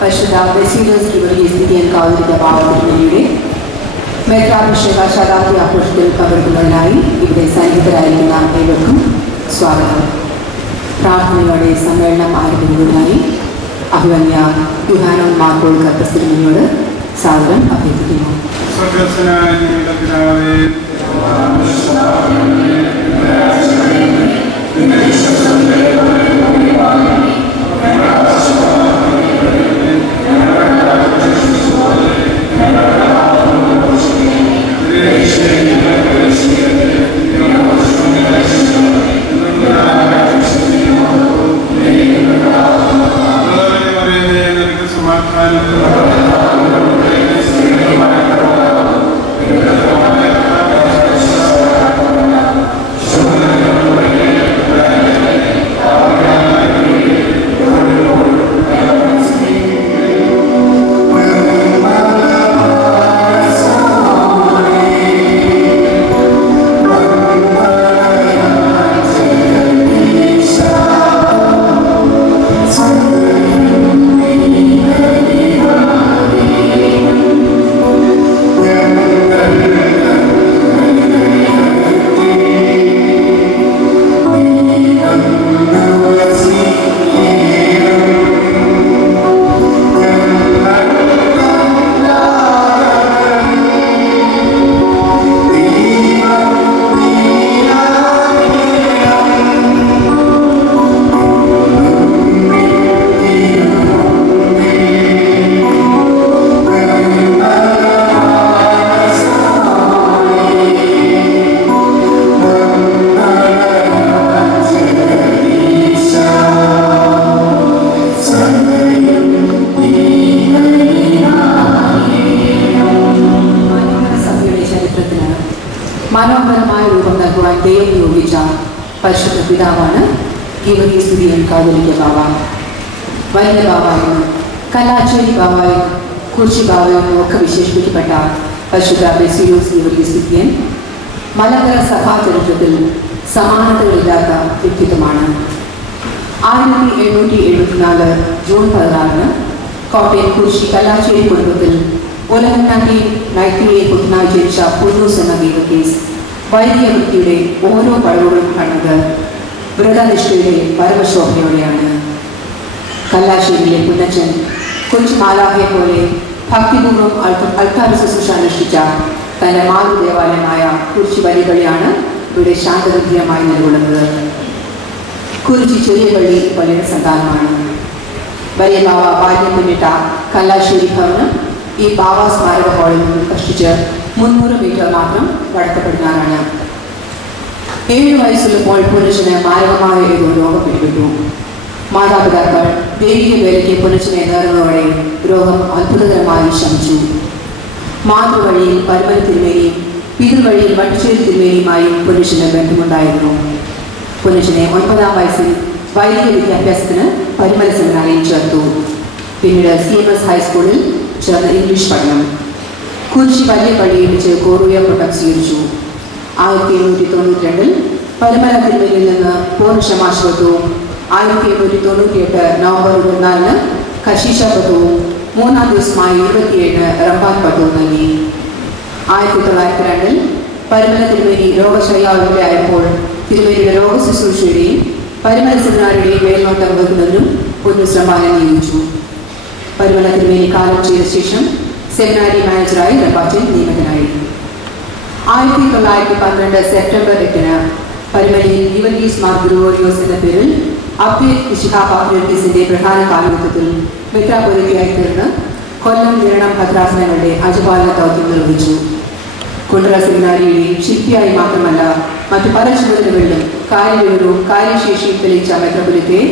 പരിശുദ്ധ ബെസീലിയസ് ഗീവർഗീസ് കാതോലിക്ക ബാവ തിരുമേനിയുടെ മേത്രാഭിഷേക ശതാബ്ദി ആഘോഷത്തിൽ പങ്കെടുക്കുന്നതിനായി ഇവിടെ സന്നിഹിതരായിരിക്കുന്ന ഏവർക്കും സ്വാഗതം. പ്രാർത്ഥനയോടെ സമ്മേളനം ആരംഭിക്കുന്നതിനായി അഭിമന്യ യുഹാനോൻ മാർ പോൾ കർപ്പസ് തിരുമേനിയോട് സാദരം അഭ്യർത്ഥിക്കുന്നു. മനോഹരമായ രൂപം നൽകുവാൻ ദൈവം നിയോഗിച്ച പരിശുദ്ധ പിതാവാണ് ഗീവർഗീസ് കാതോലിക്ക ബാവ. വലിയ ബാവായും കല്ലാച്ചേരി ബാവായും കുറിച്ചി ബാവയും ഒക്കെ വിശേഷിപ്പിക്കപ്പെട്ട പരിശുദ്ധ ബെസീലിയസ് ഗീവർഗീസ് മലങ്കര സഭാ ചരിത്രത്തിൽ സമാനതകളില്ലാത്ത വ്യക്തിത്വമാണ്. 1774 ജൂൺ 16 കോട്ടയം കുറിച്ചി കല്ലാച്ചേരി കുടുംബത്തിൽ ഉലഹന്നാട്ടി നൈറ്റിയെ പുതുനായി ജനിച്ച പുന്നൂസ് എന്ന ഗീവർഗീസ് വൈദിക വൃത്തിയുടെ ഓരോ കഴിവുകളും കണ്ടത് വ്രതനിഷ്ഠയുടെ പരമശോഭയോടെയാണ്. കല്ലാശ്ശേരിയിലെ പുന്നച്ചൻ കൊച്ചു മാലാഹയെ പോലെ ഭക്തിപൂർവ്വം അൽത്താര ശുശ്രൂഷ അനുഷ്ഠിച്ച തൻ്റെ മാതൃദേവാലയമായ കുറിച്ചി വലിയ പള്ളിയാണ് ഇവിടെ ശാന്തഗൃഹമായി നിലകൊള്ളുന്നത്. കുറിച്ചി ചെറിയ പള്ളിയുടെ സന്താനമാണ്. വലിയ ബാവ ബാല്യം പിന്നിട്ട കല്ലാശ്ശേരി ഭവനം ഈ ബാവ സ്മാരക ഹാളിൽ നിന്ന് കഷ്ടിച്ച് 300 മീറ്റർ മാത്രം വടക്ക് പടിഞ്ഞാറാണ്. 7 വയസ്സുള്ളപ്പോൾ പുനച്ചന് മാരകമായ ഒരു രോഗം പിടിപെട്ടു. മാതാപിതാക്കൾ ദൈവിക വേലയ്ക്ക് പുനച്ചനെ നേർന്നതോടെ രോഗം അത്ഭുതകരമായി ശമിച്ചു. മാതൃവഴിയിൽ പരമന തിരുമേനിയും പിതൃവഴിയിൽ വട്ടിശ്ശേരി തിരുമേനിയുമായും പുനച്ചന് ബന്ധമുണ്ടായിരുന്നു. പുനച്ചനെ 9ാം വയസ്സിൽ വൈദിക വിദ്യാഭ്യാസത്തിന് പരിമല സെമിനാരിയിൽ ചേർത്തു. പിന്നീട് CMS ഹൈസ്കൂളിൽ ചേർന്ന് ഇംഗ്ലീഷ് പഠനം. കുറിച്ചി വലിയ പള്ളിയിൽ വെച്ച് കോറുയ പട്ടം സ്വീകരിച്ചു. 1792 പരിമല തിരുമേനിയിൽ നിന്ന് പൂർണ്ണക്ഷമാശ്വത്വവും 1798 നവംബർ 24 കശീഷ പത്വവും 3ാം ദിവസമായി 27 റംബാൻ പട്ടവും നൽകി. 1902 പരിമല തിരുമേനി രോഗശയ്യാവസ്ഥയായപ്പോൾ തിരുമേനിയുടെ രോഗശുശ്രൂഷയുടെയും പരിമല സെമിനാരുടെയും മേൽനോട്ടം വഹിക്കുന്നതിനും പുനഃശ്രമാനം നിയോഗിച്ചു. പരിമല തിരുമേനി കാലം ചെയ്ത ശേഷം സെമിനാരി മാനേജറായി റംബാച്ചൻ നിയമിതനായി. 1912 സെപ്റ്റംബർ 8 പരിമലയിൽ ഗീവർഗീസ് മാർ ഗ്രിഗോറിയോസ് എന്ന പേരിൽ അപ്ഡേറ്റ് പാത്രിയർക്കീസിന്റെ പ്രധാന കാലഘട്ടത്തിൽ മെത്രാപ്പൊലീത്തയായി തീർന്ന് കൊല്ലം വിരണം ഭദ്രാസനങ്ങളുടെ അജപാലന ദൗത്യം നിർവഹിച്ചു. കുണ്ടറ സെമിനാരിയുടെയും ശില്പിയായി മാത്രമല്ല മറ്റു പല ചുമതലകളിലും കാര്യവിവരവും കാര്യശേഷിയും തെളിയിച്ച മെത്രാപ്പൊലീത്തയെ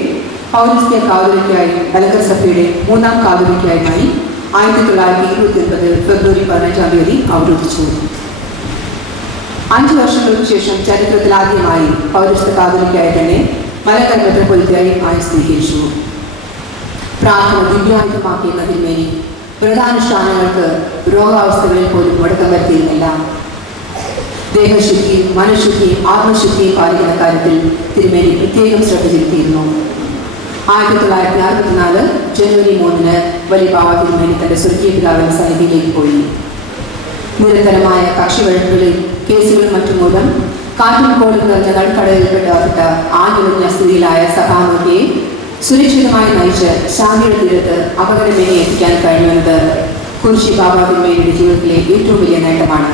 പൗരസ്ത്യ കാതോലിക്കയായും മലങ്കര സഭയുടെ 3ാം കാതോലിക്കയായി 1929 ഫെബ്രുവരി 15-ാം തീയതി അവരോധിച്ചു. 5 വർഷങ്ങൾക്ക് ശേഷം ചരിത്രത്തിൽ ആദ്യമായി പൗരസ്ത്യ കാതോലിക്കയായി തന്നെ മലങ്കര മെത്രാപ്പൊലീത്തയായി സ്ഥിരീകരിച്ചു. പ്രാർത്ഥന ദിവ്യായുധമാക്കിയ തിരുമേനി വ്രതാനുഷ്ഠാനങ്ങൾക്ക് രോഗാവസ്ഥകളിൽ പോലും മുടക്കം വരുത്തിയിരുന്നില്ല. ദേഹശുദ്ധിയും മനഃശുദ്ധിയും ആത്മശുദ്ധിയും പാലിക്കുന്ന കാര്യത്തിൽ തിരുമേനി പ്രത്യേകം ശ്രദ്ധ ചെലുത്തിയിരുന്നു. 1964 ജനുവരി 3 വലിയ ബാവ തിരുമേനി തന്റെ സ്വർഗീയ പിതാവിന്റെ സന്നിധിയിലേക്ക് പോയി. നിരന്തരമായ കക്ഷിവഴക്കുകളിൽ കേസുകളും മറ്റും മൂലം കാറ്റും കോളും നിറഞ്ഞ കടലിൽപ്പെട്ട ആഞ്ഞുറിഞ്ഞ സ്ഥിതിയിലായ സഭാമൂർത്തിയെ സുരക്ഷിതമായി നയിച്ച് ശാന്തിയുടെ തീരത്ത് അപകടമേനെ എത്തിക്കാൻ കഴിഞ്ഞത് കുരിശി ബാബ തിരുമേനിയുടെ ജീവിതത്തിലെ ഏറ്റവും വലിയ നേട്ടമാണ്.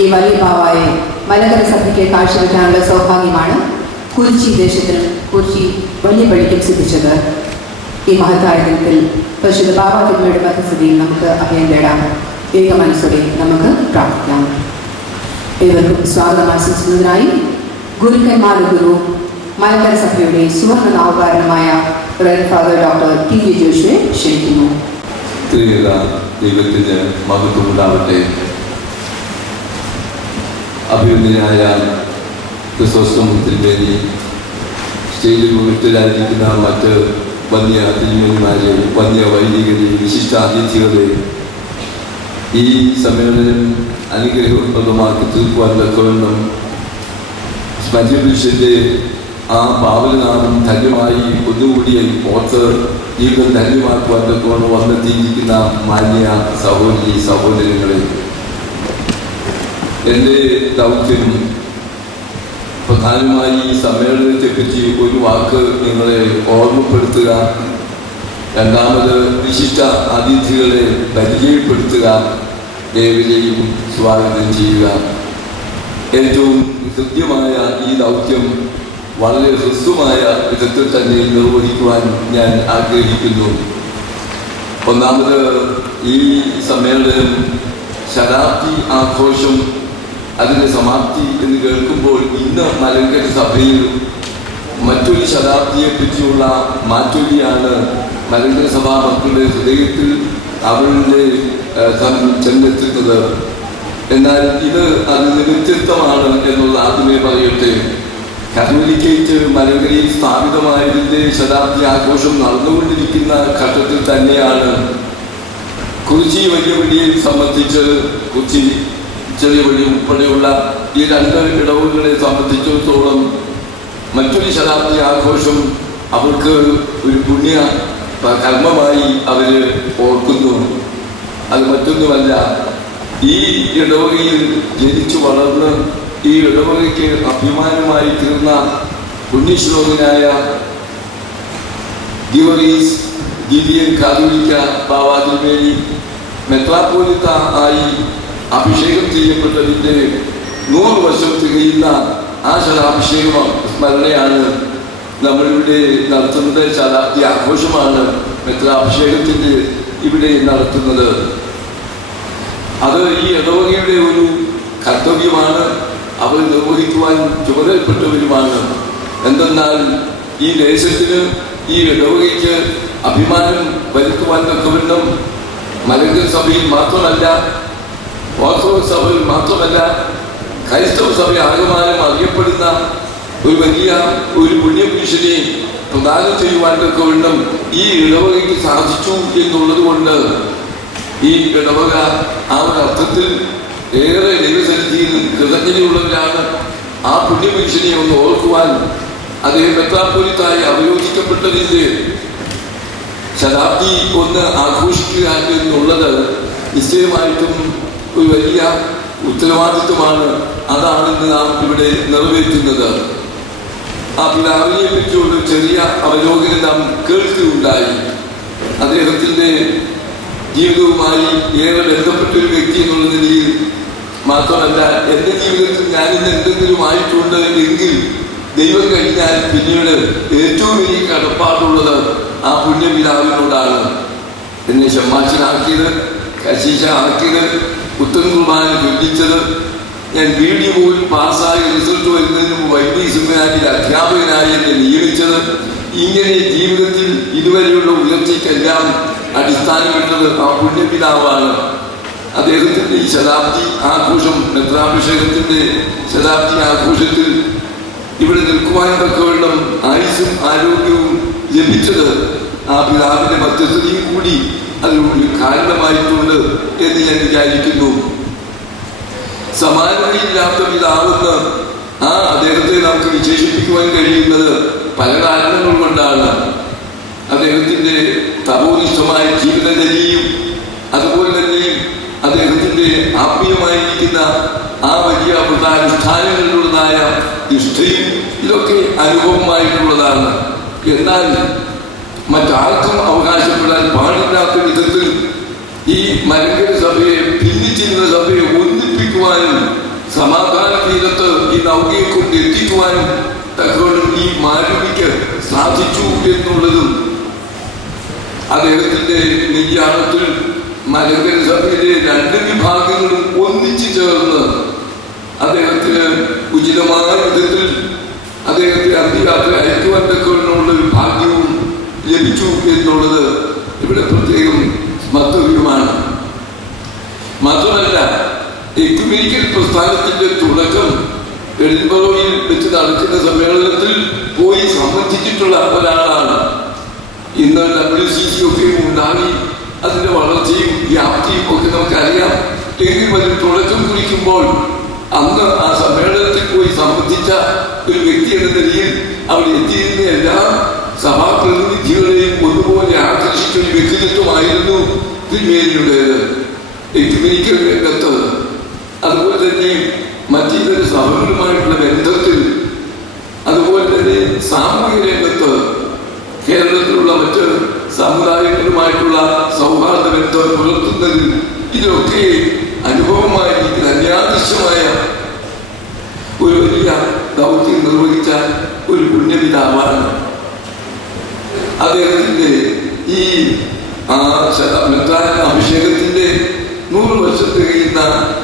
ഈ വലിയ ബാവായെ മലങ്കര സഭയ്ക്ക് കാഴ്ചവെക്കാനുള്ള സൗഭാഗ്യമാണ് കുരിശി ദേശത്തിനും കുരിശി വലിയ പള്ളിക്കും സിദ്ധിച്ചത്. ഈ മഹത്തായ ദിനത്തിൽ പരിശുദ്ധ ബാബ തിരുമേനിയുടെ മധ്യസ്ഥതയിൽ നമുക്ക് അഭയം തേടാം. ഏക മനസ്സോടെ നമുക്ക് പ്രാർത്ഥിക്കാം. ഏവർക്കും സ്വാഗതം ആശംസിക്കുന്നതിനായി ഗുരുക്കന്മാരുടെ ഗുരു മലങ്കര സഭയുടെ സുവർണ്ണ നാമകാരണമായ ഫാദർ ഡോക്ടർ ടി വി ജോഷിയെ ക്ഷണിക്കുന്നു. ദൈവത്തിന് മഹത്വമുണ്ടാവട്ടെ. അഭിനന്ദനായ ക്രിസോസ്റ്റം തിരുമേനി, സ്റ്റേജിൽ വീട്ടിലായിരിക്കുന്ന മറ്റ് വന്യ തിരുമേനിമാരെ, വന്യ വൈദികരെ, വിശിഷ്ട അതിഥികളെ, ഈ സമ്മേളനം അനുഗ്രഹപ്രദമാക്കി തീർക്കുവാൻ തക്കവണ്ണം മധ്യപുരുഷന്റെ ആ പാവനാമം ധന്യമായി ഒന്നുകൂടി ഓർത്ത് ജീവിതം ധന്യമാക്കുവാൻ തക്കവണ്ണം വന്നെത്തിയിരിക്കുന്ന മാന്യ സഹോദരി സഹോദരങ്ങളെ, എൻ്റെ ദൗത്യം പ്രധാനമായി ഈ സമ്മേളനത്തെപ്പറ്റി ഒരു വാക്ക് നിങ്ങളെ ഓർമ്മപ്പെടുത്തുക, രണ്ടാമത് വിശിഷ്ട അതിഥികളെ പരിചയപ്പെടുത്തുക, ഏവരെയും സ്വാഗതം ചെയ്യുക. ഏറ്റവും ഹൃദ്യമായ ഈ ദൗത്യം വളരെ ഹ്രസ്വമായ വിധത്തിൽ തന്നെ നിർവഹിക്കുവാൻ ഞാൻ ആഗ്രഹിക്കുന്നു. ഒന്നാമത്, ഈ സമ്മേളനം ശതാബ്ദി ആഘോഷം അതിൻ്റെ സമാപ്തി എന്ന് കേൾക്കുമ്പോൾ ഇന്ന് മലങ്കര സഭയിൽ മറ്റൊരു ശതാബ്ദിയെ പറ്റിയുള്ള മാറ്റൊലിയാണ് മലങ്കര സഭാ മക്കളുടെ ഹൃദയത്തിൽ അവരുടെ ചെന്നെത്തുന്നത്. എന്നാൽ ഇത് അതിന് വ്യത്യസ്തമാണ് എന്നുള്ള ആദ്യമേ പറയട്ടെ. കത്തോലിക്കേറ്റ് മലങ്കരയിൽ സ്ഥാപിതമായതിൻ്റെ ശതാബ്ദി ആഘോഷം നടന്നുകൊണ്ടിരിക്കുന്ന ഘട്ടത്തിൽ തന്നെയാണ് കുരിശി വലിയ പള്ളിയെ സംബന്ധിച്ച്, കുരിശി ചെറിയ പള്ളി ഉൾപ്പെടെയുള്ള ഈ രണ്ട് ഇടവുകളെ സംബന്ധിച്ചിടത്തോളം മറ്റൊരു ശതാബ്ദി ആഘോഷം അവർക്ക് ഒരു പുണ്യ കർമ്മമായി അവർ ഓർക്കുന്നു. അത് മറ്റൊന്നുമല്ല, ഈ ഇടവകയിൽ ജനിച്ചു വളർന്ന് ഈ ഇടവകയ്ക്ക് അഭിമാനമായി തീർന്ന പുണ്യശ്ലോകനായ ഗീവർഗീസ് ഗിലിയൻ കാതോലിക്ക ബാവ തിരുമേനി മെത്രാപ്പോലിത്ത ആയി അഭിഷേകം ചെയ്യപ്പെട്ടതിൻ്റെ 100 വർഷം തികയുന്ന ആ ശതാഭിഷേക സ്മരണയാണ് നമ്മളിവിടെ നടത്തുന്നത്. ശതാബ്ദി ആഘോഷമാണ് മെത്രാഭിഷേകത്തിൻ്റെ ഇവിടെ നടത്തുന്നത്. അത് ഈ ഇടവകയുടെ ഒരു കർത്തവ്യമാണ്. അവർ നിർവഹിക്കുവാൻ ചുമതലപ്പെട്ടവരുമാണ്. എന്തെന്നാൽ ഈ ദേശത്തിന്, ഈ ഇടവകയ്ക്ക് അഭിമാനം വരുത്തുവാൻ തക്കവണ്ണം മലങ്കര സഭയിൽ മാത്രമല്ല, ഓർത്തഡോക്സ് സഭയിൽ മാത്രമല്ല, ക്രൈസ്തവ സഭ ആകമാനം അറിയപ്പെടുന്ന ഒരു വലിയ ഒരു പുണ്യപുരുഷനെ പ്രദാനം ചെയ്യുവാൻ തക്കവണ്ണം ഈ ഇടവകയ്ക്ക് സാധിച്ചു എന്നുള്ളത് കൊണ്ട് ഈ ഇടവക ആ ഒരു അർത്ഥത്തിൽ ഏറെ ദൈവസന്നിധിയിൽ കൃതജ്ഞതയുള്ളവരാണ്. ആ പുണ്യപുരുഷനെ ഒന്ന് ഓർക്കുവാൻ അദ്ദേഹം മെത്രാപ്പോലിത്തായി അവരോധിക്കപ്പെട്ടതിൻ്റെ ശതാബ്ദി ഒന്ന് ആഘോഷിക്കുക എന്നുള്ളത് നിശ്ചയമായിട്ടും ഒരു വലിയ ഉത്തരവാദിത്വമാണ്. അതാണ് ഇന്ന് നാം ഇവിടെ നിറവേറ്റുന്നത്. ആ പിതാവിനെ പറ്റിയുള്ള ചെറിയ അവലോകനം നാം കേൾക്കുകയുണ്ടായി. അദ്ദേഹത്തിൻ്റെ ജീവിതവുമായി ഏറെ ബന്ധപ്പെട്ടൊരു വ്യക്തി എന്നുള്ള നിലയിൽ മാത്രമല്ല, എൻ്റെ ജീവിതത്തിൽ ഞാനിന്ന് എന്തെങ്കിലും ആയിട്ടുണ്ട് എങ്കിൽ ദൈവം കഴിഞ്ഞാൽ പിന്നീട് ഏറ്റവും വലിയ കടപ്പാടുള്ളത് ആ പുണ്യപിതാവിനോടാണ്. എന്നെ ഷമ്മാച്ചനാക്കിയത്, കശീശ ആക്കിയത്, പുത്തൻ കുർബാന ചൊല്ലിച്ചത്, ഞാൻ വീഡിയോ പോലും പാസ്സായി റിസൾട്ട് വരുന്നതിന് മുമ്പ് വൈദ്യുതി സെമിനാരിൽ അധ്യാപകനായി എന്നെ നിയമിച്ചത്, ഇങ്ങനെ ജീവിതത്തിൽ ഇതുവരെയുള്ള ഉയർച്ചയ്ക്കെല്ലാം അടിസ്ഥാനമിട്ടത് ആ പുണ്യപിതാവാണ്. അദ്ദേഹത്തിൻ്റെ ഈ ശതാബ്ദി ആഘോഷം, മെത്രാഭിഷേകത്തിൻ്റെ ശതാബ്ദി ആഘോഷത്തിൽ ഇവിടെ നിൽക്കുവാൻ തക്കവണ്ണം ആയുസ്സും ആരോഗ്യവും ലഭിച്ചത് ആ പിതാവിൻ്റെ മധ്യസ്ഥതയും കൂടി അതിനൊരു കാരണമായിട്ടുണ്ട് എന്ന് ഞാൻ വിചാരിക്കുന്നു. സമാനതയില്ലാത്ത പിതാവെന്ന് അദ്ദേഹത്തെ നമുക്ക് വിശേഷിപ്പിക്കുവാൻ കഴിയുന്നത് പല കാരണങ്ങൾ കൊണ്ടാണ്. അദ്ദേഹത്തിന്റെ തപോനിഷ്ഠമായ ജീവിതചര്യയും അതുപോലെ തന്നെയും അദ്ദേഹത്തിന്റെ ആത്മീയമായിരിക്കുന്ന ആ വലിയ വ്രതാനുഷ്ഠാനങ്ങളിലുള്ളതായ നിഷ്ഠയും ഇതൊക്കെ അനുഭവമായിട്ടുള്ളതാണ്. എന്നാൽ മറ്റാർക്കും അവകാശപ്പെടാൻ പാടില്ലാത്ത വിധത്തിൽ ഈ മലങ്കര സഭയെ ഭിന്നിച്ചിരുന്ന സഭയെ ഒന്നിപ്പിക്കുവാനും സമാധാന തീരത്ത് ഈ നൗകയെ കൊണ്ട് എത്തിക്കുവാനും തക്കവണ്ണം ഈ മാരുവിക്ക് സാധിച്ചു എന്നുള്ളതും അദ്ദേഹത്തിന്റെ നിര്യാണത്തിൽ മലങ്കര സഭയിലെ രണ്ട് വിഭാഗങ്ങളും ഒന്നിച്ചു ചേർന്ന് അദ്ദേഹത്തിന് ഉചിതമായ വിധത്തിൽ അദ്ദേഹത്തെ അന്ത്യയാത്ര അയക്കുവാൻ തക്കവണ്ണമുള്ള ഒരു ഭാഗ്യവും ലഭിച്ചു എന്നുള്ളത് ഇവിടെ പ്രത്യേകം മഹത്വമാണ്. മാത്രമല്ല, എക്യുമെനിക്കൽ പ്രസ്ഥാനത്തിന്റെ തുടക്കം എഡിൻബറോയിൽ വെച്ച് നടക്കുന്ന സമ്മേളനത്തിൽ പോയി സംബന്ധിച്ചിട്ടുള്ള ഒരാളാണ്. ഇന്ന് WCC ഒക്കെ ഉണ്ടായി, അതിന്റെ വളർച്ചയും വ്യാപ്തിയും ഒക്കെ നമുക്കറിയാം. എങ്കിലും അതിൽ തുടക്കം കുറിക്കുമ്പോൾ അന്ന് ആ സമ്മേളനത്തിൽ പോയി സംബന്ധിച്ച ഒരു വ്യക്തി എന്ന നിലയിൽ അവിടെ എത്തിയിരുന്ന എല്ലാ സഭാപ്രതിനിധികളെയും ഒന്നുപോലെ ആകർഷിച്ച ഒരു വ്യക്തിത്വമായിരുന്നു തിരുമേനിയുടേത്. എക്യുമെനിക്കൽ രംഗത്ത് അതുപോലെ തന്നെ മറ്റിതര സഭകളുമായിട്ടുള്ള ബന്ധത്തിൽ അതുപോലെ തന്നെ സാമൂഹിക രംഗത്ത് കേരളത്തിലുള്ള മറ്റ് സമുദായങ്ങളുമായിട്ടുള്ള സൗഹാർദ്ദ ബന്ധം പുലർത്തുന്നതിൽ ഇതിലൊക്കെ അനുഭവമായിരിക്കുന്ന അന്യാദൃശ്യമായ ഒരു വലിയ ദൗത്യം നിർവഹിച്ച ഒരു പുണ്യപിതാവാണ്. അദ്ദേഹത്തിന്റെ ഈ അഭിഷേകത്തിന്റെ 100 വർഷത്തെ കഴിയുന്ന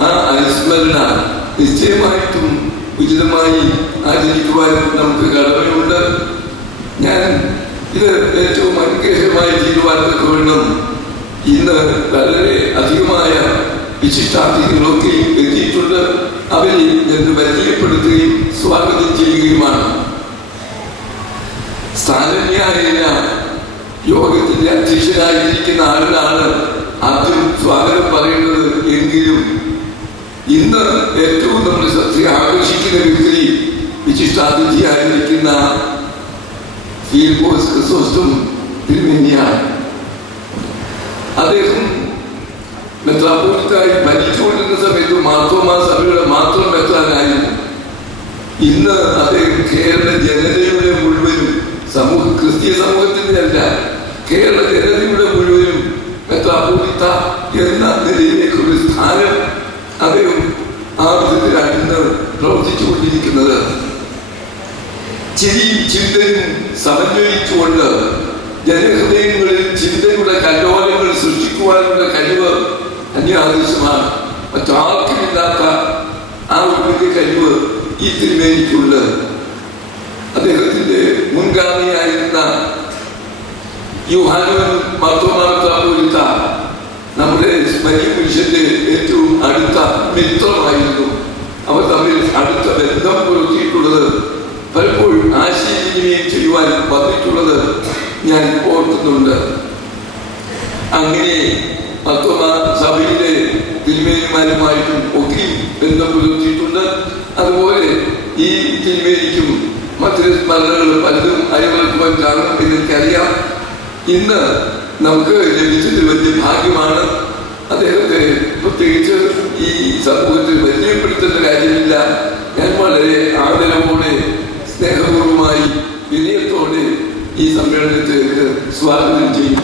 ആ അനുസ്മരണ നിശ്ചയമായിട്ടും ഉചിതമായി ആചരിക്കുവാൻ നമുക്ക് കടമയുണ്ട്. ഞാൻ ഇത് ഏറ്റവും അനുഗ്രഹമായി ചെയ്യുവാൻ വേണം. ഇന്ന് വളരെ അധികമായ വിശിഷ്ടാതിഥികളൊക്കെയും എത്തിയിട്ടുണ്ട്. അവരെ ഞാൻ പരിചയപ്പെടുത്തുകയും സ്വാഗതം ചെയ്യുകയുമാണ്. സ്ഥാനന്യായ യോഗത്തിന്റെ അധ്യക്ഷനായിരിക്കുന്ന ആളിനാണ് ആദ്യം സ്വാഗതം പറയുന്നത്. എങ്കിലും ഇന്ന് ഏറ്റവും നമ്മൾ ശ്രദ്ധ ആകർഷിക്കുന്ന വ്യക്തി വിശിഷ്ടാതിഥിയായിരിക്കുന്ന ഫിലിപ്പോസ് ക്രിസോസ്റ്റം തിരുമേനിയാണ്. അദ്ദേഹം മെത്രാപ്പോലിത്തായി ഭരിച്ചുകൊണ്ടിരുന്ന സമയത്ത് മാർത്തോമാ സഭയുടെ മാത്രം മെത്രാനായിരുന്നു. ഇന്ന് അദ്ദേഹം കേരള ജനതയുടെ മുഴുവനും ക്രിസ്തീയ സമൂഹത്തിന്റെ അല്ല, കേരള ജനതയുടെ മുഴുവനും മെത്രാപ്പോലിത്ത എന്ന നിലയിലേക്കുള്ള സ്ഥാനം അദ്ദേഹം ആ വിധത്തിലാണ് ഇന്ന് പ്രവർത്തിച്ചുകൊണ്ടിരിക്കുന്നത്. ചിരിയും ചിന്തയും സമന്വയിച്ചുകൊണ്ട് ജനഹൃദയങ്ങളിൽ ചിന്തയുടെ കല്ലോലങ്ങൾ സൃഷ്ടിക്കുവാനുള്ള കഴിവ് അന്യാദൃശ്യമാണ്. മറ്റാർക്കുമില്ലാത്ത ആ ഒരു വലിയ കഴിവ് ഈ തിരുമേനിക്കുണ്ട്. അദ്ദേഹത്തിന്റെ മുൻഗാമിയായിരുന്ന യോഹന്നാൻ മാർത്തോമാ മെത്രാപ്പോലീത്ത നമ്മുടെ വലിയ മനുഷ്യന്റെ ഏറ്റവും അടുത്ത മിത്രമായിരുന്നു. അവർ തമ്മിൽ അടുത്ത ബന്ധം പുലർത്തിയിട്ടുള്ളത് പലപ്പോഴും ആശയവിനിമയം ചെയ്യുവാൻ വന്നിട്ടുള്ളത് ഞാൻ ഓർക്കുന്നുണ്ട്. അങ്ങനെ മാർത്തോമാ സഭയിലെ തിരുമേനിമാരുമായിട്ടും ഒക്കെയും ബന്ധം പുലർത്തിയിട്ടുണ്ട്. അതുപോലെ ഈ തിരുമേനിക്കും മറ്റു സ്മരണകൾ പലതും അയവൽക്കുവാൻ കാരണം എന്നെനിക്കറിയാം. ഇന്ന് നമുക്ക് ലഭിച്ചത് വലിയ ഭാഗ്യമാണ്. അദ്ദേഹത്തെ പ്രത്യേകിച്ച് ഈ സമൂഹത്തിൽ പരിചയപ്പെടുത്തേണ്ട കാര്യമില്ല. ഞാൻ വളരെ ആദരവോടെ സ്നേഹപൂർവമായി വിനയത്തോടെ ഈ സമ്മേളനത്തിലേക്ക് സ്വാഗതം ചെയ്യും.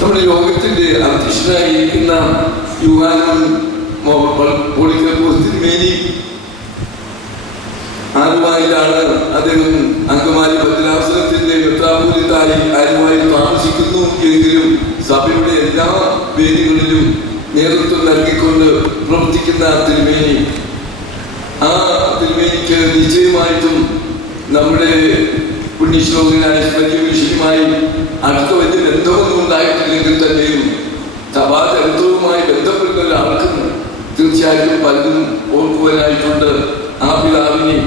നമ്മുടെ യോഗത്തിന്റെ അധ്യക്ഷനായിരിക്കുന്ന യോഹന്നാൻ പോളിക്കർപ്പോസ് തിരുമേനി ആലുവായിലാണ്. അദ്ദേഹം അങ്കമാലി ഭദ്രാസനത്തിന്റെ മെത്രാപ്പോലീത്തായി ആലുവായിൽ താമസിക്കുന്നു. എങ്കിലും സഭയുടെ എല്ലാ വേദികളിലും നേതൃത്വം നൽകിക്കൊണ്ട് പ്രവർത്തിക്കുന്ന തിരുമേനി, ആ തിരുമേനിക്ക് നിശ്ചയമായിട്ടും നമ്മുടെ പുണ്യശ്ലോകനായ സ്മരിയുമായി അടുത്ത വലിയ ബന്ധമൊന്നും ഉണ്ടായിട്ടില്ലെങ്കിൽ തന്നെയും സഭാചരിത്രവുമായി ബന്ധപ്പെട്ട ഒരാൾക്കും തീർച്ചയായിട്ടും പലതും ഓർക്കുവാനായിട്ടുണ്ട്. ആ പിതാവിനെ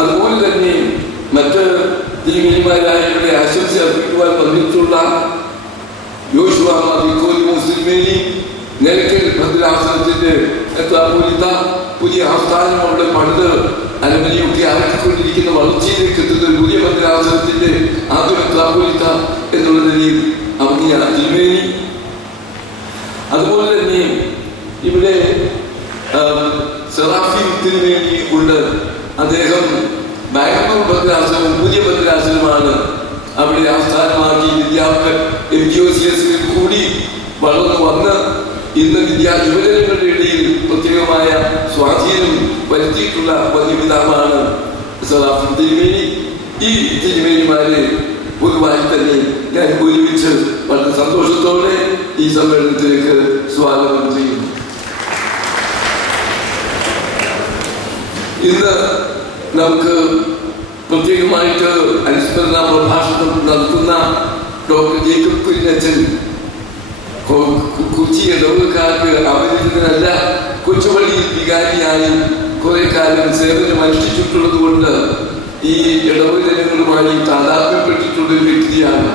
അതുപോലെ തന്നെ മറ്റ് തിരുമേനിമാരായവരുടെ ആശംസ അർപ്പിക്കുവാൻ വന്നിട്ടുള്ള യോശുവ മാർ നിക്കോദിമോസ് തിരുമേനി, നിലയ്ക്കൽ ഭദ്രാസനത്തിന്റെ മെത്രാപ്പോലീത്ത, പുതിയ ആസ്ഥാനം അവിടെ പണിത് അരമനയൊക്കെ ആക്കിക്കൊണ്ടിരിക്കുന്ന വളർച്ചയിലേക്ക് എത്തുന്ന ഒരു പുതിയ ഭദ്രാസനത്തിന്റെ ആദ്യ മെത്രാപ്പോലീത്ത എന്നുള്ള നിലയിൽ അവധിയ തിരുമേനി. അതുപോലെ തന്നെ ഇവിടെ സെറാഫിം തിരുമേനി ഉണ്ട്. അദ്ദേഹം ബാംഗ്ലൂർ ഭദ്രാസനം പുതിയ ഭദ്രാസനമാണ് അവിടെ ആസ്ഥാനമാക്കി MGOCSൽ കൂടി വളർന്നു വന്ന് ഇന്ന് യുവജനങ്ങളുടെ ഇടയിൽ പ്രത്യേകമായ സ്വാധീനം വരുത്തിയിട്ടുള്ള വന്യപിതാവാണ് സെറാഫിം തിരുമേനി. ഈ തിരുമേനിമാരെ പൊതുവായി തന്നെ ഞാൻ ഒരുമിച്ച് വളരെ സന്തോഷത്തോടെ ഈ സമ്മേളനത്തിലേക്ക് സ്വാഗതം ചെയ്യുന്നു. ഇന്ന് നമുക്ക് പ്രത്യേകമായിട്ട് അനുസ്മരണ പ്രഭാഷണം നടത്തുന്ന ഡോക്ടർ ജേക്കബ് കുര്യനച്ചൻ കൊച്ചി ഇടവകക്കാർക്ക് അപരിചിതനല്ല. കൊച്ചുപള്ളിയിൽ വികാരിയായി കുറെ കാലം സേവനം അനുഷ്ഠിച്ചിട്ടുള്ളത് കൊണ്ട് ഈ ഇടവക ജനങ്ങളുമായി താതാത്മ്യപ്പെട്ടിട്ടുള്ള ഒരു വ്യക്തിയാണ്.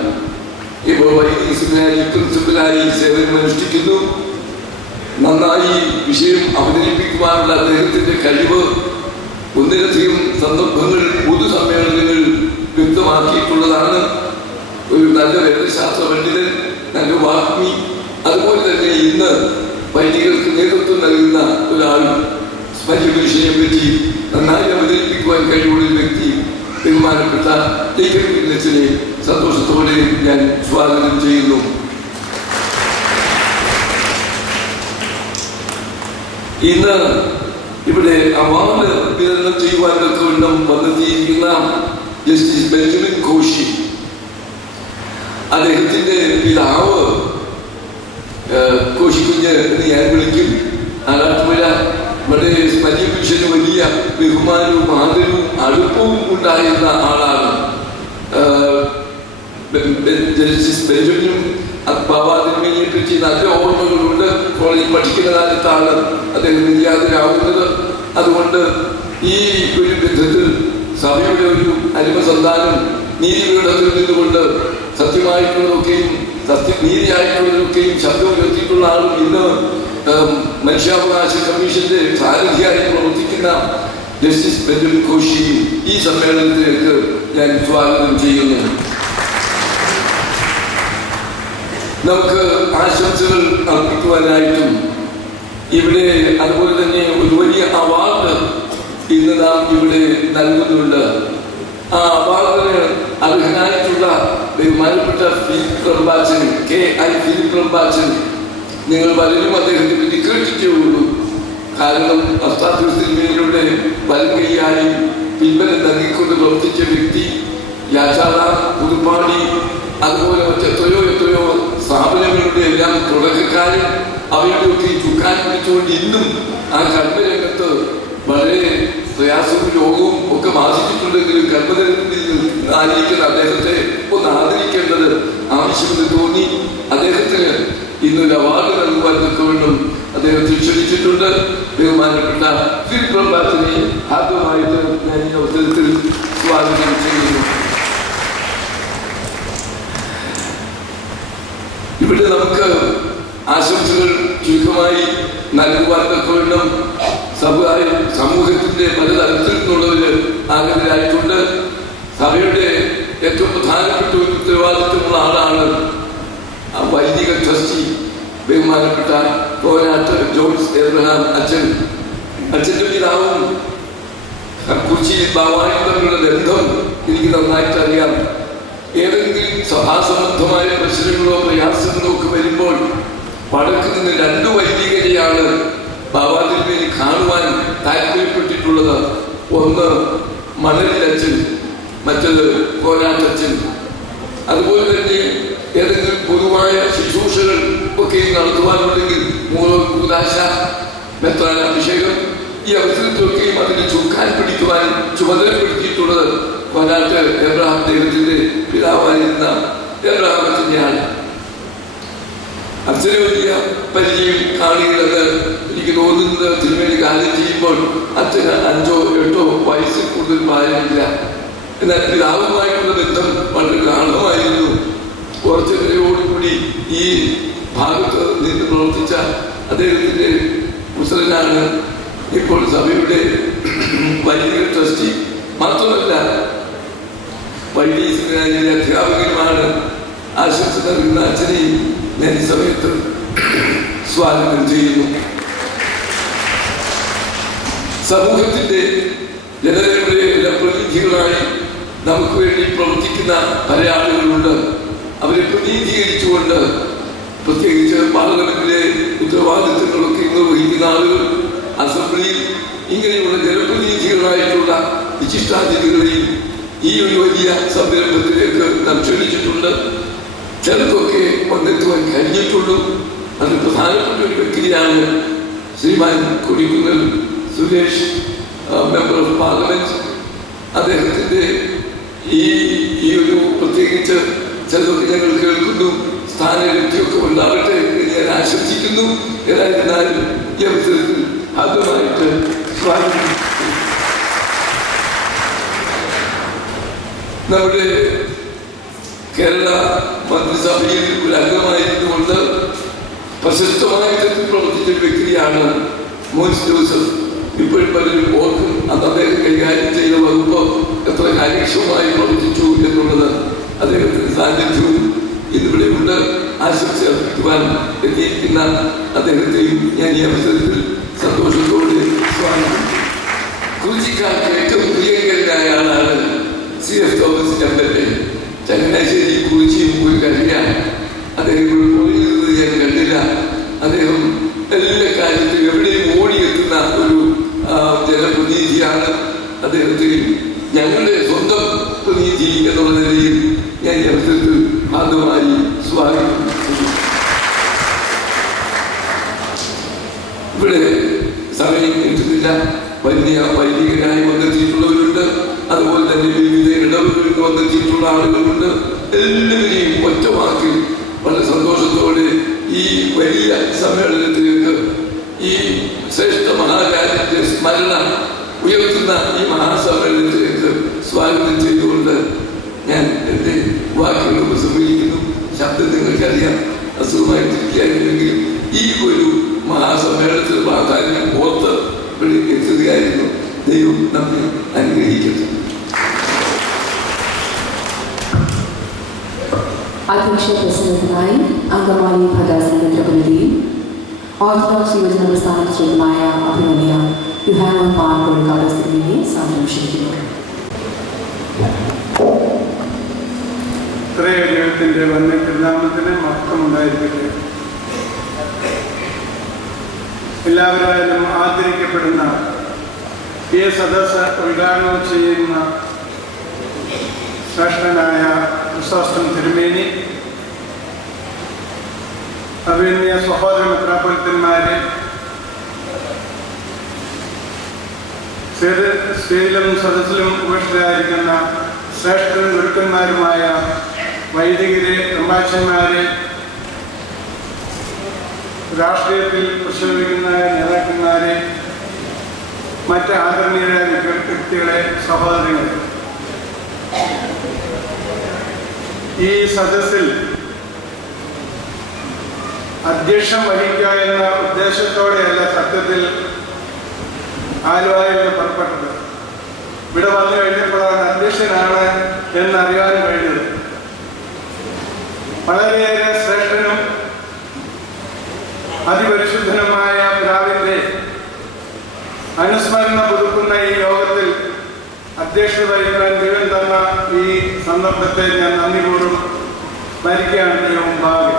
ഇപ്പോൾ പ്രിൻസിപ്പലായി സേവനം അനുഷ്ഠിക്കുന്നു. നന്നായി വിഷയം അവതരിപ്പിക്കുവാനുള്ള അദ്ദേഹത്തിന്റെ കഴിവ് ഒന്നിലധികം സന്ദർഭങ്ങൾ പൊതുസമ്മേളനങ്ങൾ വ്യക്തമാക്കിയിട്ടുള്ളതാണ്. ഒരു നല്ല വേദശാസ്ത്ര പണ്ഡിതൻ, നല്ല വാഗ്മി, അതുപോലെ തന്നെ ഇന്ന് വൈദികർക്ക് നേതൃത്വം നൽകുന്ന ഒരാൾ, വിഷയം പറ്റി നന്നായി അവതരിപ്പിക്കുവാൻ കഴിവുള്ള ഒരു വ്യക്തി, ബഹുമാനപ്പെട്ട ജേക്കബ് കുര്യനച്ചനെ സന്തോഷത്തോടെ ഞാൻ സ്വാഗതം ചെയ്യുന്നു. ഇന്ന് ഇവിടെ അവാർഡ് വിതരണം ചെയ്യുവാൻ തക്കവണ്ണം വന്നെത്തിയിരിക്കുന്ന ജസ്റ്റിസ് ബെഞ്ചമിൻ കോശി, അദ്ദേഹത്തിന്റെ പിതാവ് കോശിക്കുഞ്ഞ് എന്ന് ഞാൻ വിളിക്കും. ആറാട്ടുപുഴ ഇവിടെ വലിയ മിഷന് വലിയ ബഹുമാനവും ആദരവും അടുപ്പവും ഉണ്ടായിരുന്ന ആളാണ്. ജസ്റ്റിസ് ബെഞ്ചമിനും ബാബാ തിരുമേനിയെ പറ്റി നല്ല ഓർമ്മകളുണ്ട്. കോളേജിൽ പഠിക്കുന്ന കാലത്താണ് അദ്ദേഹം നിര്യാതനാവുന്നത്. അതുകൊണ്ട് ഈ ഒരു ബന്ധത്തിൽ സഭയുടെ ഒരു അരിമസന്താനം നീതിപീഠത്തിൽ നിന്നുകൊണ്ട് സത്യമായിട്ടുള്ളതൊക്കെയും നീതിയായിട്ടുള്ളതൊക്കെയും ശബ്ദം ഉയർത്തിയിട്ടുള്ള ആളും ഇന്ന് മനുഷ്യാവകാശ കമ്മീഷന്റെ സാരഥിയായി പ്രവർത്തിക്കുന്ന ജസ്റ്റിസ് ബെഞ്ചമിൻ കോശിയും ഈ സമ്മേളനത്തിലേക്ക് ഞാൻ സ്വാഗതം ചെയ്യുന്നു. നമുക്ക് ആശംസകൾ അർപ്പിക്കുവാനായിട്ടും ഇവിടെ അതുപോലെ തന്നെ ഒരു വലിയ അവാർഡ് ഇന്ന് നാം ഇവിടെ നൽകുന്നുണ്ട്. ആ അവാർഡിന് അർഹനായിട്ടുള്ള ബഹുമാനപ്പെട്ട ഫിലിപ്പ് ക്ലംബാച്ചൻ, KI ഫിലിപ്പ് ക്ലംബാച്ചൻ, നിങ്ങൾ പലരും അദ്ദേഹത്തെ പറ്റി കേട്ടിട്ടേ ഉള്ളൂ. കാരണം അസ്താദിയുടെ വലങ്കൈയായി പിൻബലം നൽകിക്കൊണ്ട് പ്രവർത്തിച്ച വ്യക്തി, യാചാല, പുതുപ്പാടി, അതുപോലെ എത്രയോ സ്ഥാപനങ്ങളുടെ എല്ലാം തുടക്കക്കാരൻ. അവരുടെയൊക്കെ ചുക്കാൻ പിടിച്ചുകൊണ്ട് ഇന്നും ആ കർമ്മരംഗത്ത് വളരെ പ്രയാസവും രോഗവും ഒക്കെ ബാധിച്ചിട്ടുണ്ടെങ്കിലും കർമ്മരംഗത്തിൽ ആയിരിക്കുന്ന അദ്ദേഹത്തെ ഒന്ന് ആദരിക്കേണ്ടത് ആവശ്യമെന്ന് തോന്നി. അദ്ദേഹത്തിന് ഇന്നൊരു അവാർഡ് നൽകുവാൻ തക്കവണ്ണം അദ്ദേഹത്തെ ക്ഷണിച്ചിട്ടുണ്ട്. ബഹുമാനപ്പെട്ട ഫിലിപ്പ് ക്ലംബാച്ചനെ ആദ്യമായിട്ട് ഞാൻ ഈ അവസരത്തിൽ സ്വാഗതം ചെയ്യുന്നു. ഇവിടെ നമുക്ക് ആശംസകൾ ചുരുക്കമായി നൽകുവാൻ തക്കവണ്ണം സമൂഹത്തിന്റെ പലതരത്തിൽ നിന്നുള്ളവര് ആഗ്രഹരായിട്ടുണ്ട്. സഭയുടെ ഏറ്റവും പ്രധാനപ്പെട്ട ഒരു ഉത്തരവാദിത്വമുള്ള ആളാണ് വൈദിക ട്രസ്റ്റി ബഹുമാനപ്പെട്ട കോനാട്ട് ജോൺസ് എബ്രഹാം അച്ഛൻ. അച്ഛൻ്റെ പിതാവും കൊച്ചി ബാവായും തമ്മിലുള്ള ബന്ധം എനിക്ക് നന്നായിട്ട് അറിയാം. ഏതെങ്കിലും സഭാസംബന്ധമായ പ്രശ്നങ്ങളോ പ്രയാസങ്ങളോ ഒക്കെ വരുമ്പോൾ വടക്ക് നിന്ന് 2 വൈദികരെയാണ് ബാബാ തിരുമേനി കാണുവാൻ താല്പര്യപ്പെട്ടിട്ടുള്ളത്. ഒന്ന് മണലിലച്ഛൻ, മറ്റത് കോനാട്ടച്ഛൻ. അതുപോലെ തന്നെ ഏതെങ്കിലും പൊതുവായ ശുശ്രൂഷകൾ ഒക്കെ നടത്തുവാനുണ്ടെങ്കിൽ മൂലകൂദാശ, മെത്രാൻ അഭിഷേകം, ഈ അവസരത്തൊക്കെയും അതിന് ചുക്കാൻ പിടിക്കുവാൻ ചുമതലപ്പെടുത്തിയിട്ടുള്ളത് കോനാട്ട് എബ്രഹാം, ദൈവത്തിന്റെ പിതാവായിരുന്ന എബ്രഹാം അച്ഛനെയാണ്. അച്ഛന് വലിയ പരിചയം കാണിക്കുന്നത് എനിക്ക് തോന്നുന്നത് തിരുമേനി കാര്യം ചെയ്യുമ്പോൾ അച്ഛന് 5 or 8 വയസ്സിൽ കൂടുതൽ പ്രായമില്ല. എന്നാൽ പിതാവുമായിട്ടുള്ള ബന്ധം വളരെ ഗാഠമായിരുന്നു. കുറച്ചെതിരോടുകൂടി ഈ ഭാഗത്ത് നിന്ന് പ്രവർത്തിച്ച അദ്ദേഹത്തിന്റെ മുസലനാണ് ഇപ്പോൾ സഭയുടെ വൈദിക ട്രസ്റ്റി മാത്രമല്ല വൈദിക സെമിനാരിയിലെ അധ്യാപകനുമാണ്. ആശംസ നൽകുന്ന അച്ഛനെയും ഞാൻ ഈ സമയത്ത് സ്വാഗതം ചെയ്യുന്നു. സമൂഹത്തിന്റെ ജനതയുടെ എല്ലാ പ്രതിനിധികളായി നമുക്ക് വേണ്ടി പ്രവർത്തിക്കുന്ന പല ആളുകളുണ്ട്. അവരെ പ്രതിനിധീകരിച്ചുകൊണ്ട് പ്രത്യേകിച്ച് പാർലമെന്റിലെ ഉത്തരവാദിത്തങ്ങളൊക്കെ നിർവഹിക്കുന്ന ആളുകൾ, അസംബ്ലിയിൽ ഇങ്ങനെയുള്ള ജനപ്രതിനിധികളായിട്ടുള്ള വിശിഷ്ടാതിഥികളെയും ഈ ഒരു വലിയ സംരംഭത്തിലേക്ക് നാം ക്ഷണിച്ചിട്ടുണ്ട്. ചിലർക്കൊക്കെ വന്നെത്തുവാൻ കഴിഞ്ഞിട്ടുള്ളൂ. അത് പ്രധാനപ്പെട്ട ഒരു വ്യക്തിയാണ് Shriman Kodikunnil Suresh, member of parliament. അദ്ദേഹത്തിന്റെ ഈ ഒരു പ്രത്യേകിച്ച് ചിലതൊക്കെ ഞങ്ങൾ കേൾക്കുന്നു, സ്ഥാനലബ്ധിയൊക്കെ ഉണ്ടാവട്ടെ എന്ന് ഞാൻ ആശംസിക്കുന്നു. ഏതായിരുന്നാലും ഈ അവസരത്തിൽ ആദ്യമായിട്ട് സ്വാഗതം. നമ്മുടെ കേരള മന്ത്രിസഭയിൽ ഒരു അംഗമായിരുന്നുകൊണ്ട് പ്രശസ്തമായ തരത്തിൽ പ്രവർത്തിച്ച വ്യക്തിയാണ് മോൻസ് ജോസഫ്. ഇപ്പോഴും പലരും ഓർക്കും അന്ന് അദ്ദേഹം കൈകാര്യം ചെയ്ത വകുപ്പ് എത്ര കാര്യക്ഷമമായി പ്രവർത്തിച്ചു എന്നുള്ളത്. അദ്ദേഹത്തിന്റെ സാന്നിധ്യവും ഇന്നിവിടെ ഉണ്ട്. ആശംസ അർപ്പിക്കുവാൻ എത്തിയിരിക്കുന്ന അദ്ദേഹത്തെയും ഞാൻ ഈ അവസരത്തിൽ സന്തോഷത്തോടെ സ്വാഗതം. കുറിച്ചിക്കാർക്ക് ഏറ്റവും പ്രിയങ്കരനായ ആളാണ് CF തോമസ് ടെമ്പലിന്റെ. ചങ്ങനാശ്ശേരി കുറിച്ചിയും പോയി കഴിയാൻ അദ്ദേഹം ഇവിടെ പോയിരുന്നത് ഞാൻ കണ്ടില്ല. അദ്ദേഹം എല്ലാ കാര്യത്തിലും എവിടെയും ഓടിയെത്തുന്ന ഒരു ജനപ്രതിനിധിയാണ്. അദ്ദേഹത്തിന് ഞങ്ങളുടെ സ്വന്തം പ്രതിനിധി എന്നുള്ള നിലയിൽ ഞാൻ ഈ അവസരത്തിൽ ആദ്യമായി സ്വാഗതം. ഇവിടെ സമയം കിട്ടുന്നില്ല. വലിയ വൈദികരായി വന്നെത്തിയിട്ടുള്ളവരുണ്ട്, അതുപോലെ തന്നെ വിവിധ ഇടവുകളിൽ വന്നെത്തിയിട്ടുള്ള ആളുകളുണ്ട്. എല്ലാവരെയും ഒറ്റവാക്കി വളരെ സന്തോഷത്തോടെ ഈ വലിയ സമ്മേളനത്തിലേക്ക്, ഈ ശ്രേഷ്ഠ മഹാരാജന്റെ സ്മരണ ഉയർത്തുന്ന ഈ മഹാസമ്മേളനത്തിലേക്ക് സ്വാഗതം ചെയ്തുകൊണ്ട് ഞാൻ എൻ്റെ വാക്കുകൾ ഉപസംഹരിക്കുന്നു. ശബ്ദം നിങ്ങൾക്കറിയാം, അസുഖമായിട്ടിരിക്കുകയായിരുന്നെങ്കിലും ഈ ഒരു മഹാസമ്മേളനത്തിൽ പ്രാധാന്യം ഓർത്ത് ഇവിടെ എത്തുകയായിരുന്നു. ദൈവം നമ്മെ അനുഗ്രഹിക്കട്ടെ. അധ്യക്ഷ പ്രസംഗത്തിനായി അങ്കമാലി ഭദ്രാസന പ്രതിനിധിയും ഓർത്തഡോക്സ് യുവജന പ്രസ്ഥാന പ്രസിഡന്റുമായ അഭിനന്ദന യുഹാനോൻ പാൻ കോഴിക്കാട് സ്ഥിതിയെ സാധനം ക്ഷണിക്കുന്നു. ദൈവത്തിന്റെ വന്യ തിരുനാമത്തിന് മഹത്വമുണ്ടായിരിക്കട്ടെ. എല്ലാവരാലും ആദരിക്കപ്പെടുന്ന ഈ സദസ്സ് ഉദ്ഘാടനം ചെയ്യുന്ന ശ്രേഷ്ഠനായ ക്രിസോസ്റ്റം തിരുമേനി, അഭിനന്ദ സഹോദര മെത്രാപ്പൊലീത്തന്മാരെ, സ്റ്റേജിലും സദസ്സിലും ഉപേക്ഷിതരായിരിക്കുന്ന ശ്രേഷ്ഠ ഗുരുക്കന്മാരുമായ വൈദികരെ, പ്രഭാഷകന്മാരെ, രാഷ്ട്രീയത്തിൽ പ്രശോഭിക്കുന്ന നേതാക്കന്മാരെ, മറ്റ് ആദരണീയരായ വ്യക്തികളെ, സഹോദരങ്ങളെ, ഈ സദസ്സിൽ അധ്യക്ഷം വഹിക്കുക എന്ന ഉദ്ദേശത്തോടെയല്ല സത്യത്തിൽ ആലുവയിൽ നിന്ന് പുറപ്പെട്ടത്. ഇവിടെ വന്നു കഴിഞ്ഞപ്പോഴാണ് അധ്യക്ഷനാണ് എന്നറിയാൻ കഴിഞ്ഞത്. വളരെയേറെ ശ്രേഷ്ഠനും അതിപരിശുദ്ധനുമായ പിതാവിന്റെ അനുസ്മരണ പുതുക്കുന്ന ഈ യോഗത്തിൽ അധ്യക്ഷത വഹിക്കാൻ ദൈവം തന്ന ഈ സന്ദർഭത്തെ ഞാൻ നന്ദിപൂർവ്വം സ്മരിക്കുകയാണ് മുമ്പാകെ.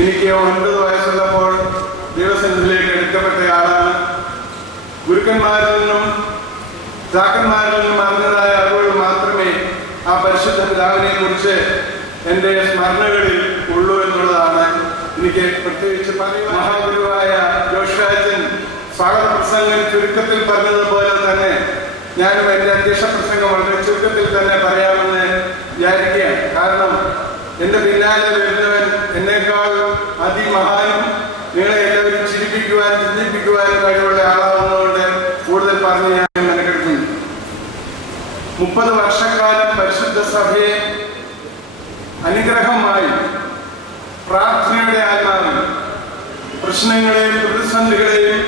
എനിക്ക് 9 വയസ്സുള്ളപ്പോൾ ദൈവസന്നിധിയിലേക്ക് എടുക്കപ്പെട്ടയാളാണ്. ഗുരുക്കന്മാരിൽ നിന്നും പിതാക്കന്മാരിൽ നിന്നും അറിഞ്ഞതായ അറിവുകൾ മാത്രമേ ആ പരിശുദ്ധ പിതാവിനെ കുറിച്ച് എൻ്റെ സ്മരണകളിൽ ഉള്ളൂ എന്നുള്ളതാണ് എനിക്ക് പ്രത്യേകിച്ച് പറയുക. മഹാഗുരുവായ ജോഷാച്ചൻ സ്വാഗത പ്രസംഗം ചുരുക്കത്തിൽ പറഞ്ഞതുപോലെ തന്നെ ഞാനും എൻ്റെ അധ്യക്ഷ പ്രസംഗം വളരെ ചുരുക്കത്തിൽ തന്നെ പറയാമെന്ന് വിചാരിക്കുകയാണ്. കാരണം എൻ്റെ പിന്നാലെ വരുന്നവൻ എന്നേക്കാൾ അതിമഹാനും നിങ്ങളെ എല്ലാവരും ചിരിപ്പിക്കുവാൻ, ചിന്തിപ്പിക്കുവാൻ കഴിവുള്ള ആളാവുന്നതുകൊണ്ട് കൂടുതൽ പറഞ്ഞ് ഞാൻ മെനക്കെടുക്കുന്നു. 30 വർഷക്കാലം പരിശുദ്ധ സഭയെ അനുഗ്രഹമായി പ്രാർത്ഥനയുടെ ആത്മാവിൽ പ്രശ്നങ്ങളെയും പ്രതിസന്ധികളെയും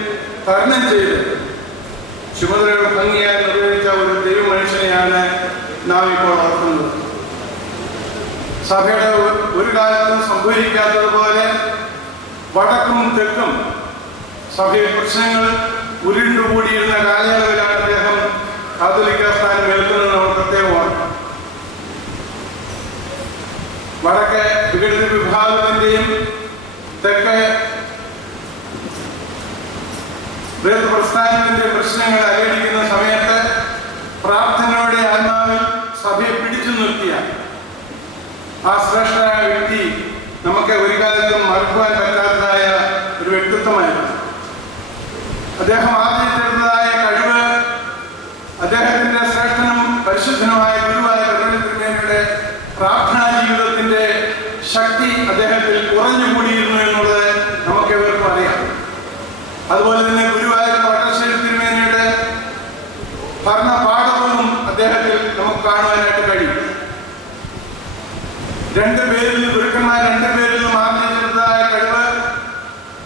തരണം ചെയ്ത് ചുമതലകൾ ഭംഗിയായി നിർവഹിച്ച ഒരു ദൈവ മനുഷ്യനെയാണ് നാം ഇപ്പോൾ ഓർക്കുന്നത്. സഭയുടെ ഒരു കാലത്തും സംഭവിക്കാത്തതുപോലെ വടക്കും തെക്കും സഭയിൽ പ്രശ്നങ്ങൾ ഉരുണ്ടുകൂടിയിരുന്ന കാലയളവിലാണ് അദ്ദേഹം കാതോലിക്ക സ്ഥാനം ഏൽക്കുന്നത് നമ്മൾ പ്രത്യേകമാണ്. വടക്ക് വിഘടിത വിഭാഗത്തിന്റെയും തെക്ക് പ്രസ്ഥാനത്തിന്റെ പ്രശ്നങ്ങൾ അലയടിക്കുന്ന സമയത്ത് പ്രാർത്ഥനയുടെ ആത്മാവിൽ സഭയെ പിടിച്ചു നിർത്തിയ ആ ശ്രേഷ്ഠനായ വ്യക്തി നമുക്ക് ഒരു കാലത്തും മറക്കുവാൻ പറ്റാത്തതായ ഒരു വ്യക്തിത്വമായിരുന്നു. അദ്ദേഹം ആർജിച്ചെടുത്തതായ കഴിവ് അദ്ദേഹത്തിന്റെ ശ്രേഷ്ഠനും പരിശുദ്ധനുമായ ഗുരുവായ തിരുമേനിയുടെ പ്രാർത്ഥനാ ജീവിതത്തിന്റെ ശക്തി അദ്ദേഹത്തിൽ കുറഞ്ഞുകൂടിയിരുന്നു എന്നുള്ളത് നമുക്ക് ഇവർക്കും അറിയാം. അതുപോലെ തന്നെ ഗുരുവായൂർ വട്ടശ്ശേരി തിരുമേനിയുടെ ഭരണപാഠവും അദ്ദേഹത്തിൽ നമുക്ക് കാണുവാനായിട്ട് കഴിയും. ഗുരുക്കന്മാർ രണ്ടുപേരിൽ നിന്നും ആർജിച്ചെടുത്തതായ കഴിവ്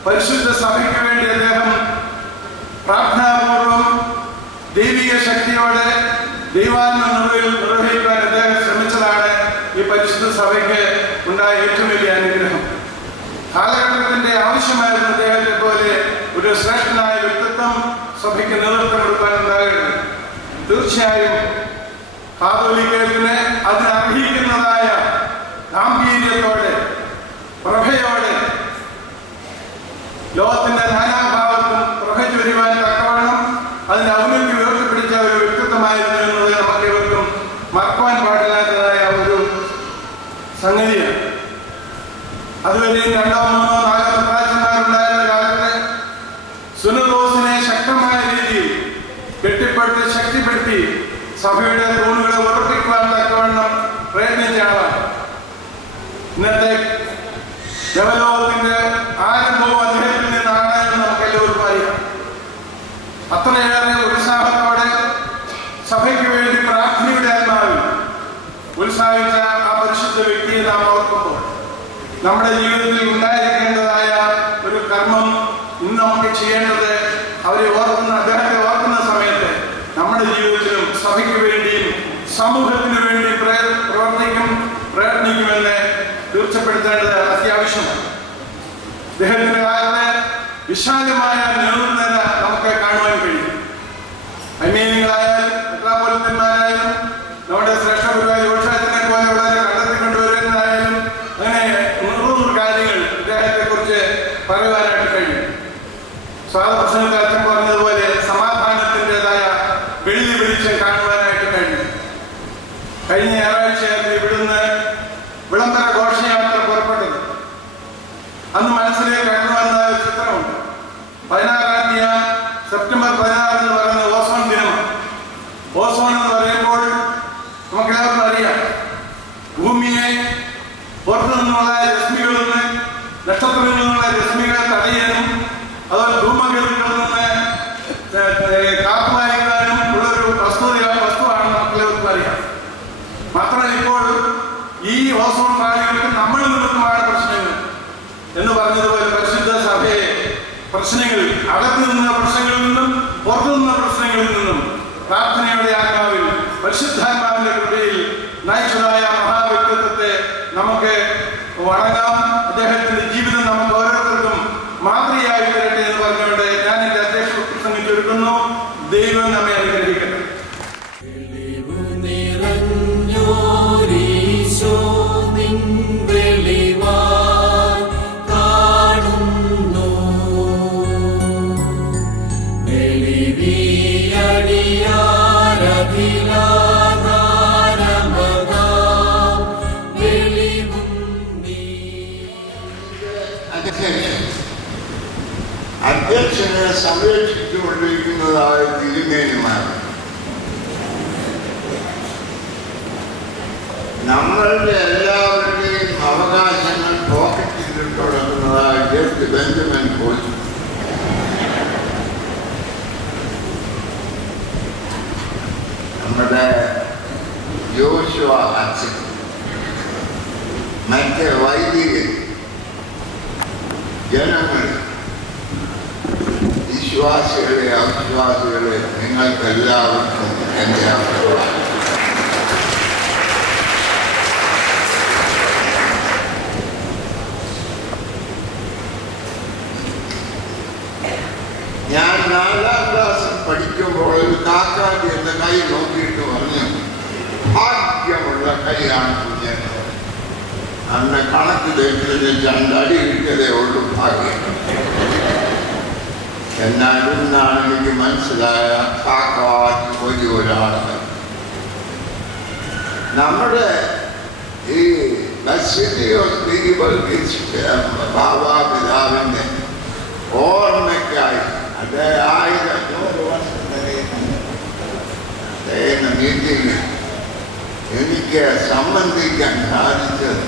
പരിശുദ്ധ സഭയ്ക്ക് വേണ്ടി അദ്ദേഹം പ്രാർത്ഥനാപൂർവം ദൈവിക ശക്തിയോടെ ദൈവാത്മ നിർവഹിക്കാൻ അദ്ദേഹം ശ്രമിച്ചതാണ് ഈ പരിശുദ്ധ സഭയ്ക്ക് ഉണ്ടായ ഏറ്റവും വലിയ അനുഗ്രഹം. കാലഘട്ടത്തിന്റെ ആവശ്യമായിരുന്നു അദ്ദേഹത്തെ പോലെ ഒരു ശ്രേഷ്ഠനായ വ്യക്തിത്വം സഭയ്ക്ക് നേതൃത്വം കൊടുക്കാൻ ഉണ്ടാകരുത്. തീർച്ചയായും കാതോലിക്കത്തിന് അതിനർഹിക്കുന്നതായ ഗാംഭീര്യത്തോടെ പ്രഭയോടെ ലോകത്തിന്റെ നാനാഭാവത്തും പ്രഭ ചൊരിവാൻ തക്കവണ്ണം അതിന് ഔന്നത്യം ഉയർത്തിപ്പിടിച്ച ഒരു വ്യക്തിത്വമായിരുന്നു എന്നുള്ളത് നമുക്ക് ഇവർക്കും മറക്കുവാൻ പാടില്ലാത്തതായ ഒരു സംഗതിയാണ്. അതുവരെ 2, 3, 4 പ്രാവശ്യന്മാരുണ്ടായിരുന്ന കാലത്ത് സുനദോസിനെ ശക്തമായ രീതിയിൽ കെട്ടിപ്പടുത്തി ശക്തിപ്പെടുത്തി സഭയുടെ തൂണുകളെ ഉറപ്പിക്കുവാൻ തക്കവണ്ണം പ്രയത്നിച്ച ആളാണ്. ഇന്നത്തെ ദേവലോകത്തിന്റെ ആരംഭവും അദ്ദേഹത്തിൽ നിന്നാണ് എന്ന് നമുക്ക് എല്ലാവർക്കും അറിയാം. അത്രയേറെ ഉത്സാഹത്തോടെ സഭയ്ക്ക് വേണ്ടി പ്രാർത്ഥനയുടെ ആത്മാവിൽ ഉത്സാഹിച്ച ആ പരിശുദ്ധ വ്യക്തിയെ നാം ഓർക്കുമ്പോൾ നമ്മുടെ ജീവിതത്തിൽ ഉണ്ടായിരിക്കേണ്ടതായ ഒരു കർമ്മം ഇന്ന് നമുക്ക് ചെയ്യേണ്ടത് അദ്ദേഹത്തെ ഓർക്കുന്ന സമയത്ത് നമ്മുടെ ജീവിതത്തിലും സഭയ്ക്ക് വേണ്ടിയും സമൂഹത്തിന് വേണ്ടി പ്രയത്നിക്കുമെന്ന് തീർച്ചപ്പെടുത്തേണ്ടത് അത്യാവശ്യമാണ്. അദ്ദേഹത്തിന്റെ കാലത്ത് വിശാലമായ നേതൃനിര നമുക്ക് കാണുവാൻ കഴിയും. അന്യങ്ങളായാലും മെത്രാപ്പോലിത്തന്മാരായാലും നമ്മുടെ ശ്രേഷ്ഠ ഗുരുവായ യോഷാത്തിനെ പോലെയുള്ളവരെ കണ്ടെത്തിക്കൊണ്ടുവരുന്നതായാലും അങ്ങനെ 100 കാര്യങ്ങൾ ഇദ്ദേഹത്തെ കുറിച്ച് പറയുവാനായിട്ട് കഴിയും. സ്വാതപ്രസംഗത്തിൽ അച്ഛൻ പറഞ്ഞതുപോലെ സമാധാനത്തിൻ്റെതായ വെള്ളി വെളിച്ചം കാണുവാനായിട്ട് കഴിയും. കഴിഞ്ഞ ഞായറാഴ്ചയായിരുന്നു ഇവിടുന്ന് വിളംബര ഘോഷയാത്ര പുറപ്പെട്ടത്. അന്ന് മനസ്സിലേക്ക് കടന്നു വന്ന ഒരു ചിത്രമുണ്ട്. 16-ാം തീയതി സെപ്റ്റംബർ 16 എന്ന് പറയുന്നത് ഓസോൺ ദിനമാണ്. ഓസോൺ എന്ന് പറയുമ്പോൾ നമുക്കെല്ലാവർക്കും അറിയാം, ഭൂമിയെ പുറത്തു നിന്നുള്ള രശ്മികളിൽ നിന്ന് നക്ഷത്രങ്ങളിൽ നിന്നുള്ള രശ്മികളെ തടയാനും അതുപോലെ ധൂമകേതുക്കളിൽ നിന്ന് കാത്തുവായിക്കാനും ഉള്ളൊരു വസ്തുവാണ് നമുക്കെല്ലാവർക്കും അറിയാം. മാത്രമല്ല ഇപ്പോൾ ഈ ഓസോൺ പാളികൾക്ക് നമ്മളിൽ നിന്നുമാണ് പ്രശ്നങ്ങൾ എന്ന് പറഞ്ഞതുപോലെ പരിശുദ്ധ സഭയെ പ്രശ്നങ്ങൾ അകത്തു നിന്ന പ്രശ്നങ്ങളിൽ നിന്നും പുറത്തു നിന്ന പ്രശ്നങ്ങളിൽ നിന്നും പ്രാർത്ഥനയുടെ ആത്മാവിൽ പരിശുദ്ധാത്മാവിന്റെ കൃപയിൽ നയിച്ചതായ മഹാവ്യക്തിത്വത്തെ നമുക്ക് വണങ്ങാം. അദ്ദേഹത്തിന്റെ ജീവിതം നമുക്ക് ഓരോരുത്തർക്കും മാതൃകയായി തരട്ടെ എന്ന് പറഞ്ഞുകൊണ്ട് ഞാൻ എന്റെ അധ്യക്ഷ പ്രസംഗം ചുരുക്കുന്നു. ദൈവം നമ്മെ അനുഗ്രഹിക്കട്ടെ. അധ്യക്ഷനെ സംരക്ഷിച്ചുകൊണ്ടിരിക്കുന്നതായ തിരുമേനിമാർ നമ്മളുടെ എല്ലാവരുടെയും അവകാശങ്ങൾ പോക്കറ്റിൽ തുടങ്ങുന്നതായ ജസ്റ്റ് ബെഞ്ചമിൻ പോയി നമ്മുടെ യോശുവ അച്ഛൻ മറ്റ് വൈദികർ ജനങ്ങൾ വിശ്വാസികളെ അവിശ്വാസികളെ നിങ്ങൾക്കെല്ലാവർക്കും എൻ്റെ അഭിപ്രായം. ഞാൻ 4ാം ക്ലാസ്സിൽ പഠിക്കുമ്പോൾ ഒരു കാക്കാട്ടി എൻ്റെ കൈ നോക്കിയിട്ട് പറഞ്ഞു, ഭാഗ്യമുള്ള കൈയാണ് കുഞ്ഞ്. അന്ന് കണക്ക് തെറ്റിന് 2 അടി കിട്ടിയതേ ഉള്ളൂ ഭാഗ്യം. എന്നാൽ ഇന്നാണ് എനിക്ക് മനസ്സിലായ കാക്കാട്ടി വലിയൊരാളാണ്. നമ്മുടെ ഈ ബാബാപിതാവിൻ്റെ ഓർമ്മയ്ക്കായി അദ്ദേഹം 100 വർഷം മീറ്റിംഗിൽ എനിക്ക് സംബന്ധിക്കാൻ സാധിച്ചത്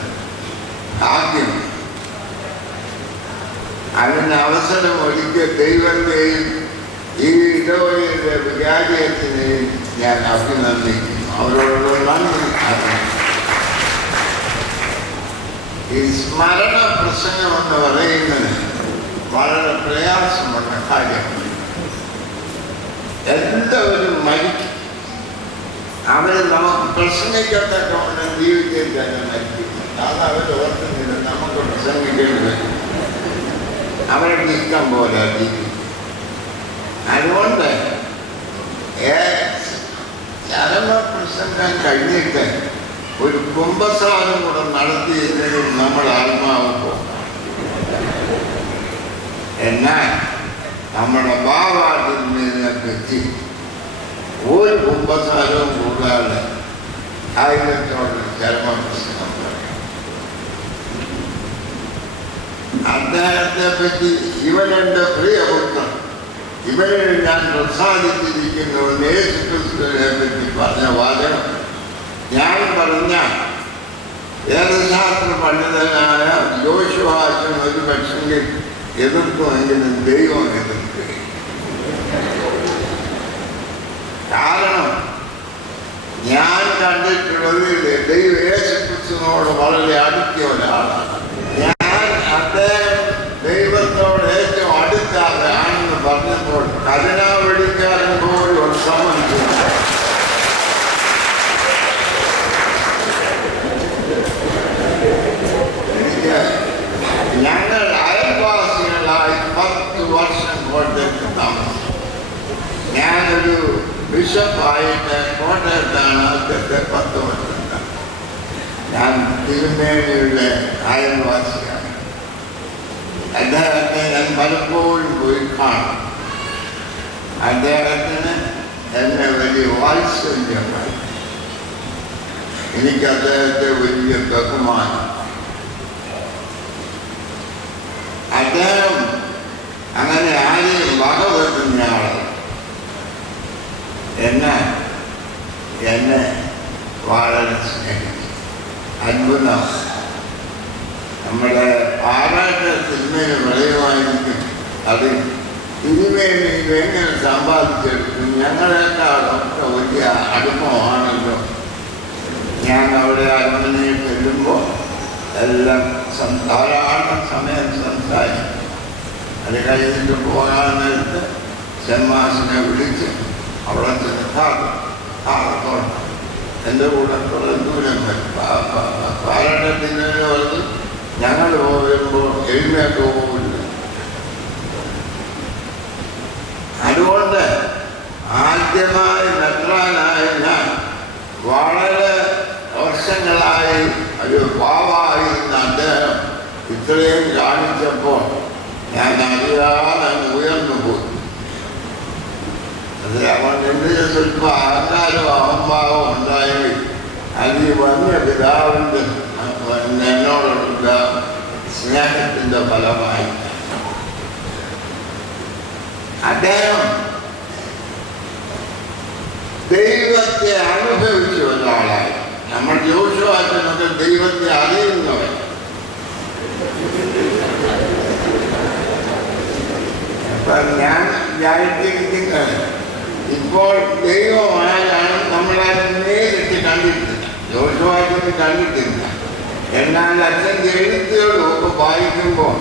ആദ്യം. അതിന് അവസരം ഒരുക്കിയ ദൈവത്തെയും ഈ ഇടവഴിയുടെ വികാരിയത്തിനെയും ഞാൻ അഭിനന്ദിക്കുന്നു. അവരോടുള്ള നന്ദി അറിയിക്കുന്നു. ഈ സ്മരണ പ്രസംഗമെന്ന് പറയുന്നത് വളരെ പ്രയാസമുള്ള കാര്യമാണ്. എല്ലാവരും മരിക്കും. അവർ നമുക്ക് പ്രസംഗിക്കത്തക്കൊണ്ട് ജീവിതത്തിൽ തന്നെ മരിക്കും. അത് അവർ ഓർക്കുന്നില്ല. നമുക്ക് പ്രസംഗിക്കേണ്ടി വരും. അവരുടെ ഇഷ്ടം പോലെ ജീവിക്കും. അതുകൊണ്ട് ചരമപ്രസംഗം കഴിഞ്ഞിട്ട് ഒരു കുംഭസാരം കൂടെ നടത്തിയില്ലെങ്കിൽ നമ്മുടെ ആത്മാവ് പോകും. എന്നാൽ നമ്മുടെ ബാബാതിനെ പറ്റി ഒരു കുംഭസാരവും കൂടാതെ ആയിരത്തോട് ചരമപ്രസംഗം പറയും. അദ്ദേഹത്തെ പറ്റി ഇവനെൻ്റെ പ്രിയപുത്രൻ, ഇവരിൽ ഞാൻ പ്രസാദിച്ചിരിക്കുന്നു യേശുക്രിസ്തുവിനെ പറ്റി പറഞ്ഞ വാചകം ഞാൻ പറഞ്ഞ വേദശാസ്ത്ര പണ്ഡിതനായ യോശുവാച്ചൻ ഒരു പക്ഷെങ്കിൽ എതിർക്കുമെങ്കിലും ദൈവം എതിർക്കുകയും. കാരണം ഞാൻ കണ്ടിട്ടുള്ളത് ദൈവം യേശുക്രിസ്തുവിനോട് വളരെ അടുക്കിയ ഒരാളാണ്. ഞാൻ അദ്ദേഹം ദൈവത്തോട് ഏറ്റവും അടുത്താണെന്ന് പറഞ്ഞപ്പോൾ കരുണാവഴിക്കാരൻ പോലും ഒരു സംബന്ധിച്ചു. ഞങ്ങൾ അയൽവാസികളായി 10 വർഷം കോട്ടയത്ത് താമസിച്ചു. ഞാനൊരു ബിഷപ്പായിട്ട് കോട്ടയത്താണ് ആദ്യത്തെ 10 വർഷം. ഞാൻ തിരുമേനിയുടെ അയൽവാസിയാണ്. അദ്ദേഹത്തെ ഞാൻ പലപ്പോഴും പോയി കാണും. അദ്ദേഹത്തിന് എന്നെ വലിയ വാത്സല്യമായി. എനിക്ക് അദ്ദേഹത്തെ വലിയ ബഹുമാനം. അദ്ദേഹം അങ്ങനെ ആരെയും വകവെക്കുന്നയാളാണ്. എന്നാൽ എന്നെ വളരെ സ്നേഹിച്ചു. അത്ഭുതം. നമ്മുടെ പാറാട്ട തിരുമേനി പറയുമായിരിക്കും, അത് തിരുമേനി എങ്ങനെ സമ്പാദിച്ചെടുക്കും, ഞങ്ങളെക്കാളൊക്കെ വലിയ അടുപ്പമാണല്ലോ. ഞാൻ അവിടെ അരമനയിൽ ചെല്ലുമ്പോൾ എല്ലാം ധാരാളം സമയം സംസാരിക്കും. അത് കഴിഞ്ഞിട്ട് പോകാൻ നേരത്ത് ഷമ്മാസിനെ വിളിച്ച് അവിടെ ചെന്ന് കാലത്തോളം എൻ്റെ കൂടെ കുറെ ദൂരം വരും. പാലട്ടത്തിൻ്റെ പറഞ്ഞ് ഞങ്ങൾ പോകുമ്പോൾ എഴുന്നേറ്റ് പോകില്ല. അതുകൊണ്ട് ആദ്യമായി മെത്രാനായ ഞാൻ വളരെ വർഷങ്ങളായി ഒരു പാവായിരുന്ന അദ്ദേഹം ഇത്രയും കാണിച്ചപ്പോൾ ഞാൻ അറിയാതെ ഉയർന്നു പോയി. അതുകൊണ്ട് എൻ്റെ സ്വല്പം അഹങ്കാരവും അഹംഭാവവും ഉണ്ടായി. അത് ഈ വന്യ പിതാവിൻ്റെ എന്നോടുള്ള സ്നേഹത്തിൻ്റെ ഫലമായി അദ്ദേഹം ദൈവത്തെ അനുഭവിച്ച ഒരാളായി. നമ്മൾ യോശുവാച്ചനൊക്കെ ദൈവത്തെ അറിയുന്നവൻ. അപ്പം ഞാൻ വിചാരിച്ചിരിക്കുന്നത് ഇപ്പോൾ ദൈവമായാണ് നമ്മളത് നേരിട്ട് കണ്ടിട്ടില്ല. യോശുവാച്ചന് കണ്ടിട്ടില്ല. എന്നാൽ അച്ഛൻ്റെ എഴുത്തുകളൊക്കെ വായിക്കുമ്പോൾ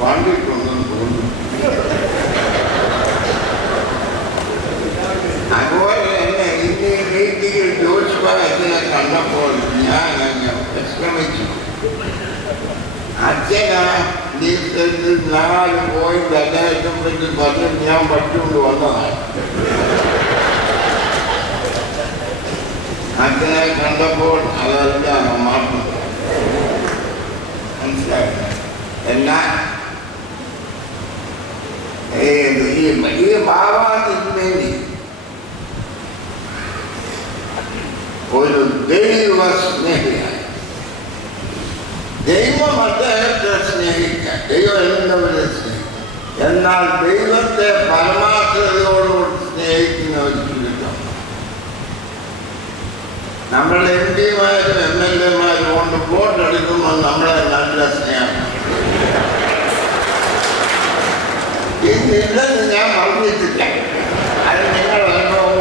കണ്ടിട്ടുണ്ടെന്ന് തോന്നുന്നു. അതുപോലെ തന്നെ ഇന്ന് രീതിയിൽ ജോത്സ്യത്തിനെ കണ്ടപ്പോൾ ഞാൻ അങ്ങ് വിശ്രമിച്ചു. അച്ഛനാ ജീവിതത്തിൽ 4 പോയിന്റ് അദ്ദേഹത്തെ പറ്റി പറഞ്ഞ് ഞാൻ പഠിച്ചുകൊണ്ട് വന്നതാണ്. അച്ഛനെ കണ്ടപ്പോൾ അതെല്ലാം മാറുന്നു, മനസ്സിലായി. എന്നാൽ ഈ ഭാവാത്തിന് വേണ്ടി ഒരു ദൈവ സ്നേഹിയായി, ദൈവം അദ്ദേഹത്തെ സ്നേഹിക്കാൻ, ദൈവം എല്ലാവരും സ്നേഹിക്കും. എന്നാൽ ദൈവത്തെ പരമാർത്ഥതയോടുകൂടി സ്നേഹിക്കുന്ന ഒരു ചുരുക്കം. നമ്മുടെ MP-മാരും MLA-മാരും കൊണ്ട് വോട്ടെടുക്കുമ്പോൾ നമ്മളെ നല്ല സ്നേഹം ഇന്നില്ലെന്ന് ഞാൻ പറഞ്ഞിട്ടില്ല. അത് നിങ്ങൾ അനുഭവം.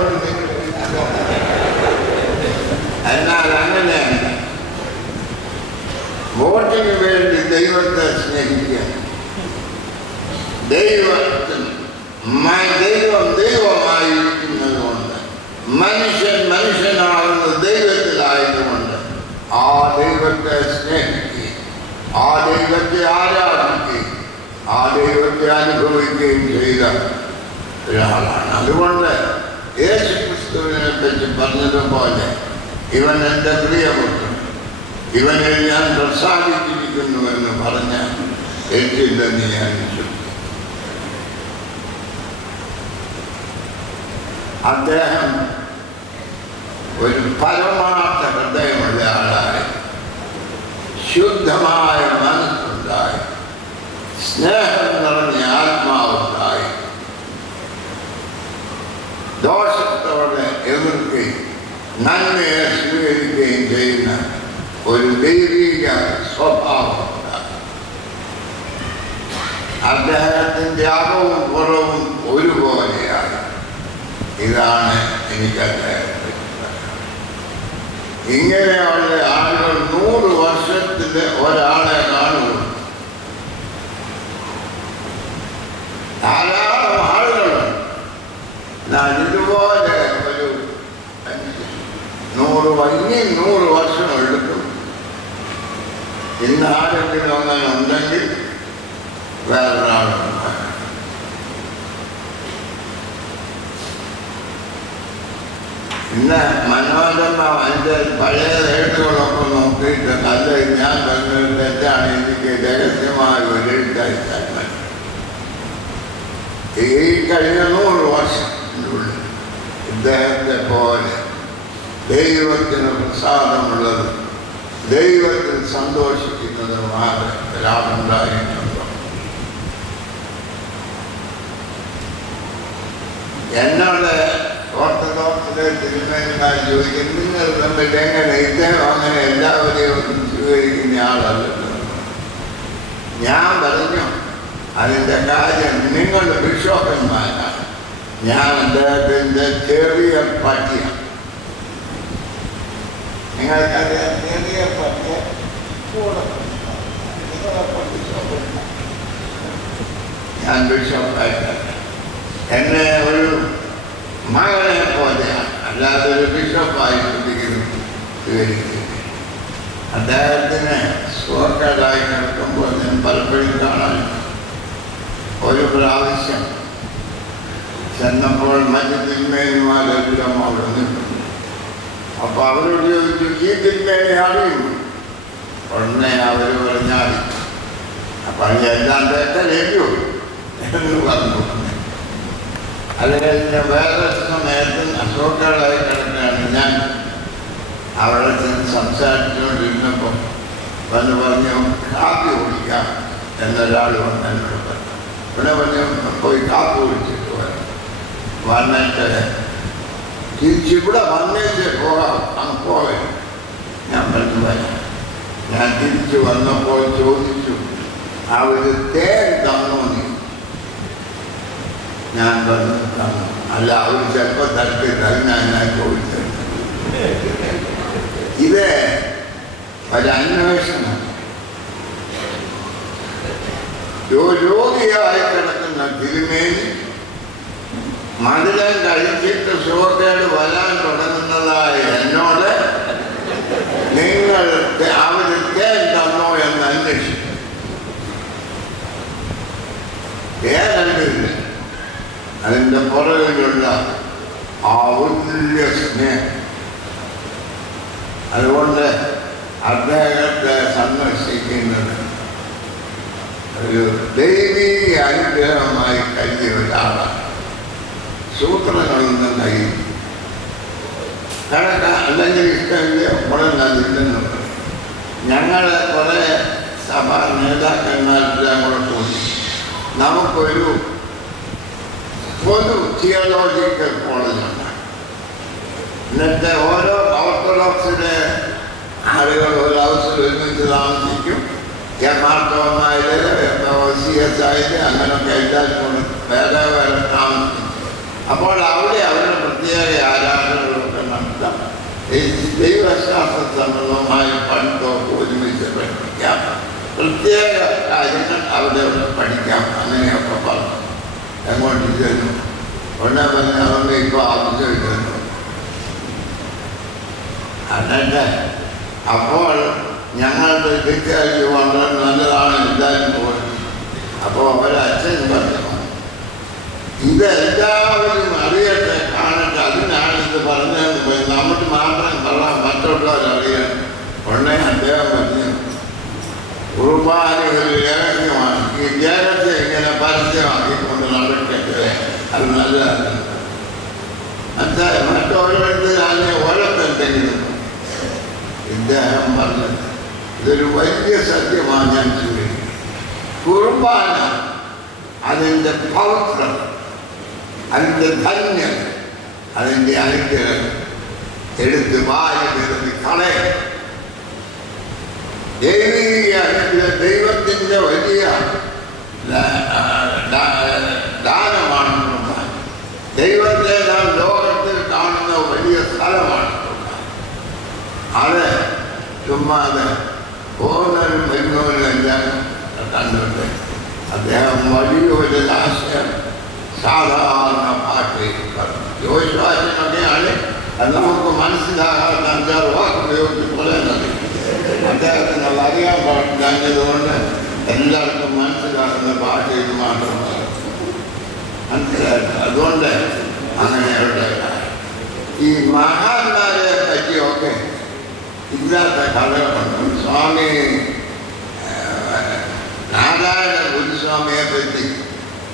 എന്നാൽ അങ്ങനെയല്ല. വോട്ടിന് വേണ്ടി ദൈവത്തെ സ്നേഹിക്കുക. ദൈവം ദൈവമായിരിക്കുന്നത് കൊണ്ട്, മനുഷ്യൻ മനുഷ്യനാകുന്ന ദൈവത്തിലായതുകൊണ്ട് ആ ദൈവത്തെ സ്നേഹിക്കുകയും ആ ദൈവത്തെ ആരാധിക്കുകയും ആ ദൈവത്തെ അനുഭവിക്കുകയും ചെയ്ത ഒരാളാണ്. അതുകൊണ്ട് യേശുക്രിസ്തുവിനെ പറ്റി പറഞ്ഞതുപോലെ ഇവൻ എൻ്റെ പ്രിയപുത്രൻ, ഇവനിൽ ഞാൻ പ്രസാദിച്ചിരിക്കുന്നു എന്ന് പറഞ്ഞ എനിക്കില്ലെന്ന് ഞാൻ വിശ്വസിക്കുന്നു. അദ്ദേഹം ഒരു പരമാർത്ഥ ഹൃദയമുള്ള ആളായി, ശുദ്ധമായ മനസ്സുണ്ടായി, സ്നേഹം നിറഞ്ഞ ആത്മാവുണ്ടായി, ദോഷത്തോടെ എതിർക്കുകയും നന്മയെ സ്വീകരിക്കുകയും ചെയ്യുന്ന ഒരു ദൈവിക സ്വഭാവമുണ്ടായി. അദ്ദേഹത്തിൻ്റെ അകവും കുറവും ഒരുപോലെയാണ്. ഇതാണ് എനിക്ക് അദ്ദേഹത്തെ. ഇങ്ങനെയുള്ള ആളുകൾ 100 വർഷത്തിൽ ഒരാളെ കാണുള്ളൂ. ധാരാളം ആളുകളുണ്ട്. ഞാൻ ഇതുപോലെ ഒരു 100 വർഷം എടുക്കും. ഇന്ന് ആരെങ്കിലും അങ്ങനെ ഉണ്ടെങ്കിൽ വേറൊരാളുണ്ട്. ഇന്ന് മനോരമ അതിൻ്റെ പഴയ എഴുത്തുകളൊക്കെ നോക്കിയിട്ട് നല്ല ഞാൻ പറഞ്ഞൊരു തെറ്റാണ്, എനിക്ക് രഹസ്യമായ ഒരു എഴുത്തയച്ചാൽ മതി. ഈ കഴിഞ്ഞ 100 വർഷത്തിനുള്ളിൽ ഇദ്ദേഹത്തെ പോലെ ദൈവത്തിന് പ്രസാദമുള്ളത്, ദൈവത്തിൽ സന്തോഷിക്കുന്നതുമായ ഒരാളുണ്ടായിട്ടുണ്ടോ? എന്നോട് ഓർത്തഡോക്സിലെ തിരുമേനിമാർ ചോദിക്കും, നിങ്ങൾ തമ്മിൽ എങ്ങനെ ഇദ്ദേഹം അങ്ങനെ എല്ലാവരെയും സ്വീകരിക്കുന്ന ആളല്ലല്ലോ. ഞാൻ പറഞ്ഞു, അതിൻ്റെ കാര്യം നിങ്ങൾ ബിഷോപ്പന്മാരാണ്, ഞാൻ അദ്ദേഹത്തിൻ്റെ ചെറിയ പട്ടിയാണ്. നിങ്ങൾക്കറിയാം, ചെറിയ പട്ടിയ ഞാൻ ബിഷപ്പായിട്ടാണ്. എന്നെ ഒരു മകനെ പോലെയാണ്, അല്ലാതെ ഒരു ബിഷപ്പായി സ്വീകരിക്കുന്നത്. അദ്ദേഹത്തിന് സ്വർഗലായി നടക്കുമ്പോൾ ഞാൻ പലപ്പോഴും കാണാൻ. ഒരു പ്രാവശ്യം ചെന്നപ്പോൾ മറ്റ് തിന്മേന്മാരെല്ലാം അവിടെ നിൽക്കുന്നു. അപ്പോൾ അവരോട് ചോദിച്ചു, ഈ തിന്മേനെ അറിയും? ഉടനെ അവർ പറഞ്ഞാൽ അപ്പം എല്ലാം തെറ്റലേക്കോ എന്ന് പറഞ്ഞു. അത് കഴിഞ്ഞ് വേറെ സമയത്ത് അശോകളായി കിടക്കുകയാണ്. ഞാൻ അവിടെ ചെന്ന് സംസാരിച്ചുകൊണ്ടിരുന്നപ്പോൾ പറഞ്ഞു, കാപ്പി കുടിക്കാം എന്നൊരാൾ വന്ന് എന്നോട് പറഞ്ഞു. ഇവിടെ പറഞ്ഞു, പോയി കാപ്പി കുടിച്ചിട്ട് വന്നിട്ട് തിരിച്ചിവിടെ വന്നേച്ച് പോകാം, അങ്ങ് പോകാൻ. ഞാൻ പറഞ്ഞു വരാം. ഞാൻ തിരിച്ചു വന്നപ്പോൾ ചോദിച്ചു, അവർ തേൻ തന്നോ നീ? ഞാൻ പറഞ്ഞു തന്നു. അല്ല, അവർ ചിലപ്പോൾ തട്ടി തരുന്ന ഞാൻ ചോദിച്ചത്. ഇത് ഒരന്വേഷണം. രോഗിയായി കിടക്കുന്ന തിരുമേനി മധുരം കഴിച്ചിട്ട് സുഖക്കേട് വരാൻ തുടങ്ങുന്നതായ എന്നോട് നിങ്ങൾ അവർ തേൻ തന്നോ എന്ന് അന്വേഷിച്ചു. തേനല്ല, അതിൻ്റെ പുറകിലുള്ള ആ വലിയ സ്നേഹം. അതുകൊണ്ട് അദ്ദേഹത്തെ സന്ദർശിക്കുന്നത് ഒരു ദൈവീക അനുഗ്രഹമായി കഴിഞ്ഞ ഒരാളാണ്. സൂത്രങ്ങളൊന്നും കഴിയും കിടക്കാൻ അല്ലെങ്കിൽ ഇഷ്ടമില്ല ഉടനതില്ലെന്നുണ്ട്. ഞങ്ങൾ കുറേ സഭാ നേതാക്കന്മാരെല്ലാം കൂടെ പോയി നമുക്കൊരു പൊതു തിയോളജിക്കൽ കോളേജുണ്ട്. എന്നിട്ട് ഓരോ ഓർത്തഡോക്സിലെ ആളുകൾ ഒരു ഹൗസിൽ ഒരുമിച്ച് താമസിക്കും. എമാർത്തോമായില് CSIല് അങ്ങനെയൊക്കെ എല്ലാവരും കൊണ്ട് വേറെ വേറെ താമസിക്കും. അപ്പോൾ അവിടെ അവരുടെ പ്രത്യേക ആരാധനകളൊക്കെ നടത്താം. ദൈവശാസ്ത്ര സംബന്ധമായ പഠിത്തമൊക്കെ ഒരുമിച്ച് പഠിക്കാം. പ്രത്യേക കാര്യങ്ങൾ അവിടെ പഠിക്കാം. അങ്ങനെയൊക്കെ പറഞ്ഞു എങ്ങോട്ട് ചെന്നു. ഉടനെ പറഞ്ഞ അതൊന്നും ഇപ്പോൾ ആവശ്യമില്ലെന്നു. എന്നിട്ട് അപ്പോൾ ഞങ്ങളുടെ ഡിസ്ചാർജ് വളരെ നല്ലതാണ് എല്ലാവരും പോയത്. അപ്പോൾ അവരച്ഛൻ പറഞ്ഞു ഇതെല്ലാവരും അറിയട്ടെ, കാണട്ടെ, അതിനാണ് ഇത് പറഞ്ഞതെന്ന് പോയി. നമ്മൾ മാത്രം കൊള്ളാം, മറ്റുള്ളവരറിയണം. ഉടനെ അദ്ദേഹം പറഞ്ഞു കുർബാന ഒരു രഹസ്യമാണ്. ഈ രഹസ്യം ഇങ്ങനെ പരസ്യമാക്കിക്കൊണ്ട് നടക്കട്ടെ, അത് നല്ലതാണ്. മറ്റോരോരുത്തർ അതിനെ ഉഴപ്പെന്തെങ്കിലും ഇദ്ദേഹം പറഞ്ഞത് ഇതൊരു വലിയ സത്യമാണ്. ഞാൻ ചൂണ്ടിക്കുന്നത് കുർബാന അതിൻ്റെ പവിത്രം, അതിൻ്റെ ധന്യം, അതിൻ്റെ അനുഗ്രഹം എടുത്ത് വാരി നിരത്തി കളയും. ദൈവീക അനുഗ്രഹം ദൈവത്തിൻ്റെ വലിയ ദാനമാണ് കുർബാന. ദൈവത്തെ നാം ലോകത്തിൽ കാണുന്ന വലിയ സ്ഥലമാണ് കുർബാന. അത് ചുമ്മാതെ പോകുന്നവരും വരുന്നവരും എല്ലാം കണ്ടുണ്ട്. അദ്ദേഹം വലിയൊരു ആശയം സാധാരണ ഭാഷയിൽ പറഞ്ഞു. യോശുവാശനൊക്കെയാണ് അത് നമുക്ക് മനസ്സിലാകാത്ത 5-6 വാക്ക് ഉപയോഗിച്ച് പറയുന്നത്. അദ്ദേഹത്തിന് അത് അറിയാൻ പാടില്ലാഞ്ഞതുകൊണ്ട് എല്ലാവർക്കും മനസ്സിലാകുന്ന ഭാഷയിൽ മാത്രമാണ് മനസ്സിലാക്കുക. അതുകൊണ്ട് അങ്ങനെയുള്ള ഈ മഹാന്മാരെ പറ്റിയൊക്കെ ഇല്ലാത്ത കഥകളുണ്ട്. സ്വാമി നാരായണ ഗുരുസ്വാമിയെ പറ്റി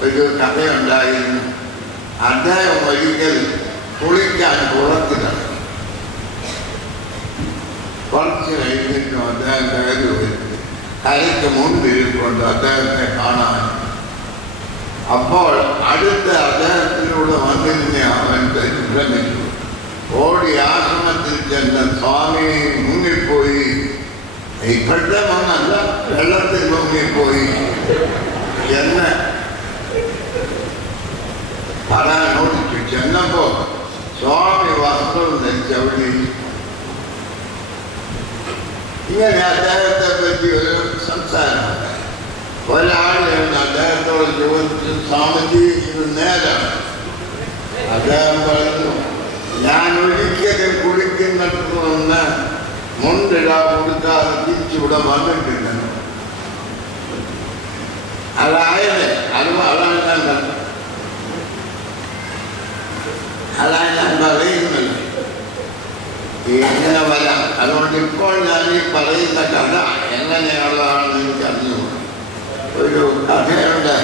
ഒരു കഥയുണ്ടായിരുന്നു. അദ്ദേഹം ഒരിക്കൽ കുളിക്കാൻ കുളത്തിലാണ്. കുറച്ച് കഴിഞ്ഞിട്ടും അദ്ദേഹം കയറി വരുന്നു. കരയ്ക്ക് മുൻപിരിക്കൊണ്ട് അദ്ദേഹത്തെ കാണാൻ. അപ്പോൾ അടുത്ത അദ്ദേഹത്തിലൂടെ വന്നിരുന്ന അവൻ ഭ്രമിച്ചു. ഓടി ആശ്രമത്തിൽ ചെന്ന് സ്വാമി മുങ്ങിപ്പോയി. ഇപ്പോഴത്തെ മണ്ണല്ല, വെള്ളത്തിൽ മുങ്ങിപ്പോയി എന്ന് പറയാൻ ഓടിച്ചു. ചെന്നപ്പോ സ്വാമി വസ്ത്രം ധരിച്ചവിടെ ഇങ്ങനെ അദ്ദേഹത്തെ പറ്റി ഒരു സംസാരമുണ്ട്. ഒരാൾ അദ്ദേഹത്തോട് ചോദിച്ചു, സ്വാമിജി ഇത് നേരാണ്? അദ്ദേഹം പറഞ്ഞു, ഞാൻ ഒരിക്കലും കുളിക്കുന്നിടത്ത് നിന്ന് മുണ്ടിടാ കൊടുക്കാതെ തിരിച്ചിവിടെ വന്നിട്ടില്ലെന്ന്. അതായത് അതാണ് ഞാൻ പറയുന്നത്. എങ്ങനെ വരാം. അതുകൊണ്ട് ഇപ്പോൾ ഞാൻ ഈ പറയുന്ന കഥ എങ്ങനെയുള്ളതാണെന്ന് എനിക്ക് അറിഞ്ഞുകൂടാ. ഒരു കഥയുണ്ട്.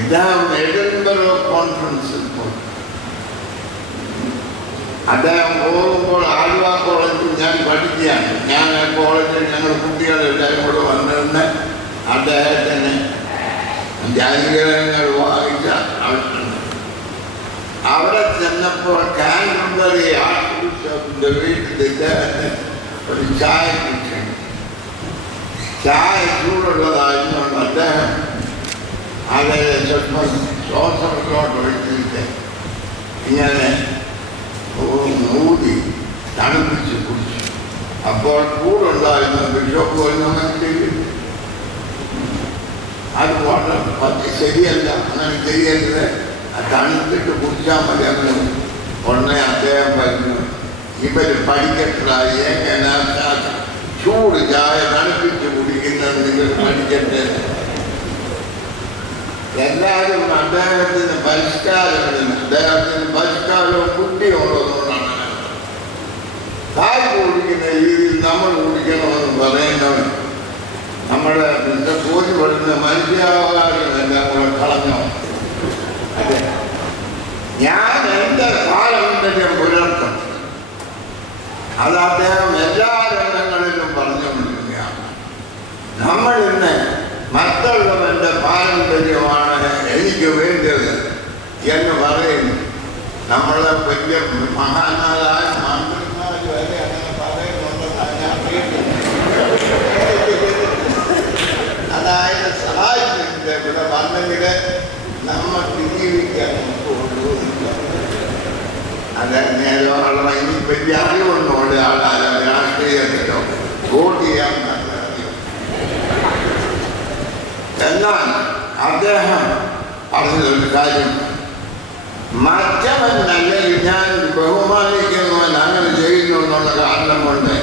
ഇദ്ദേഹം എഡിൻബറോ കോൺഫറൻസിൽ പോയി. അദ്ദേഹം പോകുമ്പോൾ ആലുവ കോളേജിൽ ഞാൻ പഠിക്കുകയാണ്. ഞാൻ ആ കോളേജിൽ ഞങ്ങൾ കുട്ടികളെല്ലാവരും കൂടെ വന്നിരുന്ന് അദ്ദേഹത്തിന് അനുഗ്രഹങ്ങൾ വായിച്ച ആവശ്യമുണ്ട്. അവിടെ ചെന്നപ്പോൾ കാൻറ്റർബറി ആർച്ച് ബിഷപ്പിന്റെ വീട്ടിൽ ഇദ്ദേഹത്തിന് ഒരു ചായ കുടിച്ചു. ചായ ചൂടുള്ളതായതുകൊണ്ട് അദ്ദേഹം അതിനെ സ്വല്പം ശ്വാസത്തോട്ട് ഒഴിച്ചിട്ട് ഇങ്ങനെ ഊതി തണുപ്പിച്ച് കുടിച്ചു. അപ്പോൾ കൂടുണ്ടായിരുന്ന ബിഷപ്പ് പറഞ്ഞു, അത് വളരെ ശരിയല്ല, അങ്ങനെ ചെയ്യരുത്, തണുത്തിട്ട് കുടിച്ചാൽ മതി എന്ന് ഉടനെ അദ്ദേഹം പറഞ്ഞു, ഇവർ പഠിക്കട്ടായി എങ്ങനെ ചൂട് ചായ തണുപ്പിച്ച് കുടിക്കുന്നത് നിങ്ങൾ പഠിക്കട്ടെ. എല്ലാവരും അദ്ദേഹത്തിന് പരിഷ്കാരമില്ല, അദ്ദേഹത്തിന് പരിഷ്കാരവും ബുദ്ധിയുള്ളതുകൊണ്ടാണ് തായ് കുടിക്കുന്ന രീതിയിൽ നമ്മൾ കുടിക്കണമെന്ന് പറയുന്നവൻ നമ്മുടെ ബോധ്യപ്പെടുന്ന മനുഷ്യാവകാശമെല്ലാം കൂടെ കളഞ്ഞോ. അതെ, ഞാൻ എൻ്റെ പാരമ്പര്യം പുലർത്തും. അത് അദ്ദേഹം എല്ലാ രംഗങ്ങളിലും പറഞ്ഞുകൊണ്ടിരിക്കുകയാണ്. നമ്മൾ ഇന്ന് മറ്റുള്ളവൻ്റെ പാരമ്പര്യമാണ് എനിക്ക് വേണ്ടത് എന്ന് പറയുന്നു. നമ്മളെ വലിയ മഹാന്മാരായ മന്ത്രിമാർ വരെ അങ്ങനെ പറയുന്നുണ്ടെന്നാണ് ഞാൻ കേട്ടിട്ടുണ്ട്. അതായത് സഹായിച്ചിട്ട് ഇവിടെ വന്നെങ്കിൽ നമുക്ക് ജീവിക്കാൻ കൊണ്ടുപോകുന്നില്ല. അത് നേരമുള്ള ഇനി വലിയ അറിവുണ്ടോടെ ആളായ രാഷ്ട്രീയത്തിലോ വോട്ട് ചെയ്യാൻ അറിയും. എന്നാൽ അദ്ദേഹം പറഞ്ഞൊരു കാര്യം, മറ്റവൻ അല്ലെങ്കിൽ ഞാൻ ബഹുമാനിക്കുന്നവൻ അങ്ങനെ ചെയ്യുന്നു എന്നുള്ള കാരണം കൊണ്ട്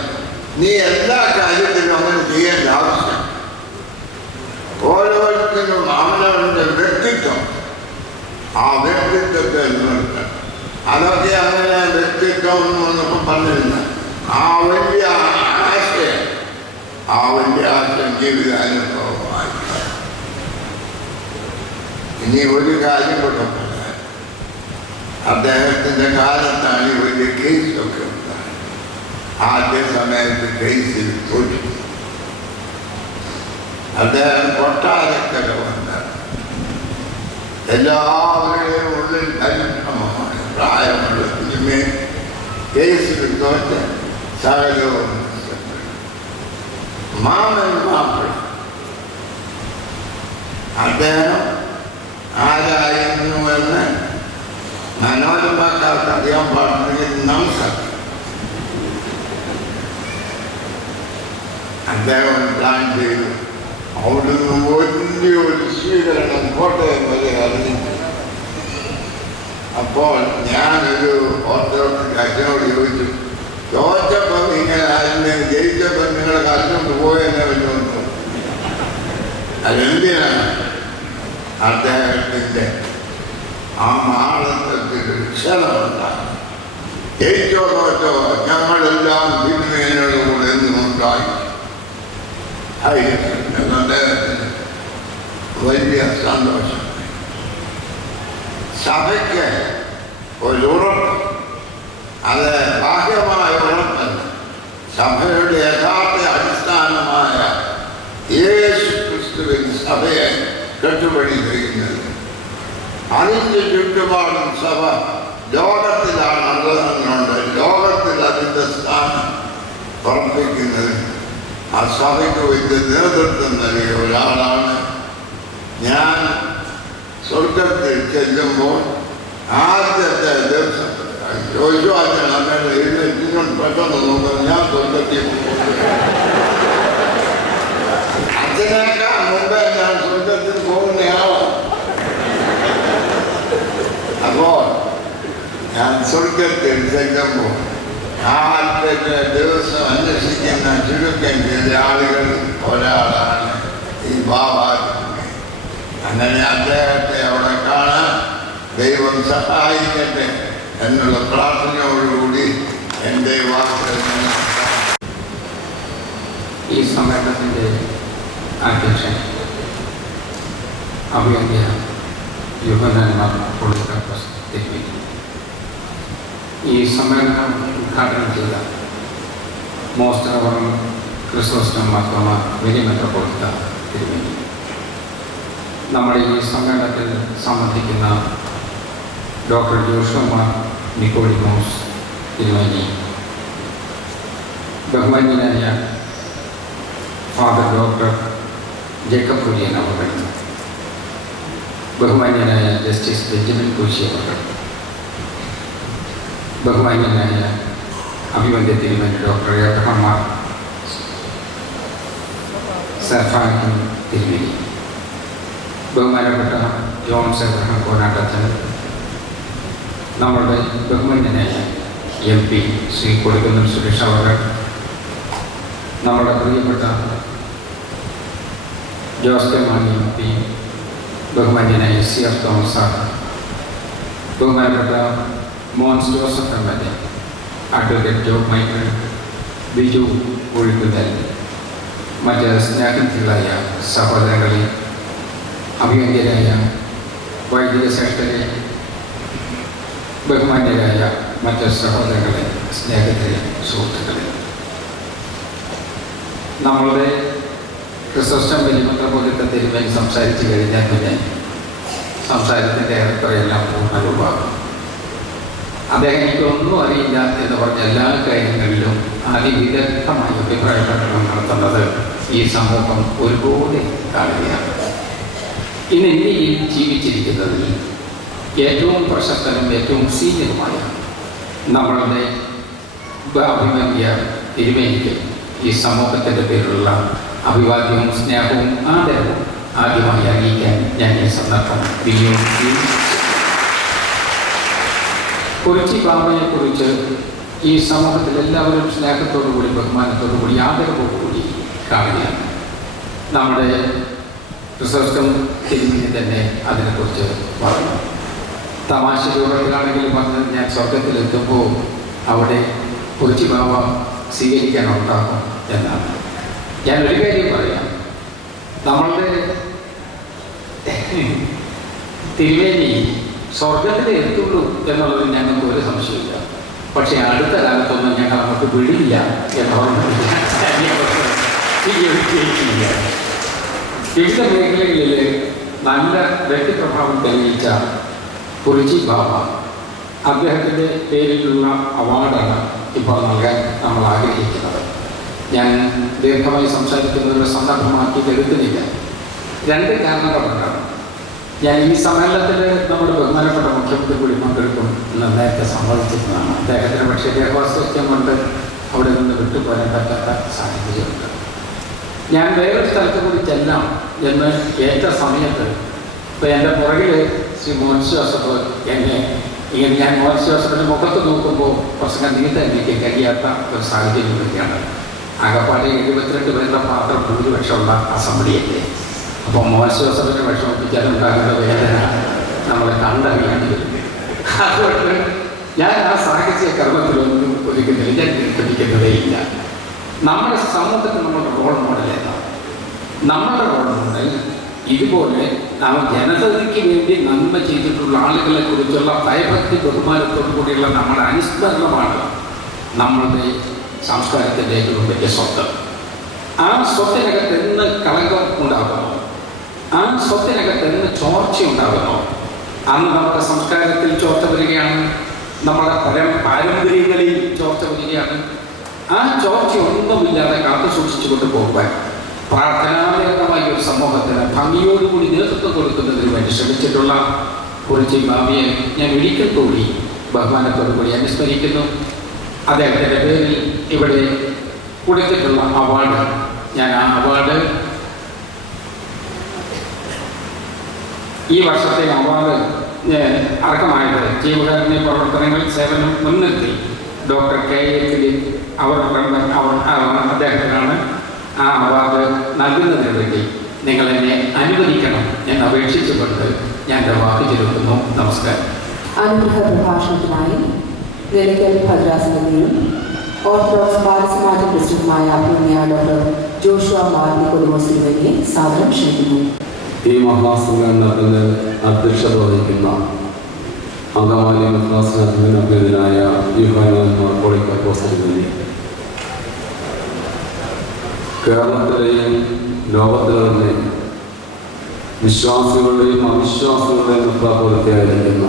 നീ എല്ലാ കാര്യത്തിലും അങ്ങനെ ചെയ്യേണ്ട ആവശ്യം. ഓരോരുത്തരും അവനവൻ്റെ വ്യക്തിത്വം, ആ വ്യക്തിത്വത്തെ നിർത്തണം. അതൊക്കെ അങ്ങനെ വ്യക്തിത്വം എന്നൊക്കെ പറഞ്ഞിരുന്ന ആ വലിയ ആശയം ജീവിതാനുഭവമായി. ഇനി ഒരു കാര്യം കൂടെ പറയാം. അദ്ദേഹത്തിൻ്റെ കാലത്താണ് ഈ വലിയ കേസൊക്കെ ഉണ്ടായത്. ആദ്യ സമയത്ത് കേസിൽ തോറ്റു. അദ്ദേഹം കൊട്ടാരക്കര വന്നത് എല്ലാവരുടെയും ഉള്ളിൽ പരിശ്രമമാണ്. പ്രായമുള്ള കുഞ്ഞുമേ കേസിൽ തോറ്റ് സകലവും മാമൻ മാപ്പിള. അദ്ദേഹം ആരായിരുന്നുവെന്ന് മനോരമക്കാർക്ക് അറിയാൻ പാടില്ലെങ്കിൽ നമുക്കറിയാം. അദ്ദേഹം പ്ലാൻ ചെയ്തു. അവിടുന്ന് വലിയൊരു സ്വീകരണം കോട്ടയം വരെ അറിഞ്ഞിട്ട്. അപ്പോൾ ഞാനൊരു ഓർത്തഡോക്സ് അച്ഛനോട് ചോദിച്ചു, തോറ്റപ്പം ഇങ്ങനെ ആയിരുന്നു, ജയിച്ചപ്പം നിങ്ങളെ കല്ലുകൊണ്ട് പോയെന്നെ വല്ലുണ്ട്. അതെന്തിനാണ്? അദ്ദേഹത്തിൻ്റെ ആ മാളത്തിൽ ക്ഷണമുണ്ടായി. ജയിച്ചോ തോറ്റോ ഞങ്ങളെല്ലാം തിരുമേനോട് കൂടെ എന്നുമുണ്ടായി. അദ്ദേഹത്തിന് വലിയ സന്തോഷം. സഭയ്ക്ക് ഒരു ഉറപ്പ്, അത് ബാഹ്യമായ ഉറപ്പല്ല. സഭയുടെ യഥാർത്ഥ അടിസ്ഥാനമായ യേശു ക്രിസ്തുവിൻ സഭയെ കെട്ടുപണി ചെയ്യുന്നത്. അതിൻ്റെ ചുറ്റുപാടും സഭ ലോകത്തിലാണുള്ളതെന്നുണ്ട്. ലോകത്തിൽ അതിൻ്റെ സ്ഥാനം ഉറപ്പിക്കുന്നത് ആ സഭയ്ക്ക് വലിയ നേതൃത്വം നൽകിയ ഒരാളാണ്. ഞാൻ സ്വർഗത്തിൽ ചെല്ലുമ്പോൾ ആദ്യത്തെ ദിവസം ചോദിച്ചുവാച്ചാൽ അങ്ങനെ എഴുന്നേറ്റിനോട് പെട്ടെന്ന് നോക്കുന്നത് ഞാൻ സ്വർഗത്തിൽ അച്ഛനേക്കാൾ മുമ്പേ ഞാൻ സ്വർഗത്തിൽ പോകുന്നയാളാണ്. അപ്പോൾ ഞാൻ സ്വർഗത്തിൽ ചെല്ലുമ്പോൾ ആദ്യത്തെ ദിവസം അന്വേഷിക്കുന്ന ചുരുക്കം ചില ആളുകൾ ഒരാളാണ് ഈ ബാബാജി. അങ്ങനെ അദ്ദേഹത്തെ അവിടെ കാണാൻ ദൈവം സഹായിക്കട്ടെ എന്നുള്ള പ്രാർത്ഥനയോടുകൂടി എൻ്റെ വാക്കുകൾ. ഈ സമ്മേളനത്തിൻ്റെ അധ്യക്ഷൻ അഭിയന്യ യുവനന്മാർ പൊളിക്കാസ് തിരുമേനി, ഈ സമ്മേളനം ഉദ്ഘാടനം ചെയ്ത മോസ്റ്റ് റവറൻഡ് ക്രിസോസ്റ്റം മാർത്തോമ വലിയ മെത്രാപ്പോലീത്ത തിരുമേനി, നമ്മുടെ ഈ സമ്മേളനത്തിൽ സംബന്ധിക്കുന്ന ഡോക്ടർ ജോഷുമാർ നിക്കോഡിമോസ് തിരുമേനി, ബഹുമാന്യനായ ഫാദർ ഡോക്ടർ ജേക്കബ് കുര്യൻ അവർ, ബഹുമാന്യനായ ജസ്റ്റിസ് ബെഞ്ചമിൻ കോശി അവർ, ബഹുമാന്യനായ അഭിവന്ദ്യ തിരുമേനി ഡോക്ടർ എബ്രഹാം മാർ സർഫാൻ തിരുമേനി, ബഹുമാനപ്പെട്ട ജോൺസ് എബ്രഹാം കോനാട്ടച്ചൻ, നമ്മളുടെ ബഹുമാന്യനായ MP ശ്രീ കൊടിക്കുന്നിൽ സുരേഷ് അവർ, നമ്മുടെ പ്രിയപ്പെട്ട ജോസ് കെ മാണി MP, ബഹുമാന്യനായ CR തോമസ് സാർ, ബഹുമാനപ്പെട്ട മോൻസ് ജോസഫ് MLA, അഡ്വക്കേറ്റ് ജോബ് മൈക്കിൾ, ബിജു ഒഴുക്കുതൽ, മറ്റ് സ്നേഹത്തിലായ സഹോദരങ്ങളെ, അഭിയന്യരായ വൈദിക ശ്രേഷ്ഠരെ, ബഹുമാന്യരായ മറ്റ് സഹോദരങ്ങളെ, സ്നേഹത്തിലെ സുഹൃത്തുക്കളെ, നമ്മളുടെ ക്രിസോസ്റ്റം വലിമത്രപോലത്തെ തിരുമേനി സംസാരിച്ചു കഴിഞ്ഞാൽ പിന്നെ സംസാരത്തിൻ്റെ ഏറെക്കുറെയെല്ലാം പൂർണ്ണരൂപമാകും. അദ്ദേഹം എനിക്കൊന്നും അറിയില്ല എന്ന് പറഞ്ഞ എല്ലാ കാര്യങ്ങളിലും അതിവിദഗ്ധമായ അഭിപ്രായ പ്രകടനം നടത്തുന്നത് ഈ സമൂഹം ഒരുപോലെ കാണുകയാണ്. ഇന്ന് ഇന്ത്യയിൽ ജീവിച്ചിരിക്കുന്നതിൽ ഏറ്റവും പ്രശസ്തനും ഏറ്റവും സീനിയറുമായ നമ്മളുടെ അഭിമന്യ തിരുമേനിക്ക് ഈ സമൂഹത്തിൻ്റെ പേരിലുള്ള അഭിവാദ്യവും സ്നേഹവും ആദരവും ആദ്യമായി അറിയിക്കാൻ ഞാൻ ഈ സന്ദർഭം വിനിയോഗിക്കുകയും കുറിച്ചി ബാബയെക്കുറിച്ച് ഈ സമൂഹത്തിൽ എല്ലാവരും സ്നേഹത്തോടുകൂടി ബഹുമാനത്തോടുകൂടി ആദരവോടുകൂടി കാണുകയാണ്. നമ്മുടെ ക്രിസോസ്റ്റം തിരുമേനി തന്നെ അതിനെക്കുറിച്ച് പറഞ്ഞു. തമാശ രൂപത്തിലാണെങ്കിലും പറഞ്ഞത് ഞാൻ സ്വർഗത്തിലെത്തുമ്പോൾ അവിടെ കുറിച്ചി ബാബ സ്വീകരിക്കാനുണ്ടാകും എന്നാണ്. ഞാൻ ഒരു കാര്യം പറയാം, നമ്മളുടെ തിരുമേനി സ്വർഗത്തിലേ എത്തുള്ളൂ എന്നുള്ളതിൽ ഞങ്ങൾക്ക് ഒരു സംശയമില്ല. പക്ഷേ അടുത്ത കാലത്തൊന്നും ഞങ്ങൾ നമുക്ക് വിടില്ല സ്വീകരിക്കുകയില്ല. വിവിധ മേഖലകളിൽ നല്ല വ്യക്തിപ്രഭാവം തെളിയിച്ച കുറിച്ചി ബാബ, അദ്ദേഹത്തിൻ്റെ പേരിലുള്ള അവാർഡാണ് ഇപ്പോൾ നൽകാൻ നമ്മൾ ആഗ്രഹിക്കുന്നത്. ഞാൻ ദീർഘമായി സംസാരിക്കുന്നതിന് സന്ദർഭമാക്കി എടുക്കുന്നില്ല. രണ്ട് കാരണങ്ങളുണ്ടാണ്. ഞാൻ ഈ സമ്മേളനത്തിൽ നമ്മുടെ ബഹുമാനപ്പെട്ട മുഖ്യമന്ത്രി കൂടി പങ്കെടുക്കും എന്ന് നേരത്തെ സമ്മതിച്ചിരുന്നതാണ്. അദ്ദേഹത്തിന് പക്ഷേ ദേഹവാസ്തവ്യം കൊണ്ട് അവിടെ നിന്ന് വിട്ടുപോരാൻ പറ്റാത്ത സാഹചര്യമുണ്ട്. ഞാൻ വേറൊരു സ്ഥലത്ത് കൂടി ചെല്ലാം എന്ന് ഏറ്റ സമയത്ത് ഇപ്പോൾ എൻ്റെ പുറകിൽ ശ്രീ മോൻസ് ജോസഫ് എന്നെ ഇങ്ങനെ ഞാൻ മോൻസ് ജോസഫിൻ്റെ മുഖത്ത് നോക്കുമ്പോൾ പ്രസംഗം നീട്ടാൻ എനിക്ക് കഴിയാത്ത ഒരു സാഹചര്യം വരികയാണ്. ആകപ്പാടെ 72 പേരുടെ മാത്രം ഭൂരിപക്ഷമുള്ള അസംബ്ലിയല്ലേ. അപ്പോൾ മോൻസ് ജോസഫിനെ വിഷമിപ്പിച്ചാലുണ്ടാകുന്ന വേദന നമ്മളെ കണ്ടറിയാണ്ട് വരും. അതുകൊണ്ട് ഞാൻ ആ സാഹചര്യ കർമ്മത്തിലൊന്നും ഒരിക്കലും ഞാൻ നിർദ്ദേശിക്കുന്നതേയില്ല. നമ്മുടെ സമൂഹത്തിൽ നമ്മുടെ റോൾ മോഡൽ എന്താണ്? നമ്മുടെ റോൾ മോഡൽ ഇതുപോലെ നാം ജനതയ്ക്ക് വേണ്ടി നന്മ ചെയ്തിട്ടുള്ള ആളുകളെ കുറിച്ചുള്ള ഭയഭക്തി ബഹുമാനത്തോടു കൂടിയുള്ള നമ്മുടെ അനുസ്മരണമാണ് നമ്മളുടെ സംസ്കാരത്തിൻ്റെ ഏറ്റവും വലിയ സ്വത്ത്. ആ സ്വത്തിനകത്ത് എന്ന് കളങ്കം ഉണ്ടാകുന്നു, ആ സ്വത്തിനകത്ത് എന്ന് ചോർച്ച ഉണ്ടാകുന്നു, അന്ന് നമ്മുടെ സംസ്കാരത്തിൽ ചോർച്ച വരികയാണ്, നമ്മുടെ പാരമ്പര്യങ്ങളിൽ ചോർച്ച വരികയാണ്. ആ ചോർച്ച ഒന്നുമില്ലാതെ കാത്തു സൂക്ഷിച്ചുകൊണ്ട് പോകുവാൻ പ്രാർത്ഥനാപരമായ ഒരു സമൂഹത്തിന് ഭംഗിയോടുകൂടി നേതൃത്വം കൊടുക്കുന്നതിന് വേണ്ടി ശ്രമിച്ചിട്ടുള്ള കുറിച്ചി ബാബയെ ഞാൻ ഒരിക്കൽ കൂടി ബഹുമാനത്തോടുകൂടി അനുസ്മരിക്കുന്നു. അദ്ദേഹത്തിൻ്റെ പേരിൽ ഇവിടെ കൊടുത്തിട്ടുള്ള അവാർഡ്, ഞാൻ ആ അവാർഡ് ഈ വർഷത്തെ അവാർഡ് അർഹമായത് ജീവകാരുണ്യ പ്രവർത്തനങ്ങൾ സേവനം മുൻനിർത്തി ഡോക്ടർ KA അദ്ദേഹത്തിനാണ് ആ അവാർഡ് നൽകുന്നതിന് വേണ്ടി നിങ്ങൾ എന്നെ അനുവദിക്കണം എന്ന് അപേക്ഷിച്ചുകൊണ്ട് ഞാൻ എൻ്റെ വാക്ക് ചുരുക്കുന്നു. നമസ്കാരം. അനുഗ്രഹ പ്രഭാഷണത്തിനായി നിലയ്ക്കൽ ഭദ്രാസനത്തിനും ഓർത്തഡോക്സ് ബാലസമാജ പ്രസിഡന്റുമായ അഭിമന്യ ഡോക്ടർ ജോഷുവ മാർ നിക്കോഡിമോസ് തിരുമേനിയെ സാദരം ക്ഷണിക്കുന്നു. ഈ മഹാസമ്മേളനത്തിന് അധ്യക്ഷത വഹിക്കുന്ന അങ്കമാലി മദ്രാസനാധിപനായ യൂഹാനോൻ മാർപ്പോളിക്ക അപ്പോസ്തലൻ, കേരളത്തിലെയും ലോകത്തിലെ തന്നെ വിശ്വാസികളുടെയും അവിശ്വാസികളുടെയും മെത്രാപ്പോലീത്തയായിരിക്കുന്ന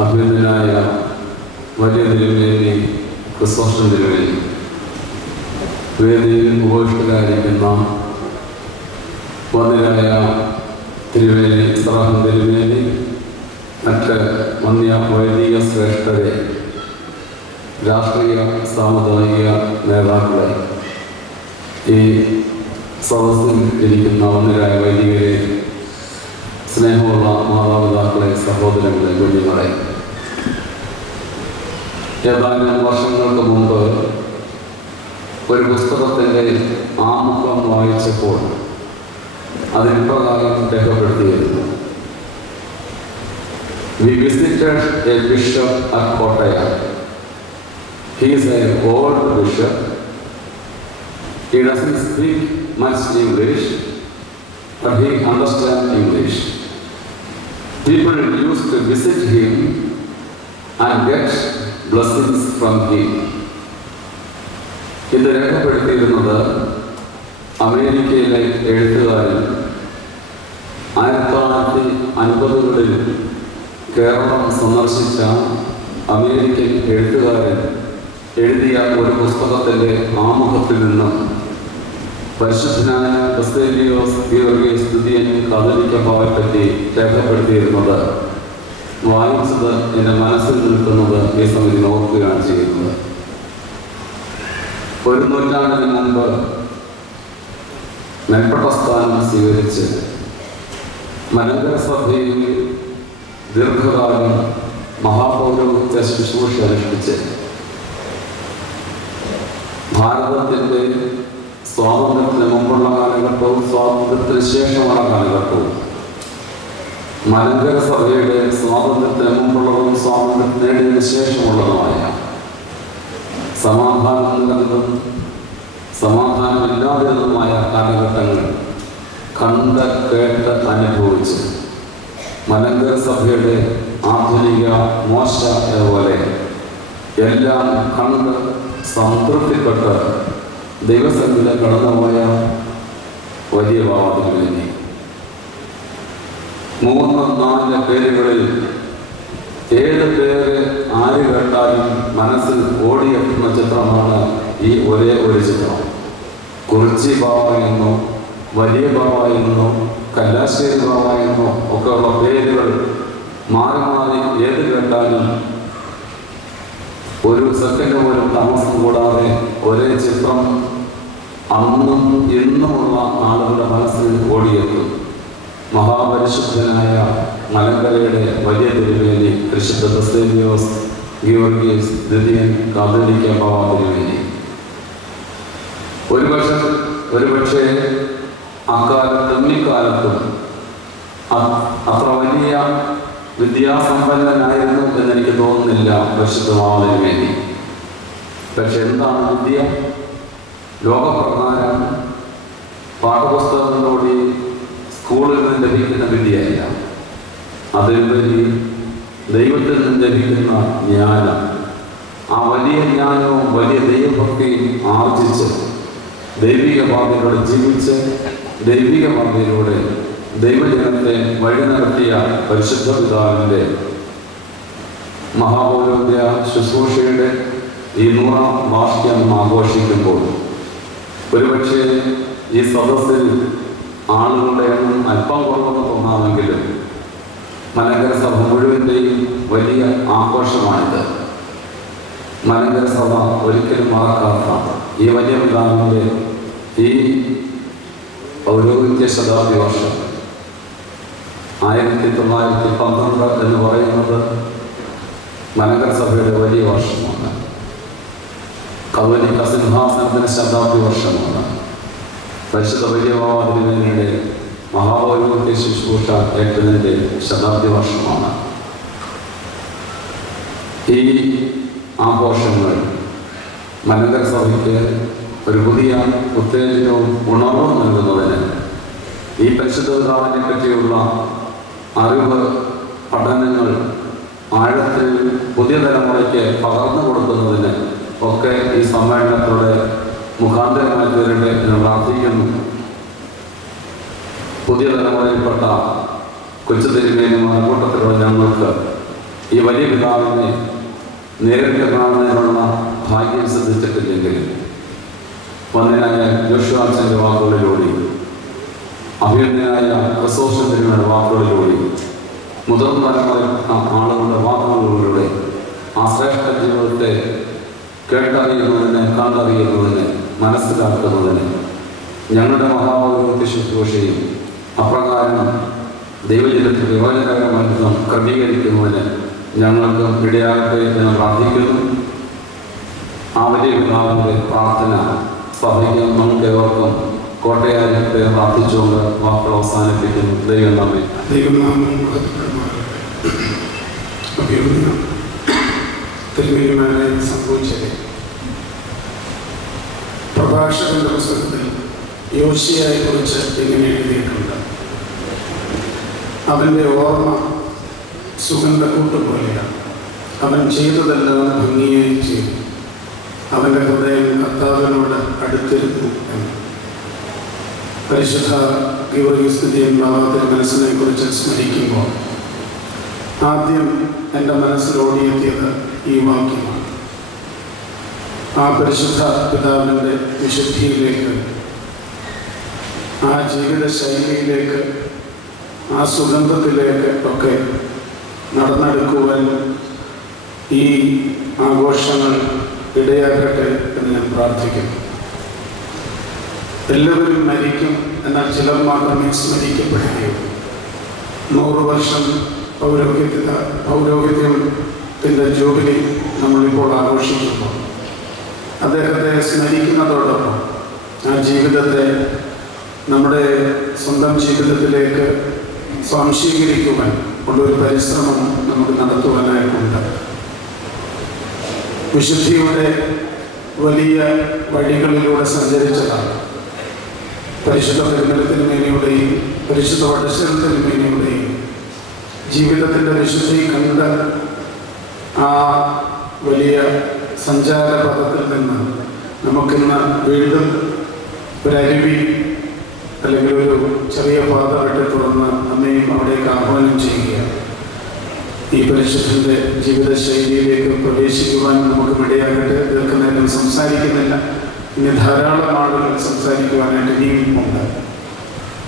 അഭിനന്ദനായ വലിയ തിരുമേനി ക്രിസോസ്റ്റം തിരുമേനി, വേദിയിൽ ഉപവിഷ്ടരായിരിക്കുന്ന വന്യരായ തിരുമേനി സറാഹൻ തിരുമേനി, മറ്റ് വന്യ വൈദിക ശ്രേഷ്ഠരെ, രാഷ്ട്രീയ സാമുദായിക നേതാക്കളെ, ഈ സദസ്സിൽ ഇരിക്കുന്ന വന്യരായ വൈദികരെ, സ്നേഹമുള്ള മാതാപിതാക്കളെ, സഹോദരങ്ങളെ, കുഞ്ഞുങ്ങളെ, ഏതാനും വർഷങ്ങൾക്ക് മുമ്പ് ഒരു പുസ്തകത്തിൻ്റെ ആമുഖം വായിച്ചപ്പോൾ അതിപ്രകാരം രേഖപ്പെടുത്തിയിരുന്നു. We visited a bishop at Kottaya. He is an old bishop. He doesn't speak much English, but he understands English. People used to visit him and get blessings from him. ഇത് രേഖപ്പെടുത്തിയിരുന്നത് അമേരിക്കയിലെ എഴുത്തുകാരൻ 1950കളിൽ കേരളം സന്ദർശിച്ച അമേരിക്കൻ എഴുത്തുകാരൻ എഴുതിയ ഒരു പുസ്തകത്തിൻ്റെ ആമുഖത്തിൽ നിന്നും പരിശുദ്ധനായ ബസേലിയോസ് ഗീവർഗീസ് തൃതീയൻ കാതോലിക്ക ബാവയെപ്പറ്റി രേഖപ്പെടുത്തിയിരുന്നത് വായിച്ചത് എൻ്റെ മനസ്സിൽ നിൽക്കുന്നത് ഈ സമയത്ത് ഓർക്കുകയാണ് ചെയ്യുന്നത്. ഒരു നൂറ്റാണ്ടിന് മുമ്പ് മേൽപ്പെട്ട സ്ഥാനം സ്വീകരിച്ച് മലങ്കര സഭയിൽ ദീർഘകാലം മഹാപൗരോഹിത്യ ശുശ്രൂഷ അനുഷ്ഠിച്ച് ഭാരതത്തിൻ്റെ സ്വാതന്ത്ര്യത്തിന് മുമ്പുള്ള കാലഘട്ടവും സ്വാതന്ത്ര്യത്തിന് ശേഷമുള്ള കാലഘട്ടവും മലങ്കര സഭയുടെ സ്വാതന്ത്ര്യത്തിന് മുമ്പുള്ളതും സ്വാതന്ത്ര്യം നേടിയതിനു ശേഷമുള്ളതുമായ സമാധാനം നിലനിന്നതും സമാധാനമില്ലാതിരുന്നതുമായ കാലഘട്ടങ്ങൾ കണ്ട് കേട്ട് അനുഭവിച്ച് മലങ്കര സഭയുടെ ആധുനിക മോശ പോലെ എല്ലാം കണ്ട് സംതൃപ്തിപ്പെട്ട് ദൈവസന്നിധിയിൽ കടന്നുപോയ വലിയ ഭാവത്തിന് വേണ്ടി 3-4 പേരുകളിൽ ഏത് പേര് ആര് കേട്ടാലും മനസ്സിൽ ഓടിയെത്തുന്ന ചിത്രമാണ് ഈ ഒരേ ഒരു ചിത്രം. കുറിച്ചി ബാവ എന്നോ വലിയ ബാവ എന്നോ കല്ലാശ്ശേരി ബാവ എന്നോ ഒക്കെയുള്ള പേരുകൾ മാറി മാറി ഏത് കേട്ടാലും ഒരു സെക്കൻഡ് പോലും താമസം കൂടാതെ ഒരേ ചിത്രം അന്നും ഇന്നുമുള്ള ആളുകളുടെ മനസ്സിൽ ഓടിയെത്തും. മഹാപരിശുദ്ധനായ മലങ്കരയുടെ വലിയ തിരുമേനി പരിശുദ്ധ ബസേലിയോസ് ഗീവർഗീസ് തൃതീയൻ കാതോലിക്ക ബാവ തിരുമേനി. ഒരുപക്ഷെ അക്കാലത്തും ഇക്കാലത്തും അത്ര വലിയ വിദ്യാസമ്പന്നനായിരുന്നു എന്നെനിക്ക് തോന്നുന്നില്ല പരിശുദ്ധ ബാവ തിരുമേനി. പക്ഷെ എന്താണ് വിദ്യ? ലോകപ്രകാരം പാഠപുസ്തകങ്ങളോടി സ്കൂളിൽ നിന്ന് ലഭിക്കുന്ന വിദ്യയല്ല, അതിലുപരി ദൈവത്തിൽ നിന്ന് ലഭിക്കുന്ന ജ്ഞാനം. ആ വലിയ ജ്ഞാനവും വലിയ ദൈവഭക്തിയും ആർജിച്ച് ദൈവിക പാതയിലൂടെ ജീവിച്ച് ദൈവിക പാതയിലൂടെ ദൈവജനത്തെ വഴി നടത്തിയ പരിശുദ്ധ പിതാവിൻ്റെ മഹാപൗരോഹിത്യ ശുശ്രൂഷയുടെ ഈ 100ാം വാർഷികം ആഘോഷിക്കുമ്പോൾ ഒരുപക്ഷെ ഈ സദസ്സിൽ ആളുകളുടെ എണ്ണം അല്പം കുറവെന്ന് തോന്നാമെങ്കിലും മലങ്കര സഭ മുഴുവൻ്റെയും വലിയ ആഘോഷമാണിത്. മലങ്കര സഭ ഒരിക്കലും മറക്കാത്ത ഈ വലിയ പിതാവിൻ്റെ ഈ പൗരോഹിത്യ ശതാബ്ദി വർഷം 1912 എന്ന് പറയുന്നത് മലങ്കര സഭയുടെ വലിയ വർഷമാണ്. കത്തോലിക്ക സിംഹാസനത്തിന് ശതാബ്ദി വർഷമാണ്. പരിശുദ്ധ വലിയ ബാവ തിരുമേനിയുടെ മഹാപൗരോഹിത്യ ശുശ്രൂഷ ഏറ്റതിൻ്റെ ശതാബ്ദി വർഷമാണ്. ഈ ആഘോഷങ്ങൾ മലങ്കര സഭയ്ക്ക് ഒരു പുതിയ ഉത്തേജനവും ഉണർവും നൽകുന്നതിന് ഈ പരിശുദ്ധ പിതാവിനെ പറ്റിയുള്ള അറിവ് പഠനങ്ങൾ ആഴത്തിൽ പുതിയ തലമുറയ്ക്ക് പകർന്നു കൊടുക്കുന്നതിന് ഒക്കെ ഈ സമ്മേളനത്തിലൂടെ മുഖാന്തരമായി തീരട്ടെ എന്ന് പ്രാർത്ഥിക്കുന്നു. പുതിയ തലമുറയിൽപ്പെട്ട കൊച്ചു തിരുമേനിമാർ കൂട്ടത്തിലുള്ള ഞങ്ങൾക്ക് ഈ വലിയ പിതാവിനെ നേരിട്ട് കാണുന്നതിനുള്ള ഭാഗ്യം സിദ്ധിച്ചിട്ടില്ലെങ്കിലും വന്നതിനായ ജോഷുവാച്ചൻ്റെ വാക്കുകളിലൂടെ അഭിനന്ദനായ ക്രിസോസ്റ്റത്തിന്റെ വാക്കുകളിലൂടെ മുതിർന്ന തലമുറയിൽപ്പെട്ട ആളുകളുടെ വാക്കുകളിലൂടെ ആ ശ്രേഷ്ഠ ജീവിതത്തെ കേട്ടറിയുന്നതിന് കണ്ടറിയുന്നതിന് മനസ്സിലാക്കുന്നതിന് ഞങ്ങളുടെ മഹാപൗരോഹിത്യ ശുശ്രൂഷയും അപ്രകാരം ദൈവജനത്തിൽ പ്രയോജനകരമായി ക്രമീകരിക്കുന്നതിന് ഞങ്ങൾക്ക് ഇടയാകട്ടെ എന്ന് പ്രാർത്ഥിക്കുന്നു. ആ വലിയ പിതാവിൻ്റെ പ്രാർത്ഥന സഭയ്ക്കും നമുക്ക് ഏവർക്കും കോട്ടയാലത്തെ പ്രാർത്ഥിച്ചുകൊണ്ട് വാക്കുകൾ അവസാനിപ്പിക്കുന്നു. ദൈവം നമ്മെ തിരുമേനിമാരായി സംഭവിച്ചത് പ്രഭാഷകന്റെ പുസ്തകത്തിൽ യോശിയയെ കുറിച്ച് ഇങ്ങനെ എഴുതിയിട്ടുണ്ട്: അവൻ്റെ ഓർമ്മ സുഗന്ധക്കൂട്ട് പോലെയാണ്, അവൻ ചെയ്തതെല്ലാം ഭംഗിയായി ചെയ്തു, അവൻ്റെ ഹൃദയം കർത്താവിനോട് അടുത്തിരുന്നു എന്ന്. പരിശുദ്ധ ഗീവർഗീസ് തിരുമേനിയുടെ മനസ്സിനെ കുറിച്ച് സ്മരിക്കുമ്പോൾ ആദ്യം എൻ്റെ മനസ്സിൽ ഓടിയെത്തിയത് ഈ വാക്യമാണ്. ആ പരിശുദ്ധ പിതാവിൻ്റെ വിശുദ്ധിയിലേക്ക്, ആ ജീവിത ശൈലിയിലേക്ക്, ആ സുഗന്ധത്തിലേക്ക് ഒക്കെ നടന്നെടുക്കുവാൻ ഈ ആഘോഷങ്ങൾ ഇടയാകട്ടെ എന്ന് ഞാൻ പ്രാർത്ഥിക്കുന്നു. എല്ലാവരും മരിക്കും, എന്നാൽ ചിലർ മാത്രമേ സ്മരിക്കപ്പെടുകയുള്ളൂ. 100 വർഷം പൗരോഹിത്യത്തിൻ്റെ ജൂബിലി നമ്മളിപ്പോൾ ആഘോഷിക്കുമ്പോൾ അദ്ദേഹത്തെ സ്മരിക്കുന്നതോടൊപ്പം ആ ജീവിതത്തെ നമ്മുടെ സ്വന്തം ജീവിതത്തിലേക്ക് സ്വാംശീകരിക്കുവാൻ ഉള്ളൊരു പരിശ്രമം നമുക്ക് നടത്തുവാനായിട്ടുണ്ട്. വിശുദ്ധിയുടെ വലിയ വഴികളിലൂടെ സഞ്ചരിച്ചതാണ്. പരിശുദ്ധ തിരുമേനിയുടെയും പരിശുദ്ധ വടശ്ശേരി തിരുമേനിയുടെയും ജീവിതത്തിൻ്റെ വിശുദ്ധി കണ്ട് ആ വലിയ സഞ്ചാരപഥത്തിൽ നിന്ന് നമുക്കിന്ന് വീണ്ടും ഒരരുവി അല്ലെങ്കിൽ ഒരു ചെറിയ പാത വെട്ടി തുറന്ന് നമ്മയും അവിടേക്ക് ആഹ്വാനം ചെയ്യുകയാണ്. ഈ പരിശുദ്ധൻ്റെ ജീവിതശൈലിയിലേക്ക് പ്രവേശിക്കുവാൻ നമുക്ക് ഇടയാകട്ടെ. ദീർഘനേരം സംസാരിക്കുന്നില്ല, ഇനി ധാരാളം ആളുകൾ സംസാരിക്കുവാനായിട്ട് ഇനിയുമുണ്ട്.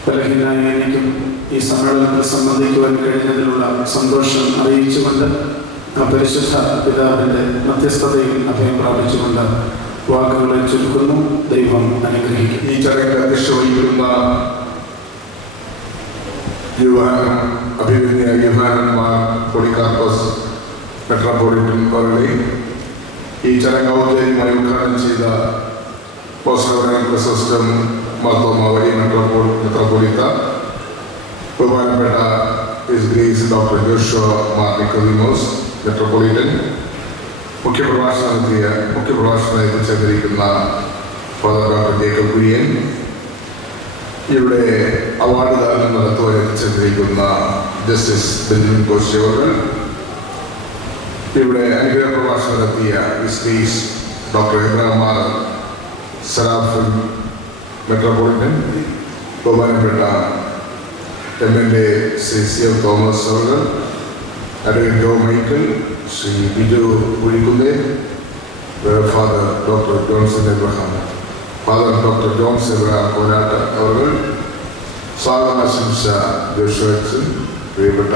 ബലഹീനായ എനിക്കും ഈ സമ്മേളനത്തിൽ സംബന്ധിക്കുവാൻ കഴിഞ്ഞതിലുള്ള സന്തോഷം അറിയിച്ചുകൊണ്ട് ആ പരിശുദ്ധ പിതാവിൻ്റെ മധ്യസ്ഥതയിൽ അഭയം പ്രാപിച്ചുകൊണ്ട് വാക്കുകളെ ചുരുക്കുന്നു. ദൈവം അനുഗ്രഹിക്കും. ഈ ചടങ്ങിൽ അധ്യക്ഷ വഹിക്കുന്ന യുവാനന്മാർ പോളികാർപ്പസ് മെട്രോപൊളിറ്റൻ അവരുടെ ഈ ചടങ്ങ് ഔദ്യോഗികമായി ഉദ്ഘാടനം ചെയ്ത പോസ്റ്റർ മാർത്തോമാവലി മെട്രോപൊളിത്ത ബഹുമാനപ്പെട്ട his grace doctor Joshua Mar Nicodimos metropolitan, മുഖ്യപ്രഭാഷണം എത്തിച്ചേർന്നിരിക്കുന്ന ഫാദർ ഡോക്ടർ ജേക്കബ് കുര്യൻ, ഇവിടെ അവാർഡ് ദാനം നടത്തുവാൻ എത്തിച്ചേർന്നിരിക്കുന്ന ജസ്റ്റിസ് ബെഞ്ചമിൻ കോശി അവർ, ഇവിടെ അനുഗ്രഹ പ്രഭാഷണം നടത്തിയ ഹിസ് ഗ്രേസ് ഡോക്ടർ എബ്രഹാം സറാഫൻ മെട്രോപൊളിറ്റൻ, ബഹുമാനപ്പെട്ട MLA ശ്രീ CF തോമസ് അവർ, advocate Jo Michael, Shri Biju Kuzhikunnel, father doctor Johnson Abraham, father doctor Johnson Abraham Kolath അവർ, സ്വാഗതാശംസ ജോഷുവച്ചൻ, പ്രിയപ്പെട്ട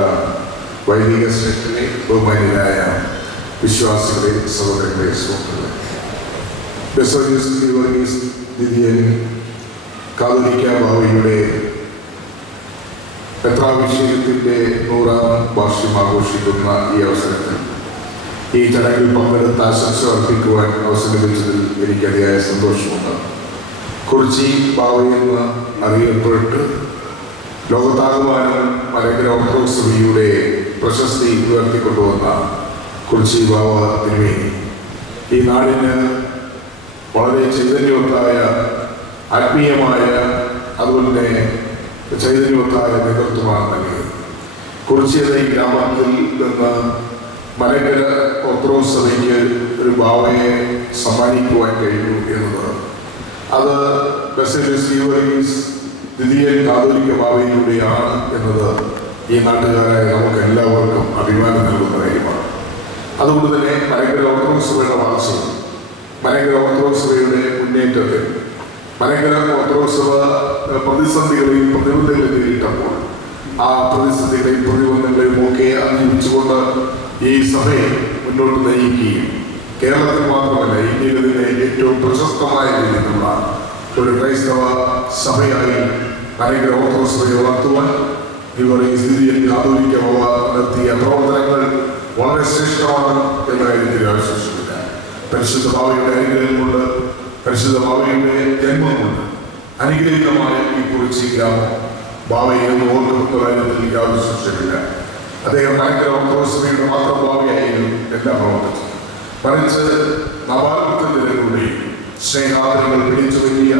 വൈദിക സെക്രട്ടറി, ബഹുമാന്യരായ വിശ്വാസികളെ, സഹോദരങ്ങളെ, സുഹൃത്തുക്കളെ, ബെസോലിയസ് ദിദിയൻ കാതോലിക്ക ബാവയുടെ പെത്രാഭിഷേകത്തിൻ്റെ 100ാം വാർഷികം ആഘോഷിക്കുന്ന ഈ അവസരത്തിൽ ഈ ചടങ്ങിൽ പങ്കെടുത്ത് ആശംസ അർപ്പിക്കുവാൻ അവസരം ലഭിച്ചതിൽ എനിക്ക് അതിയായ സന്തോഷമുണ്ട്. കുറിച്ചി ബാവയെന്ന് അറിയപ്പെട്ട് ലോകത്താകമാനം മലങ്കര ഓർത്തഡോക്സ് സഭയുടെ പ്രശസ്തി ഉയർത്തിക്കൊണ്ടുവന്ന കുറിച്ചി ബാവ തിരുമേനി ഈ നാടിന് വളരെ ചൈതന്യവത്തായ, ആത്മീയമായ, അതുപോലെ തന്നെ ചൈതന്യവത്തായ നേതൃത്വമാണ് നൽകിയത്. കുറിച്ചിയുടെ ഗ്രാമത്തിൽ നിന്ന് മലങ്കര ഓർത്തഡോക്സ് സഭയ്ക്ക് ഒരു ബാവയെ സമ്മാനിക്കുവാൻ കഴിഞ്ഞു എന്നത് അത് ബെസേലിയസ് ദിദിയൻ കാതോലിക്ക ബാവയിലൂടെയാണ് എന്നത് ഈ നാട്ടുകാരായ നമുക്ക് എല്ലാവർക്കും അഭിമാനം നൽകുന്ന കാര്യമാണ്. അതുകൊണ്ട് തന്നെ മലങ്കര ഓർത്തഡോക്സ് സഭയുടെ വളർച്ചയും മലങ്കര ഓർത്തഡോക്സ് സഭയുടെ മുന്നേറ്റത്തിൽ മലങ്കര ഓർത്തഡോക്സ് സഭ പ്രതിസന്ധികളെയും പ്രതിബന്ധങ്ങളെയും നേരിട്ടപ്പോൾ ആ പ്രതിസന്ധികളെയും പ്രതിബന്ധങ്ങളെയും ഒക്കെ അതിജീവിച്ചുകൊണ്ട് ഈ സഭയെ മുന്നോട്ട് നയിക്കുകയും കേരളത്തിൽ മാത്രമല്ല ഇന്ത്യയിൽ തന്നെ ഏറ്റവും പ്രശസ്തമായ രീതിയിലുള്ള ഒരു ക്രൈസ്തവ സഭയായി മലങ്കര ഓർത്തഡോക്സ് സഭയെ വളർത്തുവാൻ ദിദിയൻ കാതോലിക്ക ബാവ നടത്തിയ പ്രവർത്തനങ്ങൾ വളരെ ശ്രേഷ്ഠമാണ് എന്ന കാര്യത്തിൽ ആശ്വസിക്കില്ല. പരിശുദ്ധ ഭാവയുടെ അനുഗ്രഹമുണ്ട്. പരിശുദ്ധ ഭാവയുടെ ജന്മമുണ്ട്. അനുഗ്രഹീതമായ ഈ കുറിച്ചി ഗ്രാമം ഭാവയെ ഓർക്കുന്ന കാര്യത്തിൽ യാതൊരു സൂക്ഷിച്ചില്ല. അദ്ദേഹം ഭയങ്കര ഓർത്തഡോക്സഭയുടെ മാത്രം ഭാവിയായിരുന്നു എല്ലാ പ്രവർത്തനത്തിലും. മറിച്ച് നവാലത്തിലൂടെ സ്നേഹാദരങ്ങൾ പിടിച്ചു വലിയ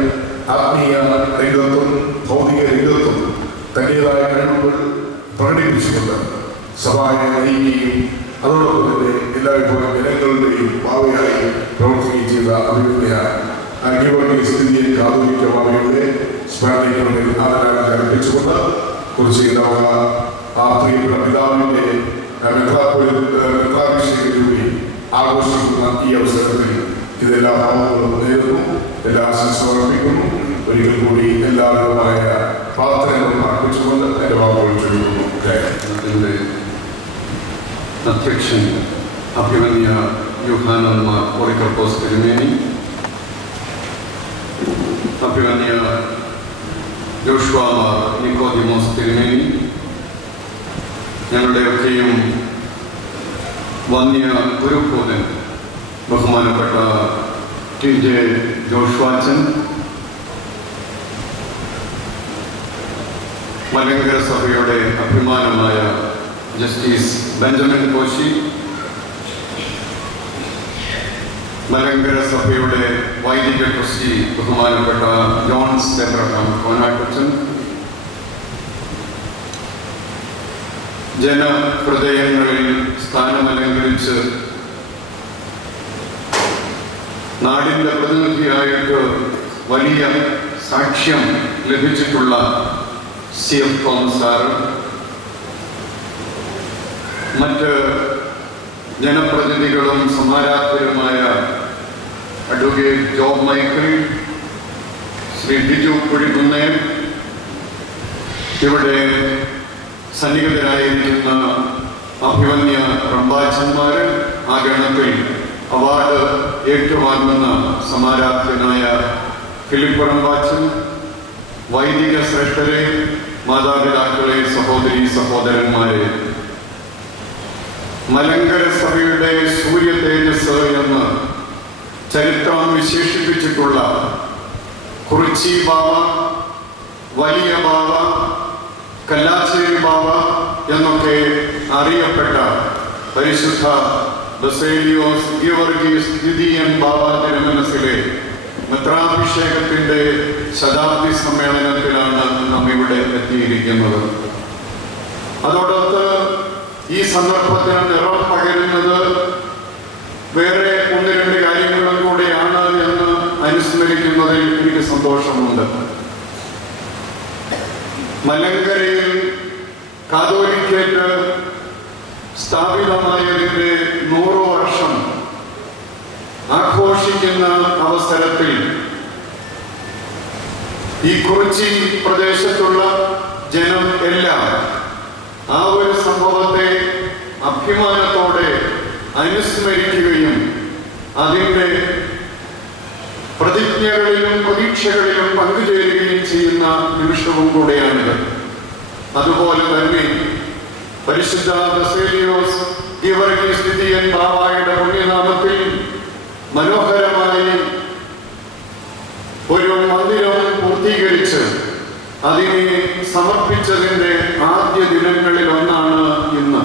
ആത്മീയ രംഗത്തും ഭൗതിക രംഗത്തും തന്റേതായ കഴിവുകൾ പ്രകടിപ്പിച്ചുകൊണ്ട് സഭയെ നയിക്കുകയും അതോടൊപ്പം തന്നെ എല്ലാ വിഭാഗം ജനങ്ങളുടെയും ഭാവിയായി പ്രവർത്തിക്കുകയും ചെയ്ത അഭിവൃദ്ധിയാണ് സ്ഥിതിയിൽ കാതോലിക്ക ഭാവിയുടെ സ്മരണയിൽ ആദരാഞ്ജലി അർപ്പിച്ചുകൊണ്ട് കുറിച്ച് ആ പ്രിയപ്പെട്ട പിതാവിന്റെ മെത്രാഭിഷേകത്തിലൂടെ ആഘോഷിക്കുന്ന ഈ അവസരത്തിൽ ഇതെല്ലാ ഭാവങ്ങളും നേരുന്നു, എല്ലാ ആശംസകളും അർപ്പിക്കുന്നു. ഒരിക്കൽ കൂടി എല്ലാവിധമായ പ്രാർത്ഥനകളും അർപ്പിച്ചുകൊണ്ട് എന്റെ ഭാവങ്ങൾ ചൊല്ലുന്നു. അതിൻ്റെ അധ്യക്ഷൻ അഭിമന്യ യൂഹാനൻ മാർ പോളിക്കർപ്പോസ് തിരുമേനി, അഭിമന്യ ജോഷുവ മാർ നിക്കോദിമോസ് തിരുമേനി, ഞങ്ങളുടെയൊക്കെയും വന്യ ഗുരുഭൂതൻ ബഹുമാനപ്പെട്ട TJ ജോഷുവാച്ചൻ, മലങ്കര സഭയുടെ അഭിമാനമായ ജസ്റ്റിസ് ബെഞ്ചമിൻ കോശി, മലങ്കര സഭയുടെ വൈദിക ട്രസ്റ്റി ബഹുമാനപ്പെട്ട ജോൺസ് എബ്രഹാം കോനാട്ടച്ചൻ, ജനഹൃദയങ്ങളിൽ സ്ഥാനമലങ്കരിച്ച് നാടിൻ്റെ പ്രതിനിധിയായിട്ട് വലിയ സാക്ഷ്യം ലഭിച്ചിട്ടുള്ള CF തോമസ് സാറ്, മറ്റ് ജനപ്രതിനിധികളും സമാരാധകരുമായ അഡ്വക്കേറ്റ് ജോബ് മൈക്കിൾ, ശ്രീ ബിജു കുഴിക്കുന്നേൽ, ഇവിടെ സന്നിഹിതരായിരിക്കുന്ന അഭിമന്യ റംബാച്ചന്മാർ, ആ ഗണത്തിൽ അവാർഡ് ഏറ്റുവാങ്ങുന്ന സമാരാധകനായ ഫിലിപ്പ് റംബാച്ചൻ, വൈദിക ശ്രേഷ്ഠരെ, മാതാപിതാക്കളെ, സഹോദരീ സഹോദരന്മാരെ, മലങ്കര സഭയുടെ സൂര്യ തേജസ് എന്ന് ചരിത്രം വിശേഷിപ്പിച്ചിട്ടുള്ള കുറിച്ചി ബാവ, വലിയ ബാവ, കല്ലാശ്ശേരി ബാവ എന്നൊക്കെ അറിയപ്പെട്ട പരിശുദ്ധ ബസേലിയോസ് ഗീവർഗീസ് ദ്വിതീയൻ ബാവ തിരുമനസിലെ മെത്രാഭിഷേകത്തിന്റെ ശതാബ്ദി സമ്മേളനത്തിലാണ് നാം ഇവിടെ എത്തിയിരിക്കുന്നത്. അതോടൊത്ത് ഈ സന്ദർഭത്തിന് നിറം പകരുന്നത് വേറെ ഒന്ന് രണ്ട് കാര്യങ്ങളും കൂടെയാണ് എന്ന് അനുസ്മരിക്കുന്നതിൽ എനിക്ക് സന്തോഷമുണ്ട്. മലങ്കരയിൽ കാതോലിക്കേറ്റ് സ്ഥാപിതമായതിന്റെ 100 വർഷം ആഘോഷിക്കുന്ന അവസരത്തിൽ ഈ കുറിച്ചി പ്രദേശത്തുള്ള ജനം എല്ലാം ആ ഒരു സംഭവത്തെ അഭിമാനത്തോടെ അനുസ്മരിക്കുകയും അതിൻ്റെ പ്രതിജ്ഞകളിലും പ്രതീക്ഷകളിലും പങ്കുചേരുകയും ചെയ്യുന്ന നിമിഷവും കൂടെയാണിത്. അതുപോലെ തന്നെ പരിശുദ്ധ ബസേലിയോസ് ഗീവർഗീസ് ദ്വിതീയൻ ബാവായുടെ പുണ്യനാമത്തിൽ മനോഹരമായി ഒരു മന്ദിരം പൂർത്തീകരിച്ച് അതിനെ സമർപ്പിച്ചതിന്റെ ആദ്യ ദിനങ്ങളിൽ ഒന്നാണ് ഇന്ന്.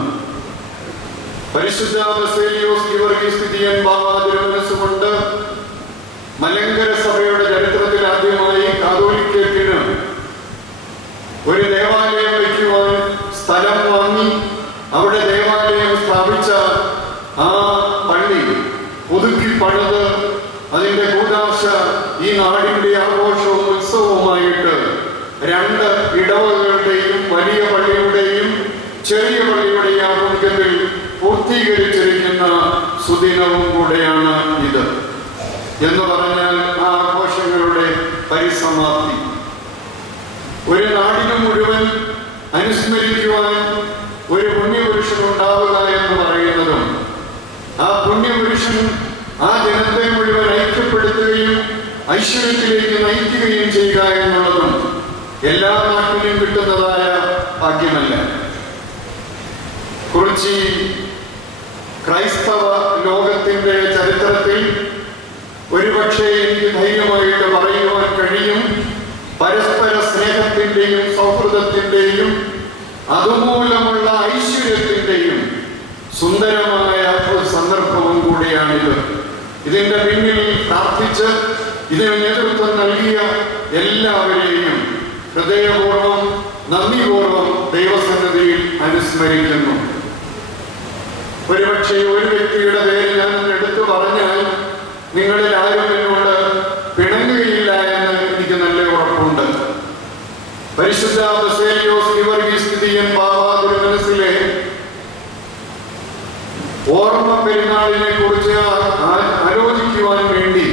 പരിശുദ്ധ ബസേലിയോസ് ഗീവർഗീസ് ദ്വിതീയൻ ബാവ തിരുമനസ്സുകൊണ്ട് മലങ്കര സഭയുടെ ചരിത്രത്തിൽ ആദ്യമായി കാതോലിക്കേറ്റിന് ഒരു ദേവാലയം വയ്ക്കുവാൻ സ്ഥലം വാങ്ങി അവിടെ ദേവാലയം സ്ഥാപിച്ച ആ പള്ളി പുതുക്കി പണിത് അതിന്റെ കൂതാശ ഈ നാടിന്റെ ആഘോഷവും ഉത്സവവുമായിട്ട് 2 ഇടവകളുടെയും വലിയ പള്ളിയുടെയും ചെറിയ പള്ളിയുടെയും ആഭിമുഖ്യത്തിൽ പൂർത്തീകരിച്ചിരിക്കുന്ന സുദിനവും കൂടെയാണ് ഇത്. എന്ന് പറഞ്ഞാൽ ആ ആഘോഷങ്ങളുടെ പരിസമാപ്തി ഒരു നാടിന് മുഴുവൻ അനുസ്മരിക്കുവാൻ ഒരു പുണ്യപുരുഷൻ ഉണ്ടാവുക എന്ന് പറയുന്നതും ആ പുണ്യപുരുഷൻ ആ ജനത്തെ മുഴുവൻ ഐക്യപ്പെടുത്തുകയും ഐശ്വര്യത്തിലേക്ക് നയിക്കുകയും ചെയ്യുക എന്നുള്ളതും എല്ലാ നാട്ടിലും കിട്ടുന്നതായ ഭാഗ്യമല്ല. കുറിച്ചി ക്രൈസ്തവ ലോകത്തിന്റെ ചരിത്രത്തിൽ ഒരുപക്ഷെ എനിക്ക് ധൈര്യമായിട്ട് പറയുവാൻ കഴിയും, പരസ്പര സ്നേഹത്തിൻ്റെയും സൗഹൃദത്തിൻ്റെയും അതുമൂലമുള്ള ഐശ്വര്യത്തിൻ്റെയും സുന്ദരമായ ഒരു സന്ദർഭവും കൂടിയാണിത്. ഇതിൻ്റെ പിന്നിൽ പ്രാർത്ഥിച്ച് ഇതിന് നേതൃത്വം നൽകിയ എല്ലാവരെയും ഹൃദയപൂർവ്വം നന്ദിപൂർവ്വം ദൈവസന്നിധിയിൽ അനുസ്മരിക്കുന്നു. ഒരുപക്ഷെ ഒരു വ്യക്തിയുടെ പേര് ഞാൻ എടുത്തു പറഞ്ഞാൽ നിങ്ങളിൽ ആരും എന്നോട് പിണങ്ങുകയില്ല എന്ന് എനിക്ക് നല്ല ഉറപ്പുണ്ട്. പരിശുദ്ധ ബസേലിയോസ് ഗീവർഗീസ് തിതിയൻ ബാവ തിരുമനസിലെ ഓർമ്മ പെരുന്നാളിനെ കുറിച്ച് ആലോചിക്കുവാൻ വേണ്ടി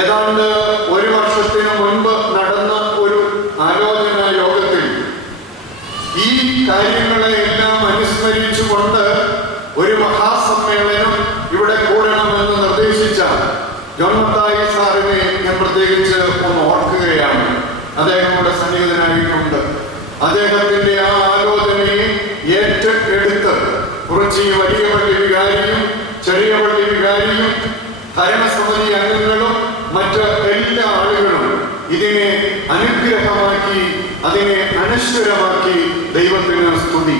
ഏതാണ്ട് ഒരു വർഷത്തിന് മുൻപ് നടന്ന ഒരു ആലോചനാ യോഗത്തിൽ ഈ കാര്യങ്ങളെ എല്ലാം അനുസ്മരിച്ചുകൊണ്ട് ഒരു മഹാസമ്മേളനം ഇവിടെ കൂടണമെന്ന് നിർദ്ദേശിച്ച ജോൺ മത്തായി സാറിനെ ഞാൻ പ്രത്യേകിച്ച് ഒന്ന് ഓർക്കുകയാണ്. അദ്ദേഹം ഇവിടെ സന്നിഹിതനായിട്ടുണ്ട്. അദ്ദേഹത്തിന്റെ ആ ആലോചനയെ ഏറ്റെടുത്ത് കുറച്ച് വലിയ പള്ളി വികാരിയും ചെറിയ പള്ളി വികാരിയും ഭരണസമിതി അംഗങ്ങളും മറ്റ് എല്ലാ ആളുകളും ഇതിനെ അനുഗ്രഹമാക്കി, അതിനെ അനശ്വരമാക്കി. ദൈവത്തിന് സ്തുതി.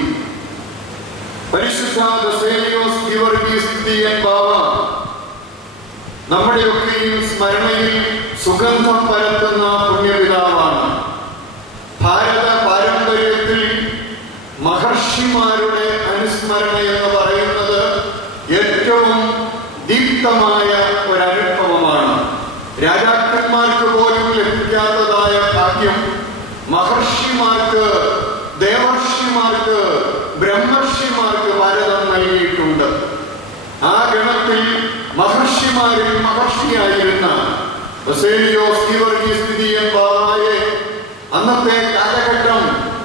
പരിശുദ്ധ ബസേലിയോസ് ഗീവർഗീസ് തിതിയൻ ബാവ നമ്മുടെയൊക്കെയും സ്മരണയിൽ സുഗന്ധം പരത്തുന്ന പുണ്യപിതാവാണ്. ഭാരത പാരമ്പര്യത്തിൽ മഹർഷിമാരുടെ അനുസ്മരണ എന്ന് പറയുന്നത് ഏറ്റവും ദീപ്തമായ ഒരനുഭവമാണ്. രാജാക്കന്മാർക്ക് പോലും ലഭിക്കാത്തതായ ഭാഗ്യം മഹർഷിമാർക്ക്, ദേവർഷിമാർക്ക്, ബ്രഹ്മർഷിമാർക്ക് ഭാരതം നൽകിയിട്ടുണ്ട്. ആ ഗണത്തിൽ മഹർഷിമാരിൽ മഹർഷിയായിരുന്ന ബസേലിയോസ് ഗീവർഗീസ് തിതിയൻ ബാവയെ അന്നത്തെ കാലഘട്ടം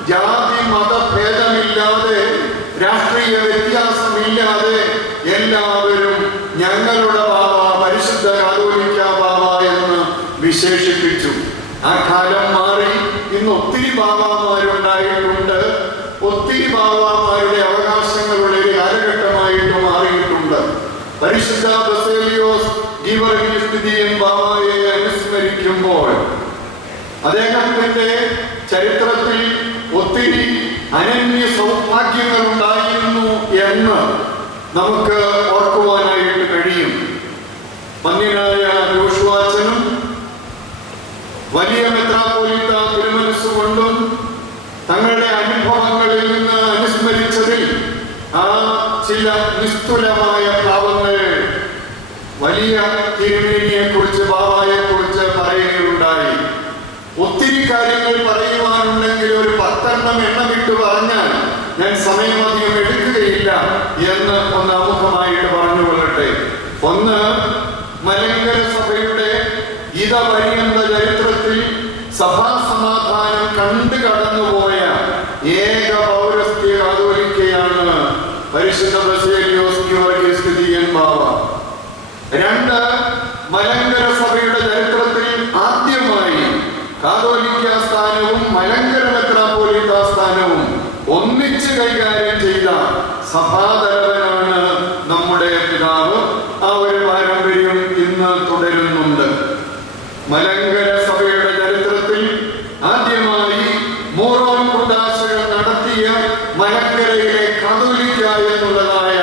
ജാതി മതഭേദമില്ലാതെ രാഷ്ട്രീയ വ്യത്യാസമില്ലാതെ എല്ലാവരും ഞങ്ങളുടെ ബാവ, പരിശുദ്ധ കാതോലിക്ക ബാവ എന്ന് വിശേഷിപ്പിച്ചു. ആ കാലം മാറി ഇന്ന് ഒത്തിരി ബാവമാരുണ്ടായിട്ടുണ്ട്. ഒത്തിരി ബാവമാരുടെ അവകാശങ്ങളുടെ ഒരു കാലഘട്ടമായിട്ട് മാറിയിട്ടുണ്ട്. പരിശുദ്ധ ബസേലിയോസ് ഗീവർഗീസ് തിതിയൻ ബാവയെ അനുസ്മരിക്കുമ്പോൾ അദ്ദേഹത്തിന്റെ ചരിത്രത്തിൽ ഒത്തിരി അനന്യ സൗഭാഗ്യങ്ങൾ ഉണ്ടായിരുന്നു എന്ന് നമുക്ക് ഓർക്കുവാനായിട്ട് കഴിയും. മന്യനായ ജോഷുവാച്ചനും വലിയ മെത്രാപ്പോലീത്ത തിരുമനസ്സുകൊണ്ടും തങ്ങളുടെ അനുഭവങ്ങളിൽ നിന്ന് അനുസ്മരിച്ചതിൽ ആ ചില നിസ്തുലമായ ഭാവങ്ങൾ വലിയ തിരുമേനിയെ കുറിച്ച്, ബാവയെ കുറിച്ച് പറയുകയുണ്ടായി. ഒത്തിരി കാര്യങ്ങൾ പറയുവാനുണ്ടെങ്കിൽ ഒരു 10 എണ്ണമിട്ട് പറഞ്ഞാൽ ഞാൻ സമയമധികം എടുക്കുകയില്ല എന്ന് ഒന്ന് ആമുഖമായിട്ട് പറഞ്ഞുകൊള്ളട്ടെ. ഒന്ന്, മലങ്കര സഭയുടെ ഇതപര്യന്ത ചരിത്രത്തിൽ സഭാ സമാധാനം കണ്ടു കടന്നുപോയ ഏക പൗരസ്ത്യ കാതോലിക്കയാണ് പരിശുദ്ധ ബസേലിയോസ് ഗീവർഗീസ് തിതിയൻ ബാവ. 2, മലങ്കര സഭയുടെ ചരിത്രത്തിൽ ആദ്യമായി കാതോലിക്ക സ്ഥാനവും മലങ്കര മെത്രാപ്പോലീത്ത സ്ഥാനവും ഒന്നിച്ച് കൈകാര്യം ചെയ്ത സഭാതലവനാണ് നമ്മുടെ പിതാവ്. ആ ഒരു പാരമ്പര്യം ഇന്ന് തുടരുന്നുണ്ട്. മലങ്കര സഭയുടെ ചരിത്രത്തിൽ ആദ്യമായി മോറോൻ കുർദാശകൾ നടത്തിയ മലങ്കരയിലെ കാതോലിക്ക എന്നുള്ളതായ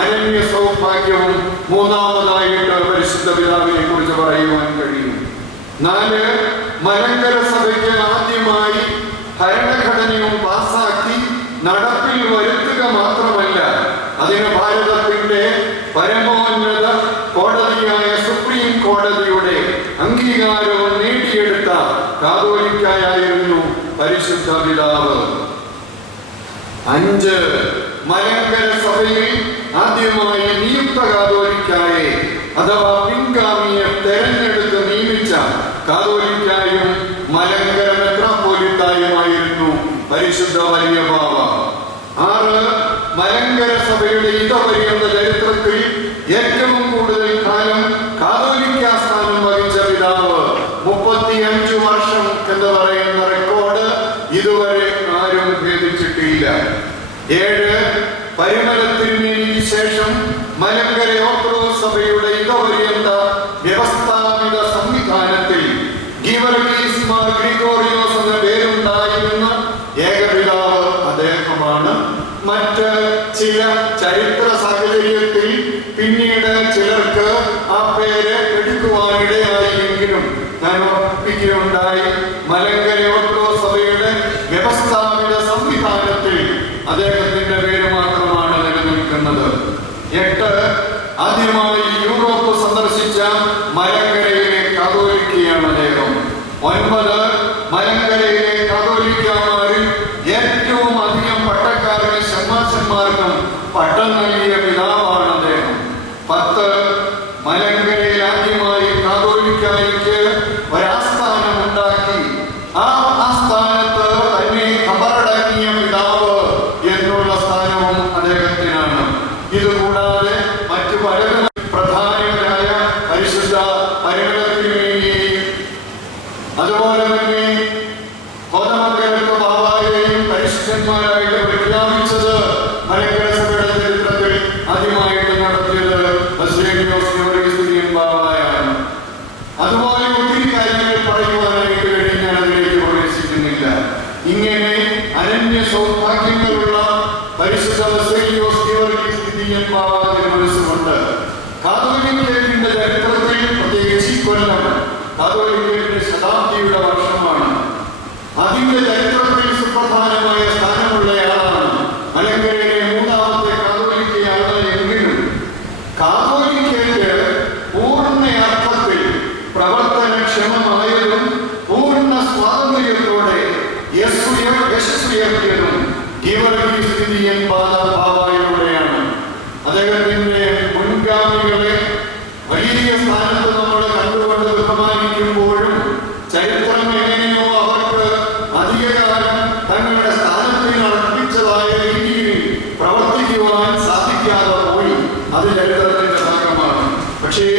അനന്യ സൗഭാഗ്യവും മൂന്നാമതായിട്ട് പരിശുദ്ധ പിതാവിനെ കുറിച്ച് പറയുവാൻ കഴിയും. 4, മലങ്കര സഭയ്ക്ക് ആദ്യമായി ഭരണഘടനയും പാസാക്കി നടപ്പിൽ വരുത്തുക മാത്രമല്ല, അതിന് ഭാരതത്തിന്റെ പരമോന്നത കോടതിയായ സുപ്രീം കോടതിയുടെ അംഗീകാരവും നേടിയെടുത്ത കാതോലിക്കയായിരുന്നു പരിശുദ്ധ പിതാവ്. 5, മലങ്കര സഭയിൽ ആദ്യമായി നിയുക്ത കാതോലിക്കയെ അഥവാ പിൻഗാമിയെ തെരഞ്ഞെടുത്ത് നിയമിച്ച കാതോലിക്കയും മലങ്കര മെത്രാപ്പോലീത്തായുമായിരുന്നു പരിശുദ്ധ വലിയ ബാവ. 6, മലങ്കര സഭയുടെ ഇതപര്യന്ത ചരിത്രത്തിൽ ഏറ്റവും കൂടുതൽ കാലം കാതോലിക്ക സ്ഥാനം വഹിച്ച പിതാവ്. 35 വർഷം എന്ന് പറയുന്ന റെക്കോർഡ് ഇതുവരെ ആരും ഭേദിച്ചിട്ടില്ല. 7, പരിമല തിരുമേനിക്ക് ശേഷം മലങ്കര ഓർത്തഡോക്സ് സഭയുടെ ഇതപര്യന്ത പിന്നീട് ചിലർക്ക് ആ പേര് എടുക്കുവാനിടയായെങ്കിലും ഞാൻ ഓർപ്പിക്കുകയുണ്ടായി, മലങ്കര ഓർത്തഡോക്സ് സഭയുടെ വ്യവസ്ഥാപിത സംവിധാനത്തിൽ അദ്ദേഹത്തിന്റെ പേര് മാത്രമാണ് നിലനിൽക്കുന്നത്. 8 ആദ്യമായി യൂറോപ്പ് സന്ദർശിച്ച മലങ്കരയിലെ കാതോലിക്കയാണ് അദ്ദേഹം. 9 മലങ്കരയിലെ കാതോലിക്കമാരിൽ ഏറ്റവും അധികം പട്ടക്കാരനും ഷമ്മാശന്മാർക്കും പട്ടം നൽകിയ പിതാവാണ് അദ്ദേഹം. 10 മലങ്കരയിൽ ആദ്യമായി കാതോലിക്കായ്ക്ക് ഒരാസ്ഥാനം ഉണ്ടാക്കി ആ ആസ്ഥാനത്ത് തന്നെ ഖബറടങ്ങിയ പിതാവ് എന്നുള്ള സ്ഥാനവും അദ്ദേഹത്തിനാണ്. ഇതുകൂടാതെ മറ്റു പലരും പ്രധാനരായ പരിശുദ്ധ പരിമളത്തിനുവേണ്ടിയും അതുപോലെ തന്നെ കോതമംഗലത്ത് ബാബായെയും പരിശുദ്ധന്മാരായിട്ട് പ്രഖ്യാപിച്ചത് മലങ്കര സഭയുടെ ചരിത്രത്തിൽ ആദ്യമായിട്ട് നടത്തിയത് ബാബായാണ്. അതുപോലെ ഒത്തിരി കാര്യങ്ങൾ പറയുവാനായിട്ട് വേണ്ടി ഞാൻ അതിലേക്ക് പ്രവേശിക്കുന്നില്ല. ഇങ്ങനെ അനന്യ സൗഭാഗ്യങ്ങളുള്ള പരിശുദ്ധ ബസേലിയോസ് ഗീവർഗീസ് തിരുമേനി ബാബാവിന്റെ മനസ്സുകൊണ്ട് കാതോലിക്കത്തിന്റെ ചരിത്രത്തിൽ, പ്രത്യേകിച്ച് ഈ കൊല്ലം കാതോലിക്കന്റെ ശതാബ്ദിയുടെ വർഷമാണ്. അതിന്റെ ചരിത്രത്തിൽ സുപ്രധാനമായ സ്ഥാനമുള്ളയാളാണ്. മലങ്കരയിലെ 3ാമത്തെ കാതോലിക്കയാണ്. എങ്കിലും കാതോലിക്കയ്ക്ക് പൂർണ്ണ അർത്ഥത്തിൽ പ്രവർത്തനക്ഷമമായതും പൂർണ്ണ സ്വാതന്ത്ര്യത്തോടെ യശസ്സുയർത്തിയതും ഗീവർഗീസ് തിരുമേനി ബാബായിലൂടെയാണ്. അദ്ദേഹത്തിന്റെ മുൻഗാമികളെ വലിയ സ്ഥാനത്ത് നമ്മൾ കണ്ടുകൊണ്ട് ബഹുമാനിക്കുമ്പോഴും ചരിത്രം എങ്ങനെയോ അവർക്ക് അധികകാലം തങ്ങളുടെ സ്ഥാനത്തിന് അർപ്പിച്ചതായ രീതിയിൽ പ്രവർത്തിക്കുവാൻ സാധിക്കാതെ പോയി. അത് ചരിത്രത്തിന്റെ ഭാഗമാണ്. പക്ഷേ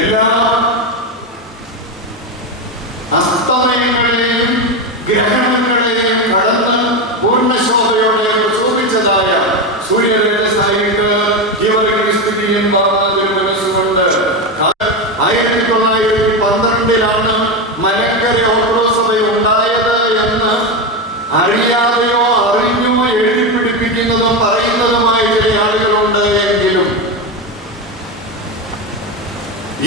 എല്ലാ അസ്തമയങ്ങളെയും ഗ്രഹണങ്ങളെയും കടന്ന് പൂർണ്ണശോഭയോടെ പ്രശോഭിച്ചതായ സൂര്യരേഖസായിട്ട് ഗീവർഗീസ് തിരുമേനി ബാബാവിന്റെ മനസ്സുകൊണ്ട് 1912 മലങ്കര ഓർത്തഡോക്സ് സഭ ഉണ്ടായത് എന്ന് അറിയാതെയോ അറിഞ്ഞോ എഴുതി പിടിപ്പിക്കുന്നതും പറയുന്നതുമായ ചില ആളുകളുണ്ട്. എങ്കിലും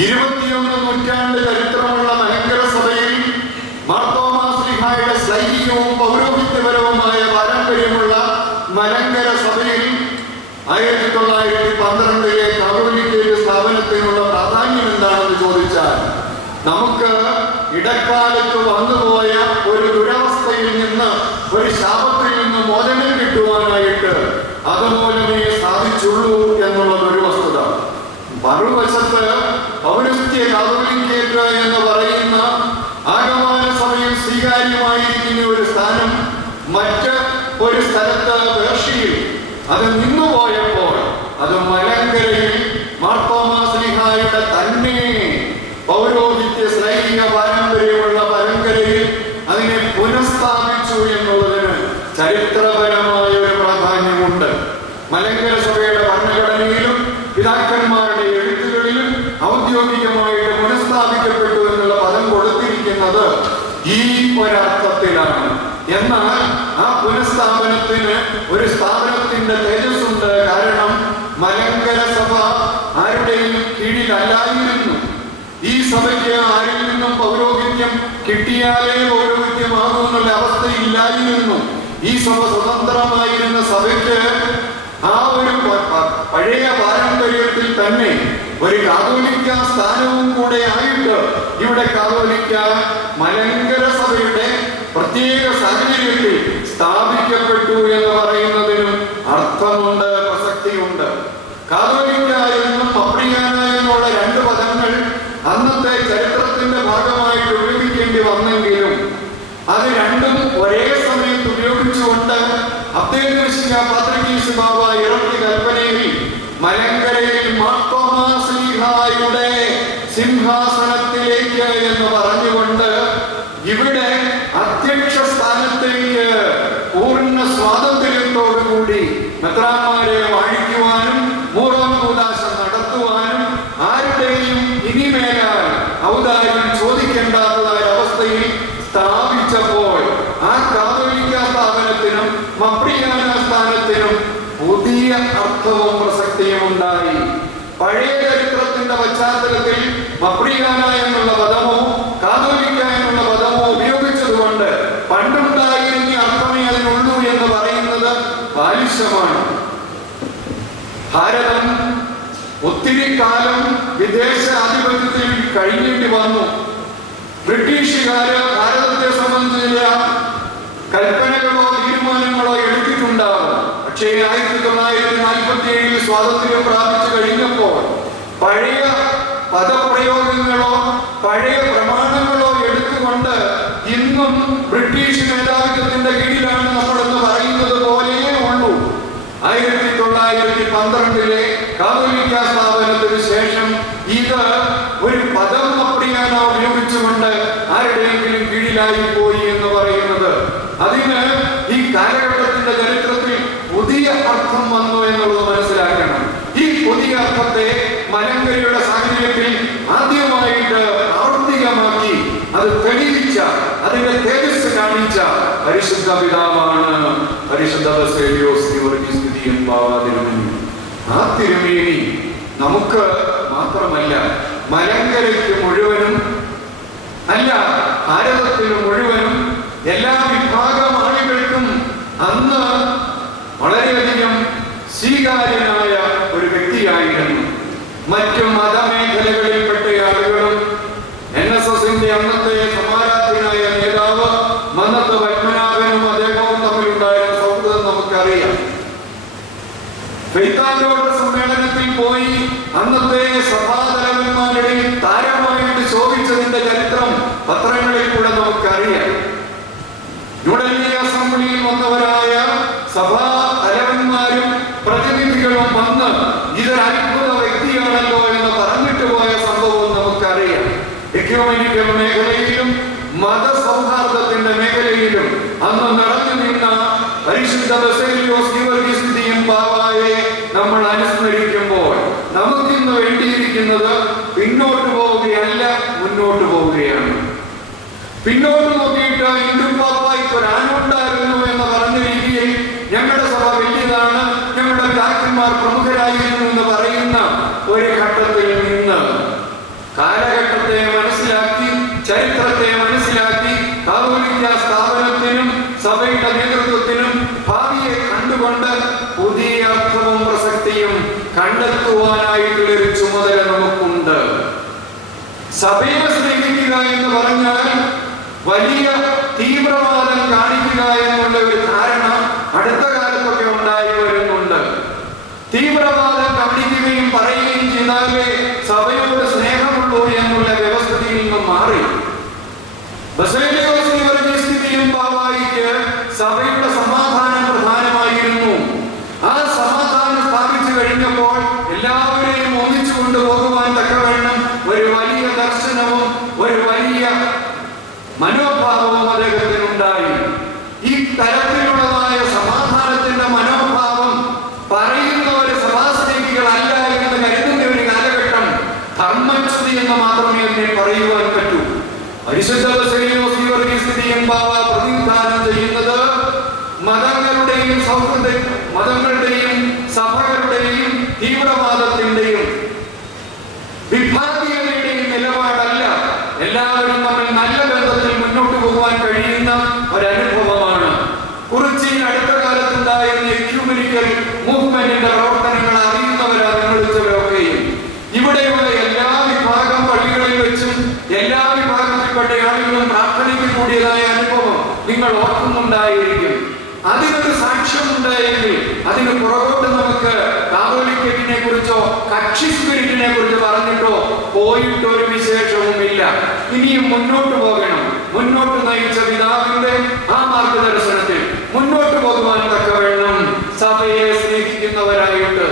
21 നൂറ്റാണ്ട് ചരിത്രമുള്ള മലങ്കര സഭയിൽ മാർത്തോമാ ശ്ലീഹായുടെ സൈനികവും പൗരോഹിത്യപരവുമായ പാരമ്പര്യമുള്ള മലങ്കര സഭയിൽ 1912 കാതോലിക്കയുടെ സ്ഥാപനത്തിനുള്ള പ്രാധാന്യം എന്താണെന്ന് ചോദിച്ചാൽ, നമുക്ക് ഇടക്കാലത്ത് വന്നുപോയ ഒരു ദുരവസ്ഥയിൽ നിന്ന്, ഒരു ശാപത്തിൽ നിന്ന് മോചനം കിട്ടുവാനായിട്ട് അതുമൂലമേ സാധിച്ചുള്ളൂ എന്നുള്ളതൊരു വസ്തുത. മറുവശത്ത് പൗരസ്ത്യ കാതോലിക്കേറ്റ് എന്ന് പറയുന്ന ആഗമന സഭയിൽ സ്വീകാര്യമായിരിക്കുന്ന ഒരു സ്ഥാനം മറ്റ് ഒരു സ്ഥലത്ത് പേർഷ്യയിൽ അത് നിന്നുപോയപ്പോൾ അത് മലങ്കരയിൽ മാർത്തോമാ ശ്ലീഹായുടെ തന്നെ പൗരോഹിത്യ സൈനിക പാരമ്പര്യമുള്ള മലങ്കരയിൽ അതിനെ പുനഃസ്ഥാപിച്ചു എന്നുള്ളതിന് ചരിത്രപരമായ ഒരു പ്രാധാന്യമുണ്ട്. മലങ്കര സഭയുടെ ഭരണഘടനയിലും പിതാക്കന്മാരുടെ എഴുത്തുകളിലും ഔദ്യോഗികമായിട്ട് പുനഃസ്ഥാപിക്കപ്പെട്ടു എന്നുള്ള പദം കൊടുത്തിരിക്കുന്നത് ഈ ഒരർത്ഥത്തിലാണ്. എന്നാൽ ആ പുനഃസ്ഥാപനത്തിന് ഒരു സ്ഥാപനത്തിന്റെ തേജസ്സുണ്ട്. കാരണം മലങ്കര സഭ ആരുടെയും കീഴിലല്ലായിരുന്നു. ഈ സഭയ്ക്ക് ആരിൽ നിന്നും പൗരോഹിത്യം കിട്ടിയാലേ പൗരോഹിത്യമാകും എന്നുള്ള അവസ്ഥയില്ലായിരുന്നു. ഈ സഭ സ്വതന്ത്രമായിരുന്ന സഭയ്ക്ക് ആ ഒരു പഴയ പാരമ്പര്യത്തിൽ തന്നെ ഒരു കാതോലിക്ക സ്ഥാനവും കൂടെ ആയിട്ട് ഇവിടെ കാതോലിക്ക മലങ്കര സഭയുടെ പ്രത്യേക സാഹചര്യത്തിൽ സ്ഥാപിക്കപ്പെട്ടു എന്ന് പറയുന്നതിനും അർത്ഥമുണ്ട്, പ്രസക്തിയുണ്ട്. കാതോലിക്ക എന്നും അപ്രിയാന എന്നുള്ള 2 പദങ്ങൾ അന്നത്തെ ചരിത്രത്തിന്റെ ഭാഗമായിട്ട് ഉപയോഗിക്കേണ്ടി വന്നെങ്കിലും അത് രണ്ടും ഒരേ സമയത്ത് ഉപയോഗിച്ചുകൊണ്ട് പാത്രികീസ് ബാബ ഇറക്കിയ കൽപ്പനയിൽ മലങ്കരയിൽ മാർത്തോമാ ശ്ലീഹായുടെ സിംഹാസനത്തിലേക്ക് എന്ന് പറഞ്ഞുകൊണ്ട് ഇവിടെ അധ്യക്ഷ സ്ഥാനത്തേക്ക് പൂർണ്ണ സ്വാതന്ത്ര്യത്തോടുകൂടി മെത്രാന്മാരെ വാഴിക്കുവാനും മൂറോൻ കൂദാശ നടത്തുവാനും ആരുടെയും ഇനിമേലാൽ ഔദാര്യം ചോദിക്കേണ്ടാത്തതായ അവസ്ഥയിൽ സ്ഥാപിച്ചപ്പോൾ ആ കാതോലിക്ക സ്ഥാപനത്തിനും മപ്രിയാന സ്ഥാനത്തിനും പുതിയ പുതിയ അർത്ഥവും പ്രസക്തിയും ഉണ്ടായി. പഴയ ചരിത്രത്തിന്റെ പശ്ചാത്തലത്തിൽ മപ്രിയാന എന്നുള്ള പദമോ കാതോലിക്ക എന്നുള്ള പദമോ ഉപയോഗിച്ചതുകൊണ്ട് പണ്ടുണ്ടായിരുന്ന അർത്ഥമേ അതിനുള്ളൂ എന്ന് പറയുന്നത് ബാലിശമാണ്. ഭാരതം ഒത്തിരി കാലം വിദേശ ആധിപത്യത്തിൽ കഴിഞ്ഞേണ്ടി വന്നു. ബ്രിട്ടീഷുകാര് ഭാരതത്തെ സംബന്ധിച്ച കൽപ്പനകളോ തീരുമാനങ്ങളോ എടുത്തിട്ടുണ്ടാവും. പക്ഷേ 1947 സ്വാതന്ത്ര്യം പ്രാപിച്ചു കഴിഞ്ഞപ്പോൾ പഴയ പദപ്രയോഗങ്ങളോ പഴയ പ്രമാണങ്ങളോ എടുത്തുകൊണ്ട് ഇന്നും ബ്രിട്ടീഷ് മേധാവിത്വത്തിന്റെ കീഴിലാണ് നമ്മളെന്ന് പറയുന്നത് പോലെയേ ഉള്ളൂ. 1912 കാതോലിക്ക സ്ഥാപനത്തിന് ശേഷം ഇത് ഒരു പദം മപ്രിയാന ഉപയോഗിച്ചുകൊണ്ട് ആരുടെയെങ്കിലും കീഴിലായി പോയി എന്ന് പറയുന്നത്, അതിന് ഈ കാലഘട്ടത്തിന്റെ ചരിത്രത്തിൽ പുതിയ അർത്ഥം വന്നു എന്നുള്ളത് മനസ്സിലാക്കണം. ഈ പുതിയ അർത്ഥത്തെ മലങ്കരയുടെ സാഹചര്യത്തിൽ ആദ്യമായിട്ട് പ്രാവർത്തികമാക്കി അത് തെളിയിച്ച, അതിന്റെ തേജസ് കാണിച്ച പരിശുദ്ധ പിതാവാണ് പരിശുദ്ധ ബസേലിയോസ് ഗീവർഗീസ് തിരുമേനി ബാവ തിരുമേനി. ആ തിരുമേനി നമുക്ക് മാത്രമല്ല മലങ്കരയ്ക്ക് മുഴുവനും അല്ല ഭാരതത്തിന് മുഴുവനും എല്ലാ വിഭാഗം ആളുകൾക്കും അന്ന് വളരെയധികം സ്വീകാര്യനായ ഒരു വ്യക്തിയായിരുന്നു. മറ്റു മതമേഖലകളിൽപ്പെട്ട ആളുകളും NSSന്റെ അന്നത്തെ സമാരാധ്യനായ നേതാവ് മന്നത്ത് പത്മനാഭനും അദ്ദേഹവും തമ്മിലുണ്ടായിരുന്ന സൗഹൃദം നമുക്കറിയാം. ഫെയ്ത്താൻഡോട് സമ്മേളനത്തിൽ പോയി അന്നത്തെ സഭാതലവന്മാരുടെ താരമായിട്ട് ശോഭിച്ചതിന്റെ ചരിത്രം പത്രങ്ങളിൽ കൂടെ നമുക്കറിയാം. ന്യൂഡൽഹി അസംബ്ലിയിൽ വന്നവരായ സഭാ തലവന്മാരും പ്രതിനിധികളും വന്ന് ഇതൊരു അത്ഭുത വ്യക്തിയാണല്ലോ എന്ന് പറഞ്ഞിട്ട് പോയ സംഭവം നമുക്കറിയാം. എക്യൂമെനിക്കൽ മേഖലയിലും മതസൗഹാർദ്ദത്തിന്റെ മേഖലയിലും അന്ന് നിറഞ്ഞു നിന്ന പരിശുദ്ധ ബസേലിയോസ് ഗീവർഗീസ് തിരുമേനി ബാവായെ നമ്മൾ അനുസ്മരിക്കുമ്പോൾ നമുക്കിന്ന് വേണ്ടിയിരിക്കുന്നത് പിന്നോട്ട് പോവുകയല്ല, മുന്നോട്ട് പോവുകയാണ്. പിന്നോട്ട് നോക്കിയിട്ട് ഇന്ദുപ്പാപ്പായ്ക്ക് ഒരാണുണ്ടായിരുന്നു എന്ന് പറഞ്ഞ രീതിയിൽ ഞങ്ങളുടെ സഭ വലിയതാണ്, ഞങ്ങളുടെ പിതാക്കന്മാർ പ്രമുഖരായിരുന്നു എന്ന് പറയുന്ന ഒരു ഘട്ടത്തിൽ നിന്ന് കാലഘട്ടത്തെ മനസ്സിലാക്കി, ചരിത്രത്തെ മനസ്സിലാക്കി, കാതോലിക്ക സ്ഥാപനത്തിനും സഭയുടെ നേതൃത്വത്തിനും ഭാവിയെ കണ്ടുകൊണ്ട് പുതിയ അർത്ഥവും പ്രസക്തിയും കണ്ടെത്തുവാനായിട്ടുള്ളൊരു ചുമതല നമുക്കുണ്ട്. സഭയെ സ്നേഹിക്കുക എന്ന് പറഞ്ഞാൽ വലിയ തീവ്രവാദം കാണിക്കുക എന്നുള്ള ഒരു ധാരണ അടുത്ത കാലത്തൊക്കെ ഉണ്ടായി വരുന്നുണ്ട്. തീവ്രവാദം കാണിക്കുകയും പറയുകയും ചെയ്താലേ സഭയോട് സ്നേഹമുള്ളൂ എന്നുള്ള വ്യവസ്ഥയിൽ നിന്നും മാറി ബസേലിയോസ് ഗീവർഗീസ് തിരുമേനി ബാവായ്ക്ക് സഭയുടെ സമാധാനം പ്രധാനമായിരുന്നു. ആ സമാധാനം സ്ഥാപിച്ചു കഴിഞ്ഞപ്പോൾ എല്ലാവരെയും ഒന്നിച്ചു കൊണ്ടുപോകുവാൻ തക്കവണ്ണം ഒരു വലിയ ദർശനവും ഒരു വലിയ മനോഭാവവും അദ്ദേഹത്തിനുണ്ടായി. ഈ തരത്തിലുള്ളതായ സമാധാനത്തിന്റെ മനോഭാവം പറയുന്നവര് സഭാസ്നേഹികളല്ല എന്ന് കരുതുന്ന ഒരു കാലഘട്ടം ധർമ്മച്യുതി എന്ന് മാത്രമേ അതിനെ പറയുവാൻ പറ്റൂ. പരിശുദ്ധ ബസേലിയോസ് ഗീവർഗീസ് തിരുമേനി ബാവ പ്രതിനിധാനം ചെയ്യുന്നത് മതങ്ങളുടെയും മതങ്ങളുടെയും സഭകളുടെയും തീവ്രവാദത്തിന്റെയും വിഭാഗീയതയുടെയും നിലപാടല്ല. എല്ലാവരും തമ്മിൽ നല്ല ബന്ധത്തിൽ മുന്നോട്ട് പോകുവാൻ കഴിയുന്ന ഒരനുഭവമാണ്. കുറിച്ചിയിൽ അടുത്ത കാലത്തുണ്ടായിരുന്ന എക്യൂമെനിക്കൽ മൂവ്മെന്റിന്റെ പ്രവർത്തനങ്ങൾ അറിയുന്നവരാണ് വിളിച്ചവരൊക്കെയും. ഇവിടെയുള്ള എല്ലാ വിഭാഗം പള്ളികളിൽ വെച്ചും എല്ലാ വിഭാഗത്തിൽപ്പെട്ട ആളുകളും പ്രാർത്ഥനയ്ക്ക് കൂടിയതായ അനുഭവം നിങ്ങൾ ഓർക്കുന്നുണ്ടായിരിക്കും. അതിനൊരു സാക്ഷ്യമുണ്ടായെങ്കിൽ അതിന് പുറകോട്ട് നമുക്ക് കാതോലിക്കറ്റിനെ കുറിച്ചോ കക്ഷി സ്പിരിറ്റിനെ കുറിച്ച് പറഞ്ഞിട്ടോ പോയിട്ടൊരു വിശേഷവുമില്ല. ഇനിയും മുന്നോട്ട് പോകണം. മുന്നോട്ട് നയിച്ച പിതാവിന്റെ ആ മാർഗദർശനത്തിൽ മുന്നോട്ട് പോകുവാൻ തക്കവണ്ണം സഭയെ സ്നേഹിക്കുന്നവരായിട്ട്,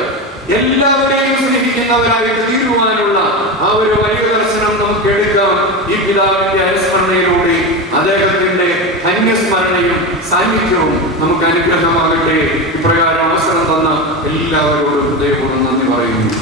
എല്ലാവരെയും സ്നേഹിക്കുന്നവരായിട്ട് തീരുവാനുള്ള ആ ഒരു വലിയ ദർശനം നമുക്ക് എടുക്കാം. ഈ പിതാവിന്റെ അനുസ്മരണയിലൂടെ അദ്ദേഹത്തിന്റെ ധന്യസ്മരണയും സാന്നിധ്യവും നമുക്ക് അനുഗ്രഹമാകട്ടെ. ഇപ്രകാരം അവസരം തന്ന എല്ലാവരോടും ഹൃദയപൂർവ്വം നന്ദി പറയുന്നു.